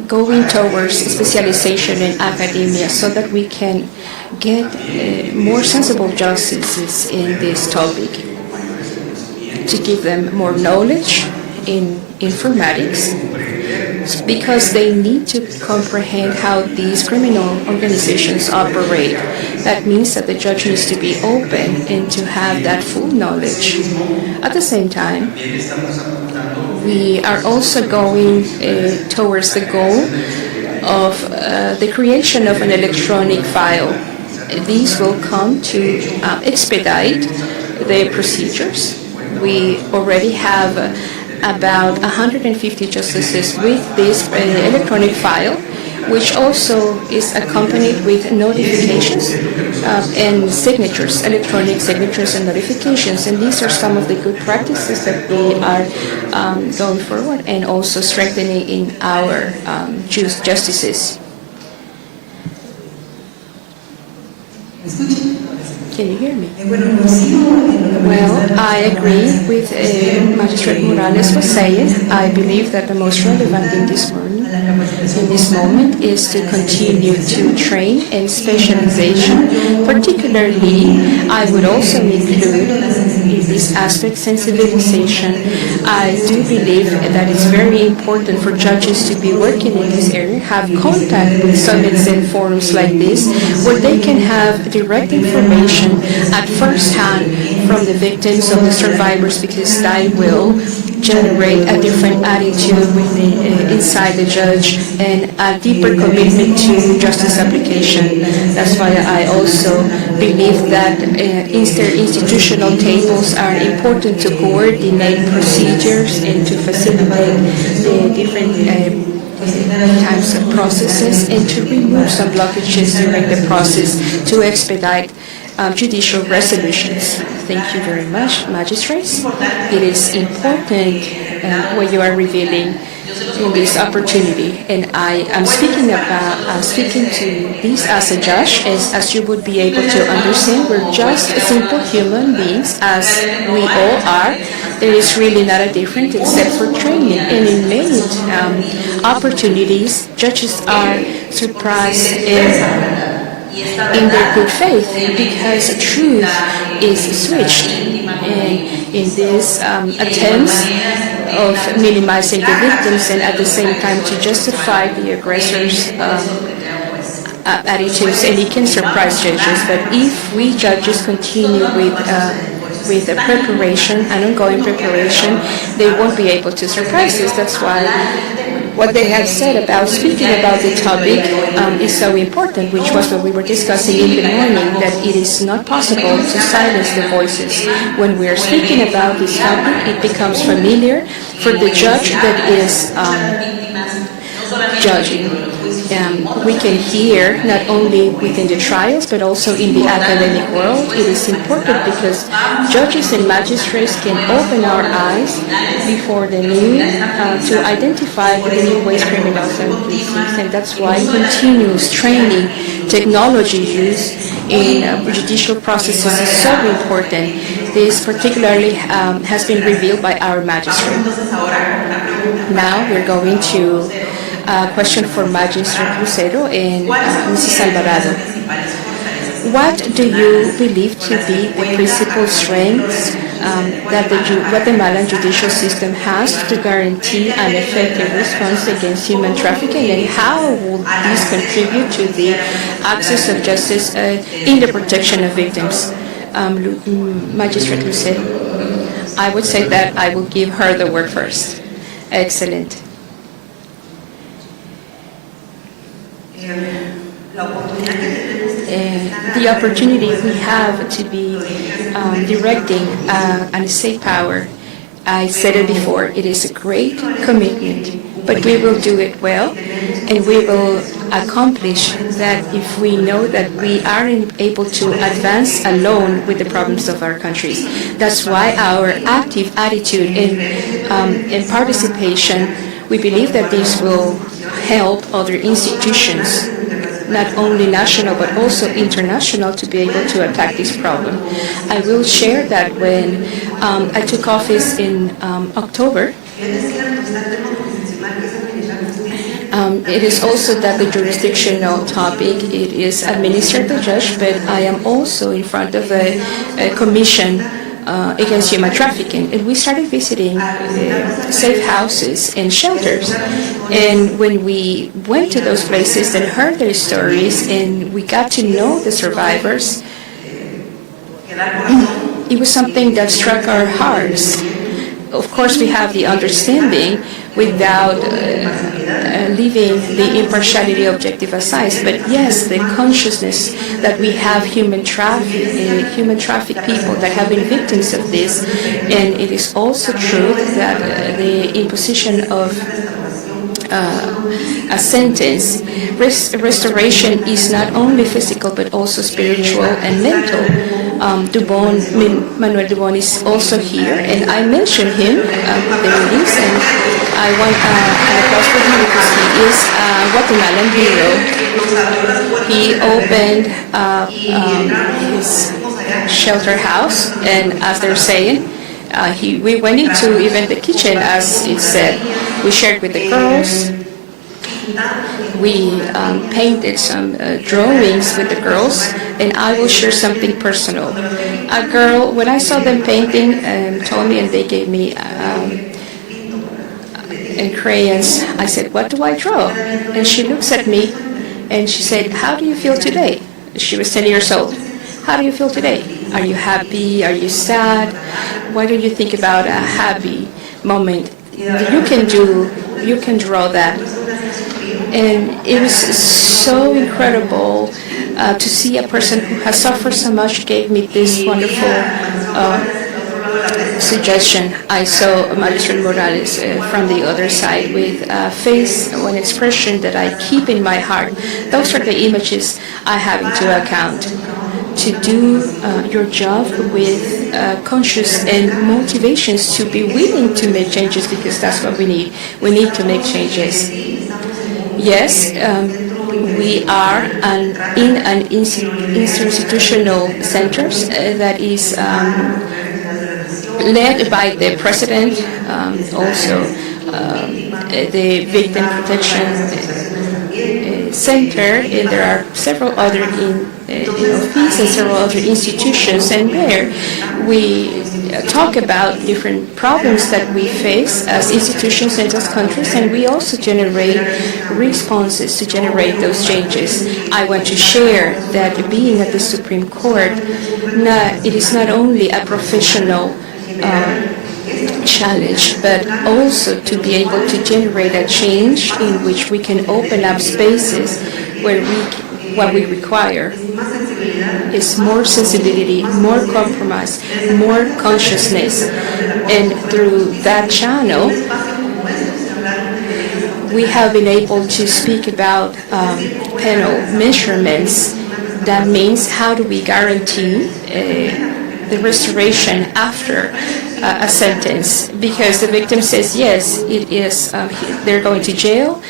going towards specialization in academia so that we can get more sensible justices in this topic, to give them more knowledge in informatics, because they need to comprehend how these criminal organizations operate. That means that the judge needs to be open and to have that full knowledge. At the same time, we are also going towards the goal of the creation of an electronic file. These will come to expedite the procedures. We already have about 150 justices with this electronic file, which also is accompanied with notifications and signatures, electronic signatures and notifications. And these are some of the good practices that we are going forward and also strengthening in our justices. Can you hear me? Well, I agree with Magistrate Morales was saying. I believe that the most relevant in this moment is to continue to train and specialization. Particularly, I would also include in this aspect sensibilization. I do believe that it's very important for judges to be working in this area, have contact with summits and forums like this, where they can have direct information at first hand from the victims of the survivors, because that will generate a different attitude inside the judge and a deeper commitment to justice application. That's why I also believe that interinstitutional tables are important to coordinate procedures and to facilitate the different types of processes and to remove some blockages during the process to expedite judicial resolutions. Thank you very much, magistrates. It is important what you are revealing in this opportunity, and I am speaking to this as a judge, as you would be able to understand. We're just simple human beings, as we all are. There is really not a difference except for training, and in many opportunities, judges are surprised in their good faith, because truth is switched. And in these attempts of minimizing the victims and at the same time to justify the aggressors' attitudes, and it can surprise judges. But if we judges continue with a preparation, an ongoing preparation, they won't be able to surprise us. That's why what they have said about speaking about the topic is so important, which was what we were discussing in the morning, that it is not possible to silence the voices. When we are speaking about this topic, it becomes familiar for the judge that is judging. We can hear not only within the trials but also in the academic world. It is important because judges and magistrates can open our eyes before the need to identify the new ways criminals are using, and that's why continuous training, technology use in judicial processes is so important. This particularly has been revealed by our magistrate. Now we're going to question for Magistrate Lucero and Mrs. Alvarado. What do you believe to be the principal strengths that the Guatemalan judicial system has to guarantee an effective response against human trafficking, and how will this contribute to the access of justice in the protection of victims? Magistrate Lucero. I would say that I will give her the word first. Excellent. The opportunity we have to be directing an state power, I said it before, it is a great commitment, but we will do it well, and we will accomplish that if we know that we aren't able to advance alone with the problems of our countries. That's why our active attitude and participation, we believe that this will help other institutions, not only national but also international, to be able to attack this problem. I will share that when I took office in October, it is also that the jurisdictional topic, it is administered by the judge, but I am also in front of a commission against human trafficking, and we started visiting safe houses and shelters. And when we went to those places and heard their stories and we got to know the survivors, it was something that struck our hearts. of course, we have the understanding without leaving the impartiality objective aside. But yes, the consciousness that we have human traffic people that have been victims of this, and it is also true that the imposition of a sentence, restoration is not only physical but also spiritual and mental. Manuel Dubon is also here, and I mentioned him the release, and I want an applause for him because he is a Guatemalan hero. He opened his shelter house, and as they're saying, we went into even the kitchen, as it said. We shared with the girls. We painted some drawings with the girls, and I will share something personal. A girl, when I saw them painting, told me, and they gave me crayons. I said, "What do I draw?" And she looks at me, and she said, "How do you feel today?" She was 10 years old. "How do you feel today? Are you happy? Are you sad? Why don't you think about a happy moment? You can draw that." And it was so incredible to see a person who has suffered so much gave me this wonderful suggestion. I saw Marisol Morales from the other side with a face, an expression that I keep in my heart. Those are the images I have into account. To do your job with conscious and motivations to be willing to make changes, because that's what we need. We need to make changes. Yes, we are in an institutional center that is led by the president, also the victim protection center, and there are several other offices and several other institutions, and there we talk about different problems that we face as institutions and as countries, and we also generate responses to generate those changes. I want to share that being at the Supreme Court, it is not only a professional challenge, but also to be able to generate a change in which we can open up spaces where what we require is more sensibility, more compromise, more consciousness. And through that channel, we have been able to speak about penal measurements. That means, how do we guarantee the restoration after a sentence? Because the victim says, yes, it is, they're going to jail,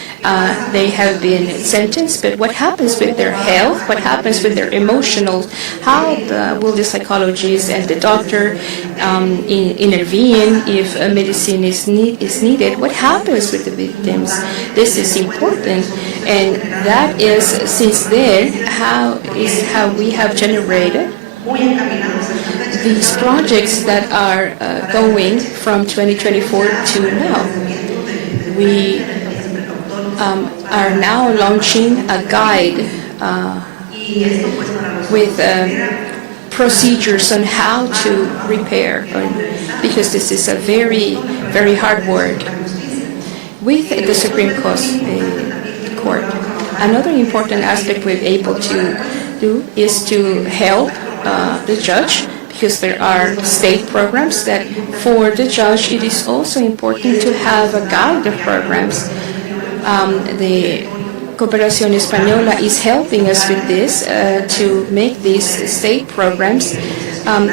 they have been sentenced, but what happens with their health? What happens with their emotional? How will the psychologist and the doctor intervene if medicine is needed? What happens with the victims? This is important, and that is, since then, how we have generated these projects that are going from 2024 to now. We are now launching a guide with procedures on how to repair, because this is a very, very hard work with the Supreme Court. Another important aspect we're able to do is to help the judge, because there are state programs that for the judge it is also important to have a guide of programs. The Cooperación Española is helping us with this to make these state programs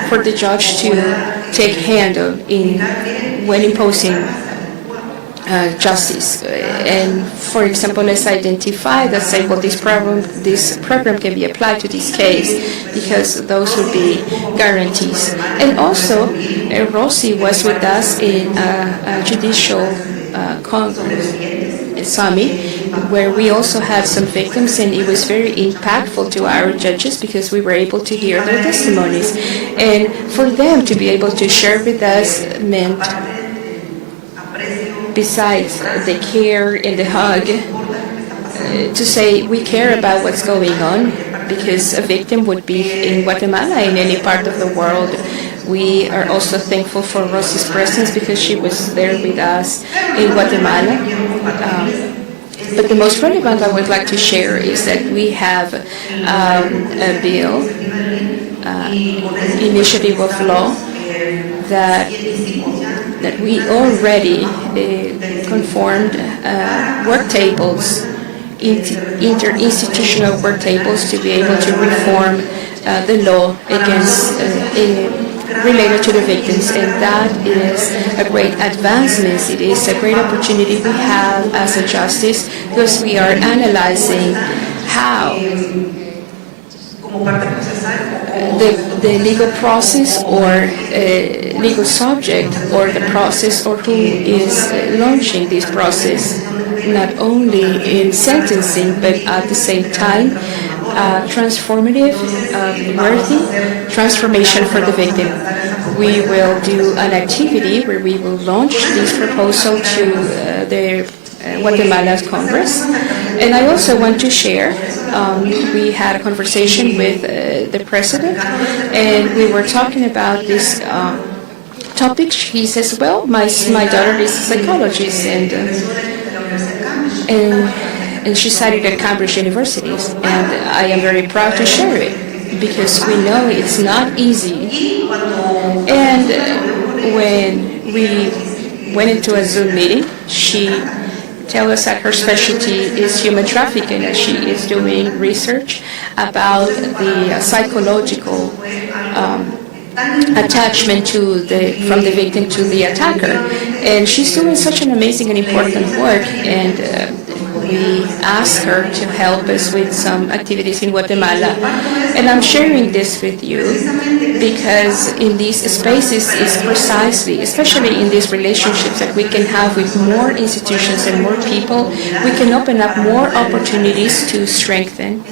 for the judge to take hand of when imposing justice. And for example, let's identify that, say, well, this program can be applied to this case, because those would be guarantees. And also, Rossi was with us in a judicial summit where we also had some victims, and it was very impactful to our judges because we were able to hear their testimonies. And for them to be able to share with us meant, besides the care and the hug, to say we care about what's going on, because a victim would be in Guatemala, in any part of the world, We are also thankful for Rosie's presence because she was there with us in Guatemala. But the most relevant I would like to share is that we have a bill, initiative of law, that we already conformed work tables, interinstitutional work tables, to be able to reform the law against related to the victims, and that is a great advancement. It is a great opportunity we have as a justice, because we are analyzing how the legal process or legal subject or the process or who is launching this process, not only in sentencing but at the same time transformative, worthy transformation for the victim. We will do an activity where we will launch this proposal to the Guatemala Congress. And I also want to share, we had a conversation with the president, and we were talking about this topic. He says, well, my daughter is a psychologist, and she studied at Cambridge University, and I am very proud to share it, because we know it's not easy. And when we went into a Zoom meeting, she tell us that her specialty is human trafficking, and she is doing research about the psychological attachment from the victim to the attacker. And she's doing such an amazing and important work, and we asked her to help us with some activities in Guatemala. And I'm sharing this with you because in these spaces is precisely, especially in these relationships that we can have with more institutions and more people, we can open up more opportunities to strengthen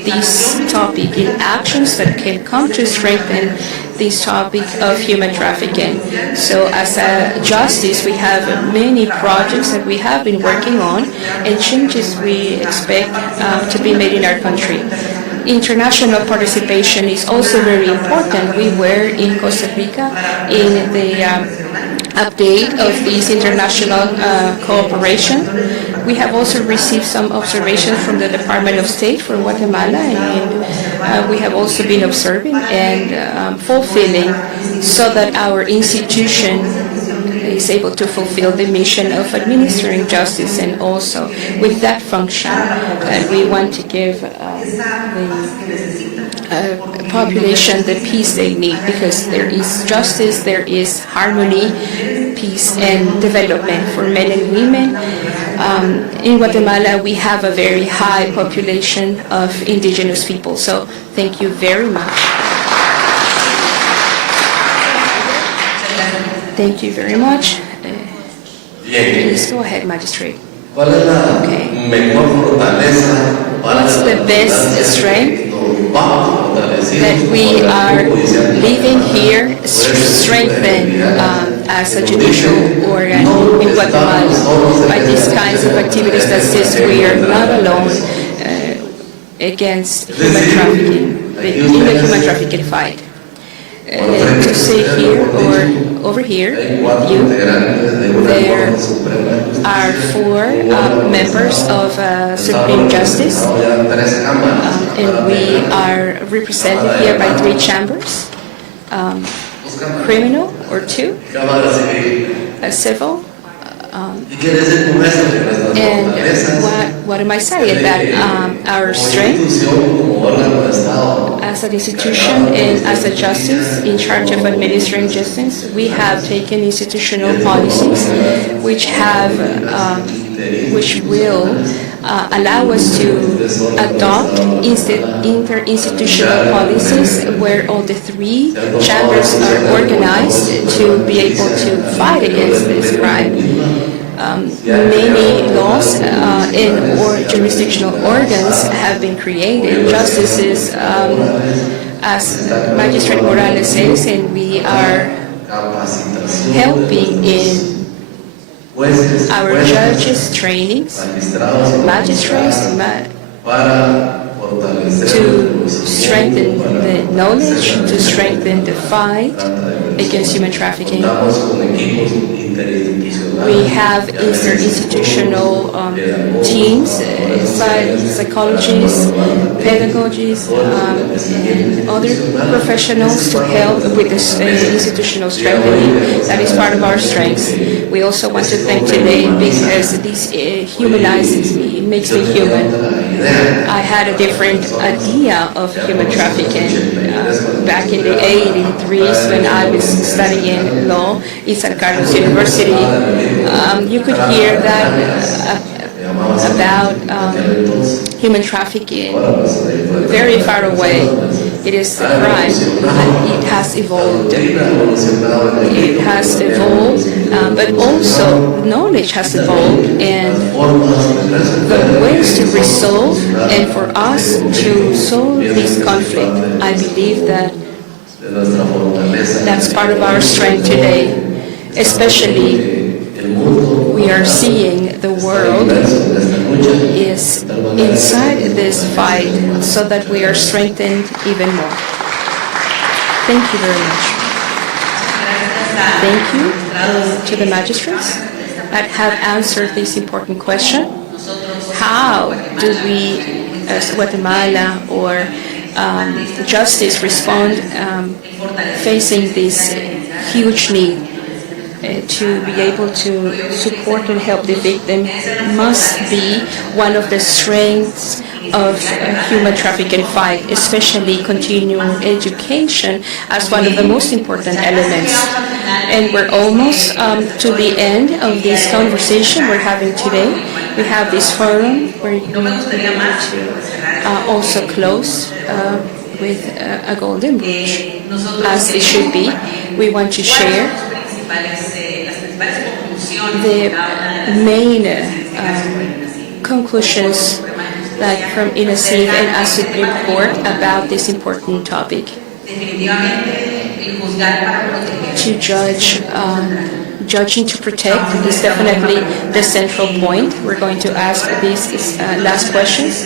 this topic in actions that can come to strengthen this topic of human trafficking. So as a justice, we have many projects that we have been working on and changes we expect to be made in our country. International participation is also very important. We were in Costa Rica in the update of this international cooperation. We have also received some observations from the Department of State for Guatemala, and we have also been observing and fulfilling so that our institution is able to fulfill the mission of administering justice, and also with that function we want to give the population the peace they need, because there is justice, there is harmony, peace and development for men and women. In Guatemala we have a very high population of indigenous people, so thank you very much. Thank you very much. Please go ahead, Magistrate. Okay. What's the best strength that we are living here, strengthened as a judicial organ in Guatemala by these kinds of activities that says we are not alone against human trafficking, in the human trafficking fight. To say here or over here with you, there are 4 members of Supreme Justice, and we are represented here by 3 chambers, criminal or 2, civil, and what am I saying? That our strength as an institution and as a justice in charge of administering justice, we have taken institutional policies which will allow us to adopt interinstitutional policies where all the 3 chambers are organized to be able to fight against this crime. Many laws or jurisdictional organs have been created. Justices, as Magistrate Morales says, and we are helping in our judges' trainings, magistrates, to strengthen strengthen the knowledge, to strengthen the fight against human trafficking. We have interinstitutional teams, psychologists, pedagogists, and other professionals to help with this institutional strengthening. That is part of our strengths. We also want to thank today because this humanizes me, it makes me human. I had a different idea of human trafficking back in the 83s when I was studying law in San Carlos University. You could hear that about human trafficking very far away. It is a crime, and it has evolved. It has evolved, but also knowledge has evolved, and the ways to resolve and for us to solve this conflict, I believe that that's part of our strength today, especially we are seeing the world is inside this fight so that we are strengthened even more. Thank you very much. Thank you to the magistrates that have answered this important question. How do we, as Guatemala or justice, respond facing this huge need? To be able to support and help the victim must be one of the strengths of human trafficking fight, especially continuing education as one of the most important elements. And we're almost to the end of this conversation we're having today. We have this forum where you're going to be able to also close with a golden bridge, as it should be. We want to share the main conclusions that from INASIF and a Supreme Court about this important topic. To judge, judging to protect is definitely the central point. We're going to ask these last questions.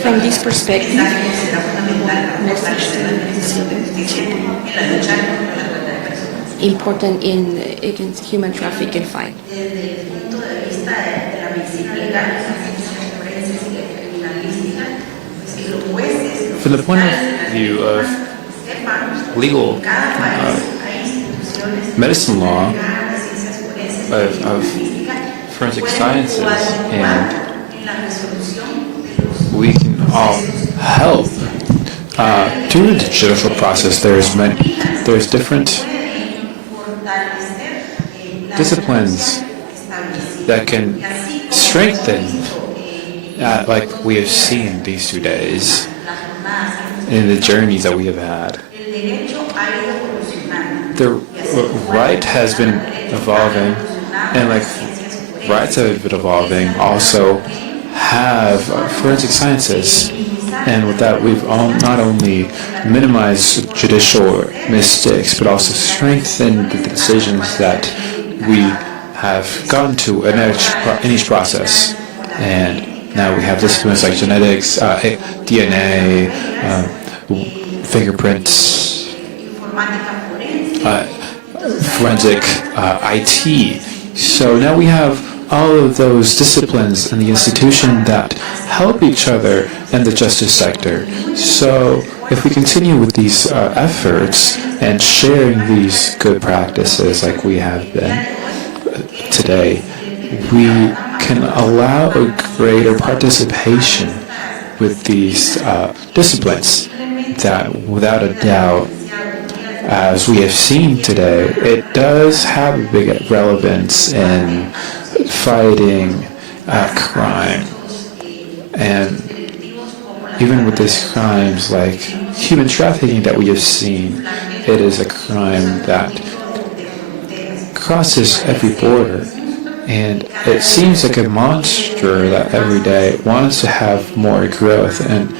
From this perspective, message important in against human trafficking fight. From the point of view of legal medicine law, of forensic sciences, and we can all help through the judicial process. There's different disciplines that can strengthen, like we have seen these 2 days, in the journeys that we have had. The right has been evolving, and like rights have been evolving, also have forensic sciences. And with that, we've not only minimized judicial mistakes, but also strengthened the decisions that we have gotten to in each process. And now we have disciplines like genetics, DNA, fingerprints, forensic, IT. So now we have all of those disciplines in the institution that help each other in the justice sector. So if we continue with these efforts and sharing these good practices like we have been today, we can allow a greater participation with these disciplines that, without a doubt, as we have seen today, it does have a big relevance in fighting crime. And even with these crimes like human trafficking that we have seen, it is a crime that crosses every border. And it seems like a monster that every day wants to have more growth and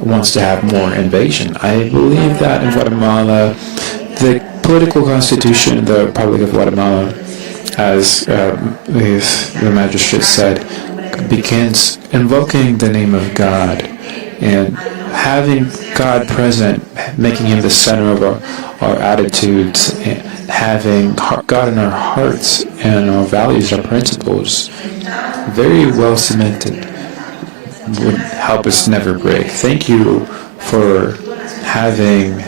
wants to have more invasion. I believe that in Guatemala, the political constitution of the Republic of Guatemala, as the magistrate said, begins invoking the name of God and having God present, making Him the center of our attitudes, and having God in our hearts and our values, our principles, very well cemented, would help us never break. Thank you for having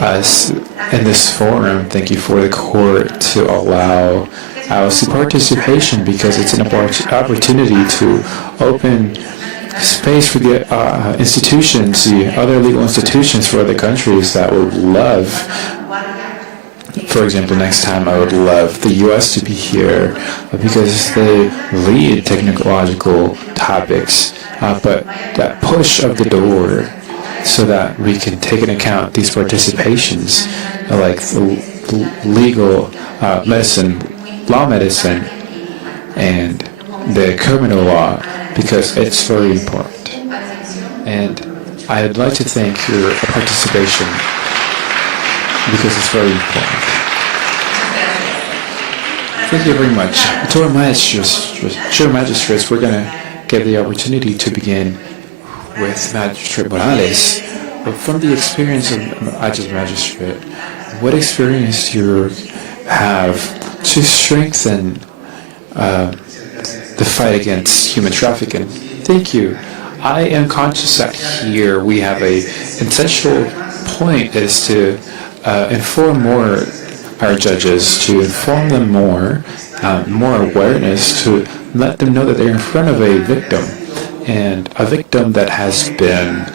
us in this forum. Thank you for the court to allow our participation, because it's an opportunity to open space for the institutions, the other legal institutions for other countries that would love. For example, next time I would love the U.S. to be here because they lead technological topics, but that push of the door so that we can take into account these participations, like the legal medicine, law medicine, and the criminal law, because it's very important. And I'd like to thank your participation because it's very important. Thank you very much. To our magistrates, we're going to give the opportunity to begin with Magistrate Morales. But from the experience of magistrate, what experience do you have to strengthen the fight against human trafficking? Thank you. I am conscious that here we have a essential point is to inform more our judges, to inform them more awareness, to let them know that they're in front of a victim, and a victim that has been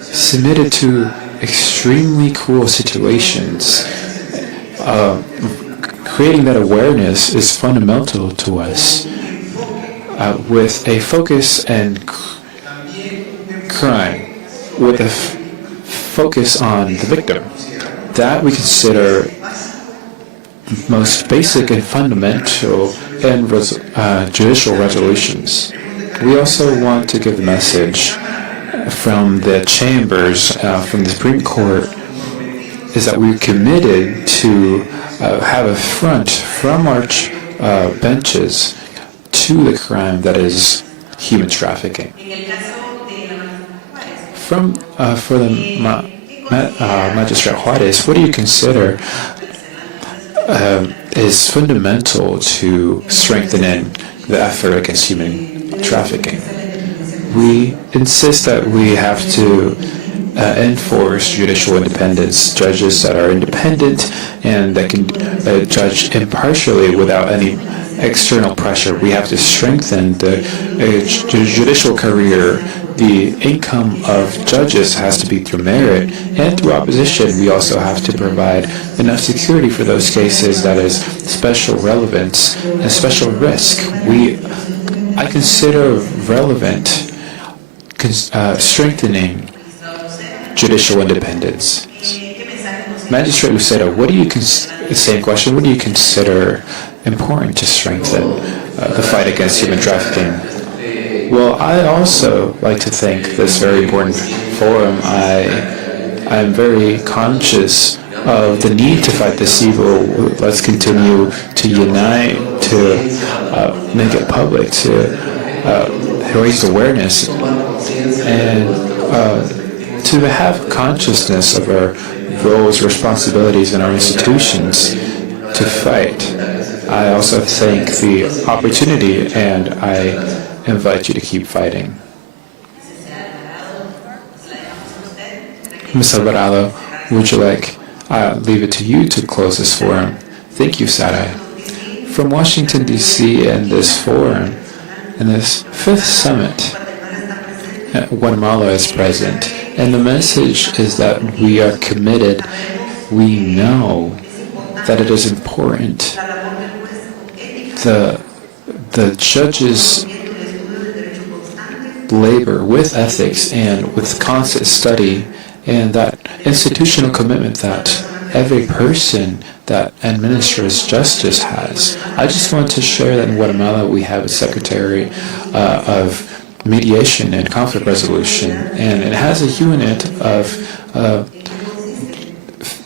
submitted to extremely cruel situations. Creating that awareness is fundamental to us, with a focus and crime, with a focus on the victim. That we consider most basic and fundamental in judicial resolutions. We also want to give the message from the chambers, from the Supreme Court, is that we're committed to have a front from our benches to the crime that is human trafficking. For the Magistrate Juarez, what do you consider is fundamental to strengthening the effort against human trafficking? We insist that we have to enforce judicial independence, judges that are independent and that can judge impartially without any external pressure. We have to strengthen the judicial career. The income of judges has to be through merit, and through opposition we also have to provide enough security for those cases that is special relevance and special risk. I consider relevant strengthening judicial independence. Magistrate Lucero, same question, what do you consider important to strengthen the fight against human trafficking? Well, I also like to thank this very important forum. I'm very conscious of the need to fight this evil. Let's continue to unite, to make it public, to raise awareness, and to have consciousness of our roles, responsibilities in our institutions to fight. I also thank the opportunity, and I invite you to keep fighting. Ms. Alvarado, would you like leave it to you to close this forum? Thank you, Sarai. From Washington, D.C. and this forum, in this 5th summit, Guatemala is present, and the message is that we are committed. We know that it is important. The judges labor with ethics and with constant study, and that institutional commitment that every person that administers justice has. I just want to share that in Guatemala we have a Secretary of Mediation and Conflict Resolution, and it has a unit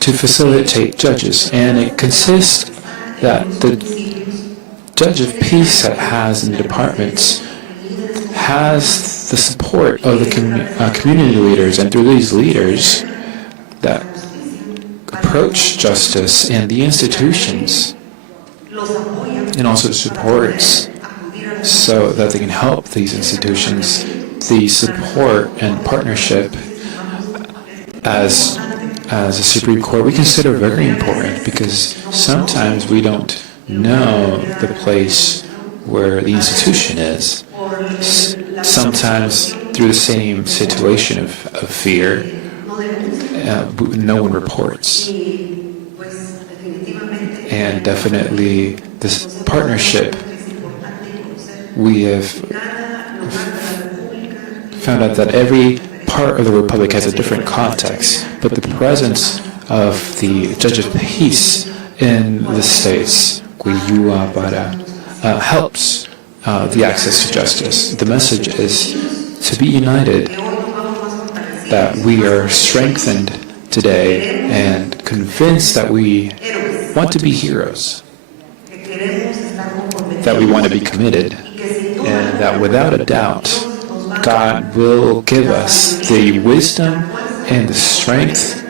to facilitate judges, and it consists that the judge of peace that has in the departments has the support of the community leaders, and through these leaders that approach justice and the institutions, and also supports so that they can help these institutions. The support and partnership as a Supreme Court we consider very important, because sometimes we don't know the place where the institution is. Sometimes through the same situation of fear, no one reports. And definitely this partnership, we have found out that every part of the Republic has a different context, but the presence of the Judge of Peace in the states, helps the access to justice. The message is to be united, that we are strengthened today and convinced that we want to be heroes, that we want to be committed, and that without a doubt, God will give us the wisdom and the strength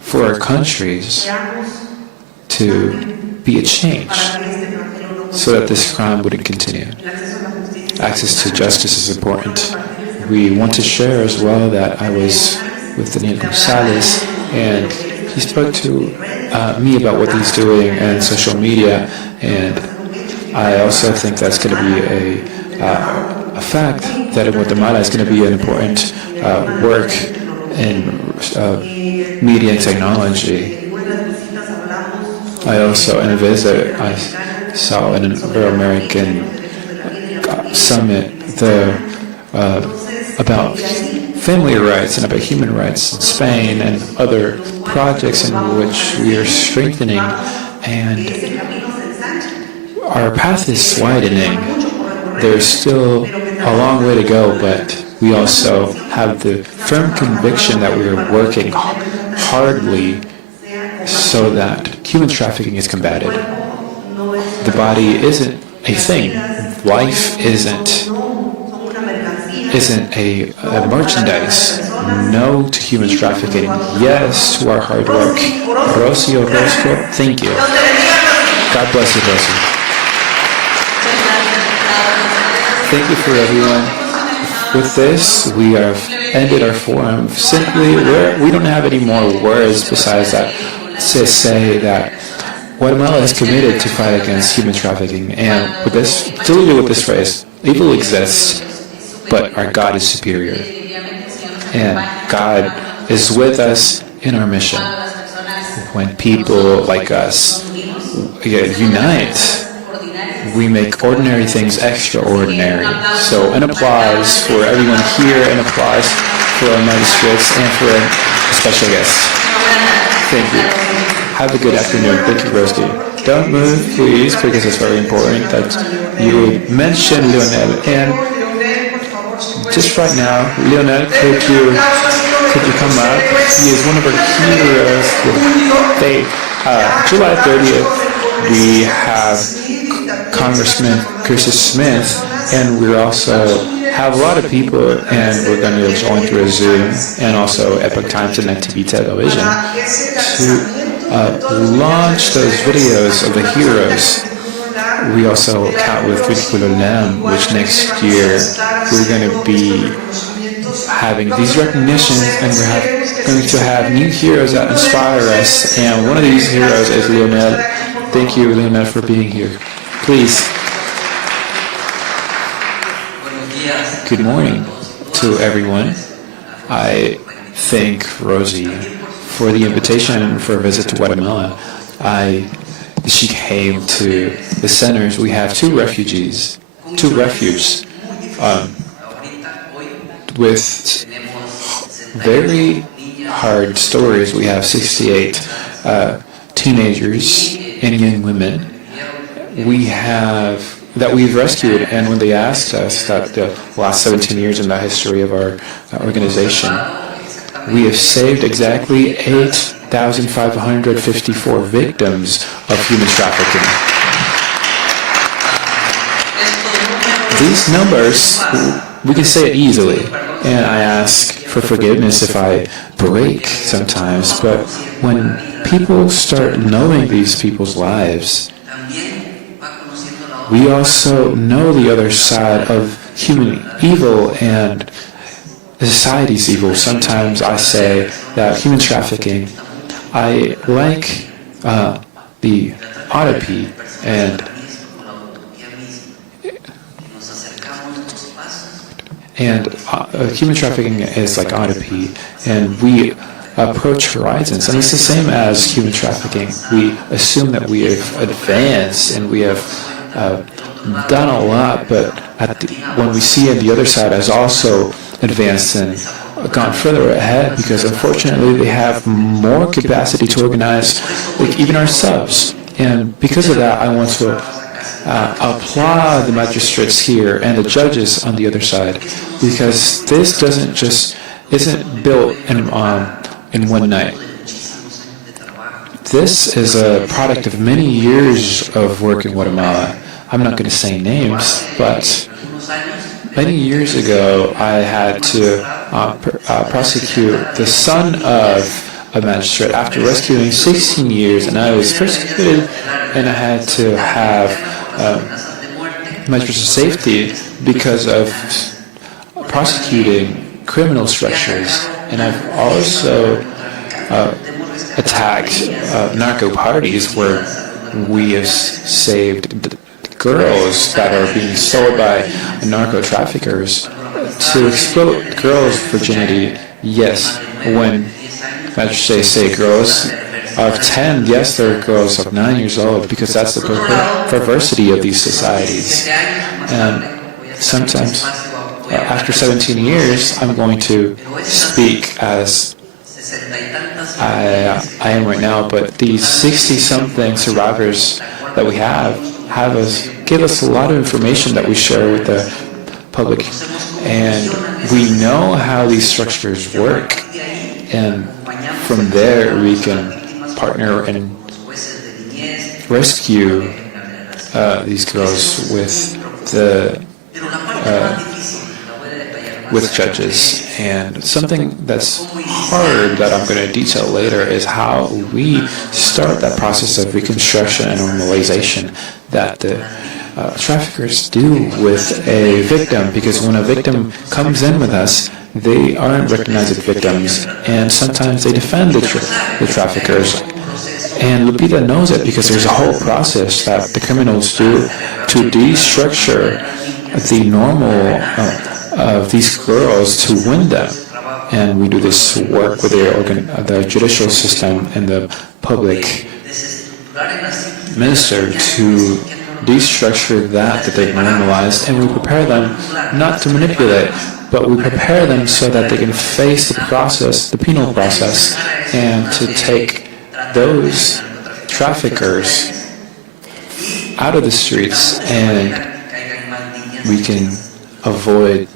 for our countries to be a change, so that this crime wouldn't continue. Access to justice is important. We want to share as well that I was with Daniel Gonzalez, and he spoke to me about what he's doing in social media, and I also think that's going to be a fact that in Guatemala is going to be an important work in media and technology. I also, in a visit, I saw in an Euro-American summit about family rights and about human rights in Spain, and other projects in which we are strengthening, and our path is widening. There's still a long way to go, but we also have the firm conviction that we are working hardly so that human trafficking is combated. The body isn't a thing. Life isn't a merchandise. No to human trafficking. Yes to our hard work. Rosy Orozco, thank you. God bless you, Rosy. Thank you for everyone. With this, we have ended our forum. Simply, we don't have any more words besides that to say that Guatemala is committed to fight against human trafficking. And with this, to leave it with this phrase, evil exists, but our God is superior. And God is with us in our mission. When people like us unite, we make ordinary things extraordinary. So an applause for everyone here, an applause for our magistrates, and for a special guest. Thank you. Have a good afternoon. Thank you, Rosie. Don't move, please, because it's very important that you mention Lionel. And just right now, Lionel, could you come up? He is one of our heroes. July 30th, we have Congressman Chris Smith, and we also have a lot of people, and we're going to join through a Zoom, and also Epoch Times and NTV Television to launch those videos of the heroes. We also count with Ridicule Lamb, which next year we're going to be having these recognitions, and we're going to have new heroes that inspire us, and one of these heroes is Lionel. Thank you, Lionel, for being here. Please. Good morning to everyone. I thank Rosie for the invitation and for a visit to Guatemala. She came to the centers. We have two refuges with very hard stories. We have 68 teenagers and young women that we've rescued, and when they asked us that the last 17 years in the history of our organization, we have saved exactly 8,554 victims of human trafficking. these numbers, we can say it easily, and I ask for forgiveness if I break sometimes, but when people start knowing these people's lives, we also know the other side of human evil and society's evil. Sometimes I say that human trafficking, I like the autopsy and human trafficking is like autopsy, and we approach horizons, and it's the same as human trafficking. We assume that we have advanced and we have done a lot, but when we see on the other side has also advanced and gone further ahead, because unfortunately they have more capacity to organize, like even ourselves. And because of that, I want to applaud the magistrates here and the judges on the other side, because this isn't built in one night. This is a product of many years of work in Guatemala. I'm not going to say names, but many years ago I had to prosecute the son of a magistrate after rescuing 16 years, and I was persecuted, and I had to have measures of safety because of prosecuting criminal structures. And I've also attacked narco parties where we have saved girls that are being sold by narco traffickers to exploit girls' virginity. Yes, when magistrates say girls of 10, yes, there are girls of 9 years old, because that's the perversity of these societies. And sometimes, after 17 years, I'm going to speak as I am right now, but these 60-something survivors that we give us a lot of information that we share with the public, and we know how these structures work, and from there we can partner and rescue these girls with judges. And something that's hard that I'm going to detail later is how we start that process of reconstruction and normalization that the traffickers do with a victim, because when a victim comes in with us, they aren't recognized as victims, and sometimes they defend the traffickers. And Lupita knows it because there's a whole process that the criminals do to destructure the normal of these girls to win them. And we do this work with the judicial system and the public minister to destructure that they've normalized, and we prepare them not to manipulate, but we prepare them so that they can face the process, the penal process, and to take those traffickers out of the streets, and we can avoid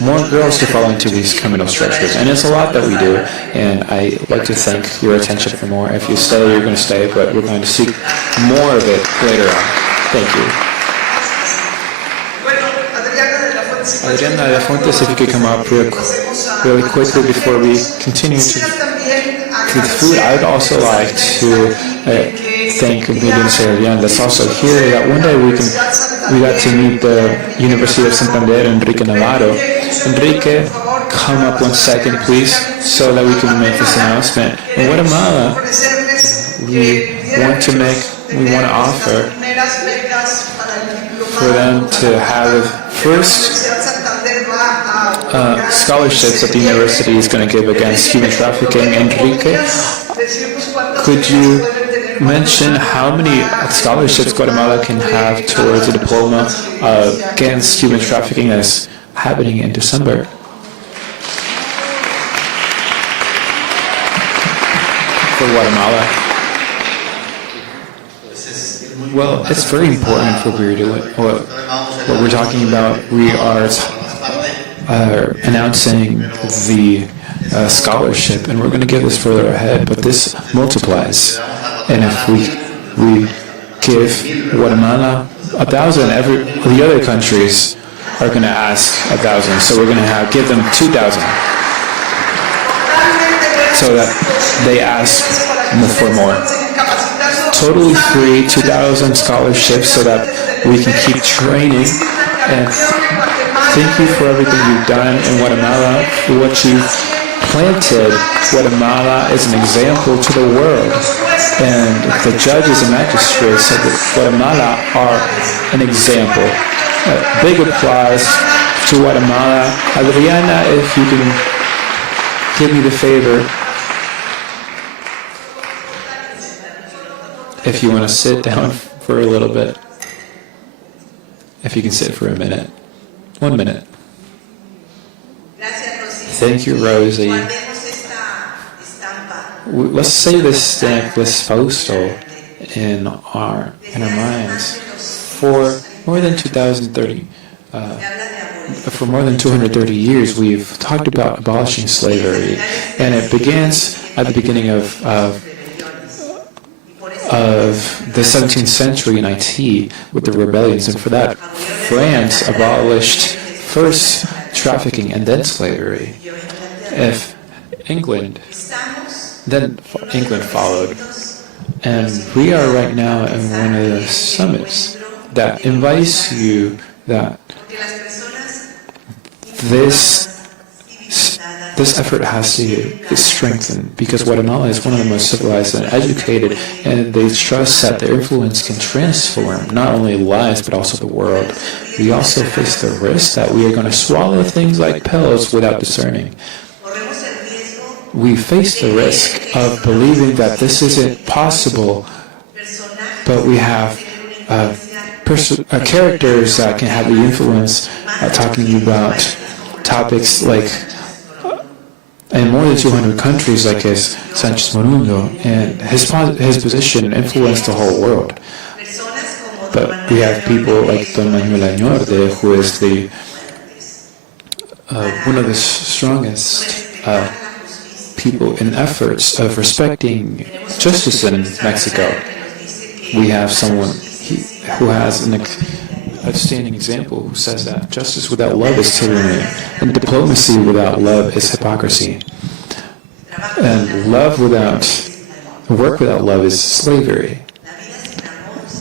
more girls to fall into these criminal structures. And it's a lot that we do, and I like to thank your attention for more. If you stay, you're going to stay, but we're going to seek more of it later on. Thank you. Adriana de la Fuentes, if you could come up really quickly before we continue to the food. I would also like to thank Adriana that's also here. That one day we got to meet the University of Santander, Enrique Navarro. Enrique, come up 1 second, please, so that we can make this announcement. In Guatemala, we want to offer for them to have the first scholarships that the university is going to give against human trafficking. Enrique, could you mention how many scholarships Guatemala can have towards a diploma against human trafficking that is happening in December? For Guatemala? Well, it's very important for what we're doing. What we're talking about, we are announcing the scholarship, and we're going to get this further ahead, but this multiplies. And if we give Guatemala 1,000, the other countries are going to ask 1,000. So we're going to give them 2,000. So that they ask for more. Totally free 2,000 scholarships so that we can keep training. And thank you for everything you've done in Guatemala, for what you've planted. Guatemala is an example to the world. And the judges and magistrates said that Guatemala are an example. Big applause to Guatemala. Adriana, if you can give me the favor. If you want to sit down for a little bit. If you can sit for a minute. 1 minute. Thank you, Rosie. Let's say this stamp, this postal in our minds for more than 230. For more than 230 years, we've talked about abolishing slavery, and it begins at the beginning of the 17th century in Haiti with the rebellions, and for that, France abolished first trafficking and then slavery. If England followed, and we are right now in one of the summits that invites you that this effort has to be strengthened, because Guatemala is one of the most civilized and educated, and they trust that their influence can transform not only lives but also the world. We also face the risk that we are going to swallow things like pills without discerning. We face the risk of believing that this isn't possible, but we have characters that can have the influence talking about topics like in more than 200 countries, like his Sanchez Morundo, and his position influenced the whole world. But we have people like Don Manuel Añorde, who is one of the strongest people in efforts of respecting justice in Mexico. We have someone who has an outstanding example who says that justice without love is tyranny, and diplomacy without love is hypocrisy, and work without love is slavery,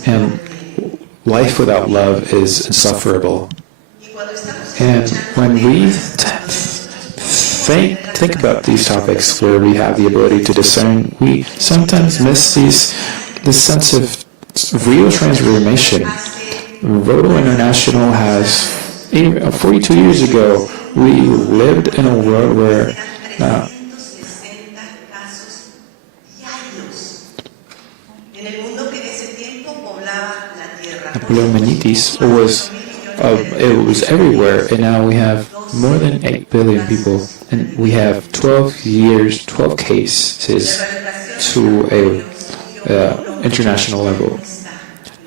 and life without love is insufferable. And when we think about these topics where we have the ability to discern, we sometimes miss this sense of real transformation. Roto International has, 42 years ago, we lived in a world where Napoleonitis was everywhere, and now we have more than 8 billion people, and we have 12 cases to a international level.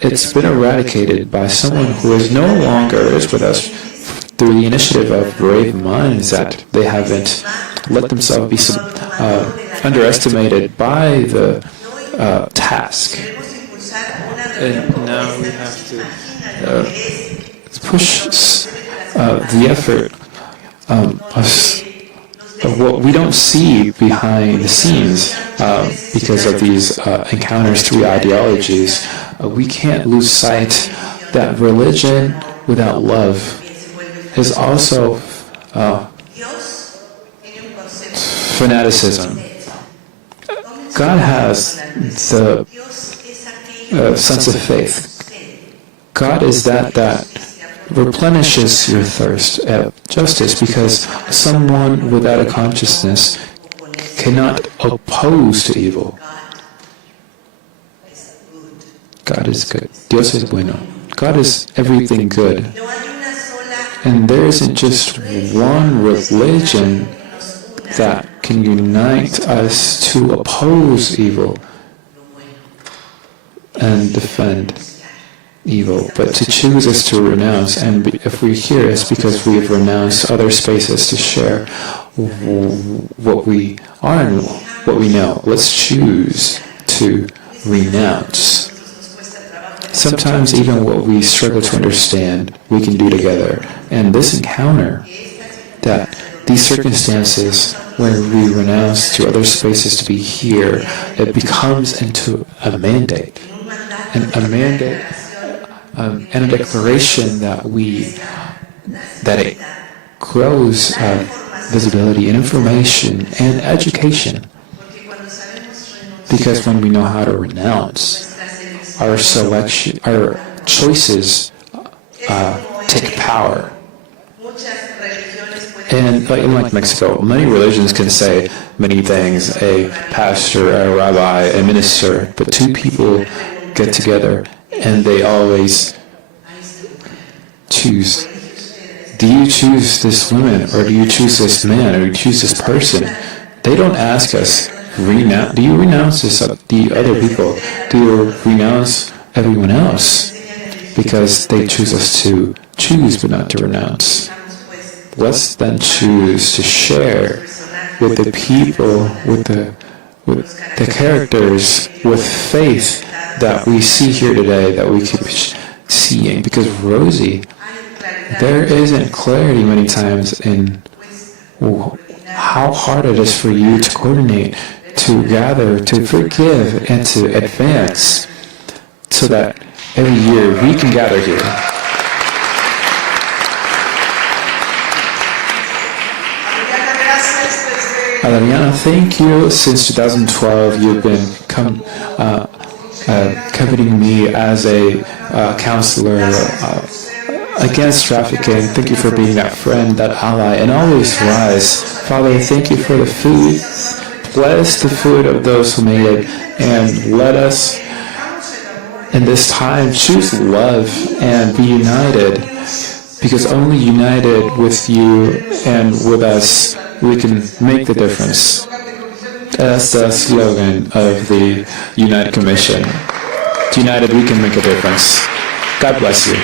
It's been eradicated by someone who is no longer with us through the initiative of brave minds, that they haven't let themselves be underestimated by the task. And now we have to push the effort of what we don't see behind the scenes because of these encounters through ideologies. We can't lose sight that religion without love is also fanaticism. God has the sense of faith. God is that replenishes your thirst at justice, because someone without a consciousness cannot oppose to evil. God is good. Dios es bueno. God is everything good. And there isn't just one religion that can unite us to oppose evil and defend evil, but to choose us to renounce. And if we're here, it's because we have renounced other spaces to share what we are and what we know. Let's choose to renounce. sometimes even what we struggle to understand, we can do together. And this encounter, that these circumstances where we renounce to other spaces to be here, it becomes into a mandate. And a declaration that it grows visibility and information and education. Because when we know how to renounce, our choices take power. And like Mexico, many religions can say many things, a pastor, a rabbi, a minister, but two people get together and they always choose. Do you choose this woman, or do you choose this man, or do you choose this person? They don't ask us, do you renounce the other people? Do you renounce everyone else? Because they choose us to choose but not to renounce. Let's then choose to share with the people, with the characters, with faith that we see here today, that we keep seeing. Because Rosie, there isn't clarity many times in how hard it is for you to coordinate, to gather, to forgive, and to advance, so that every year we can gather here. Adriana, thank you. Since 2012, you've been accompanying me as a counselor against trafficking. Thank you for being that friend, that ally, and always rise. Father, thank you for the food. Bless the food of those who made it, and let us, in this time, choose love and be united, because only united with you and with us, we can make the difference. That's the slogan of the United Commission. United, we can make a difference. God bless you.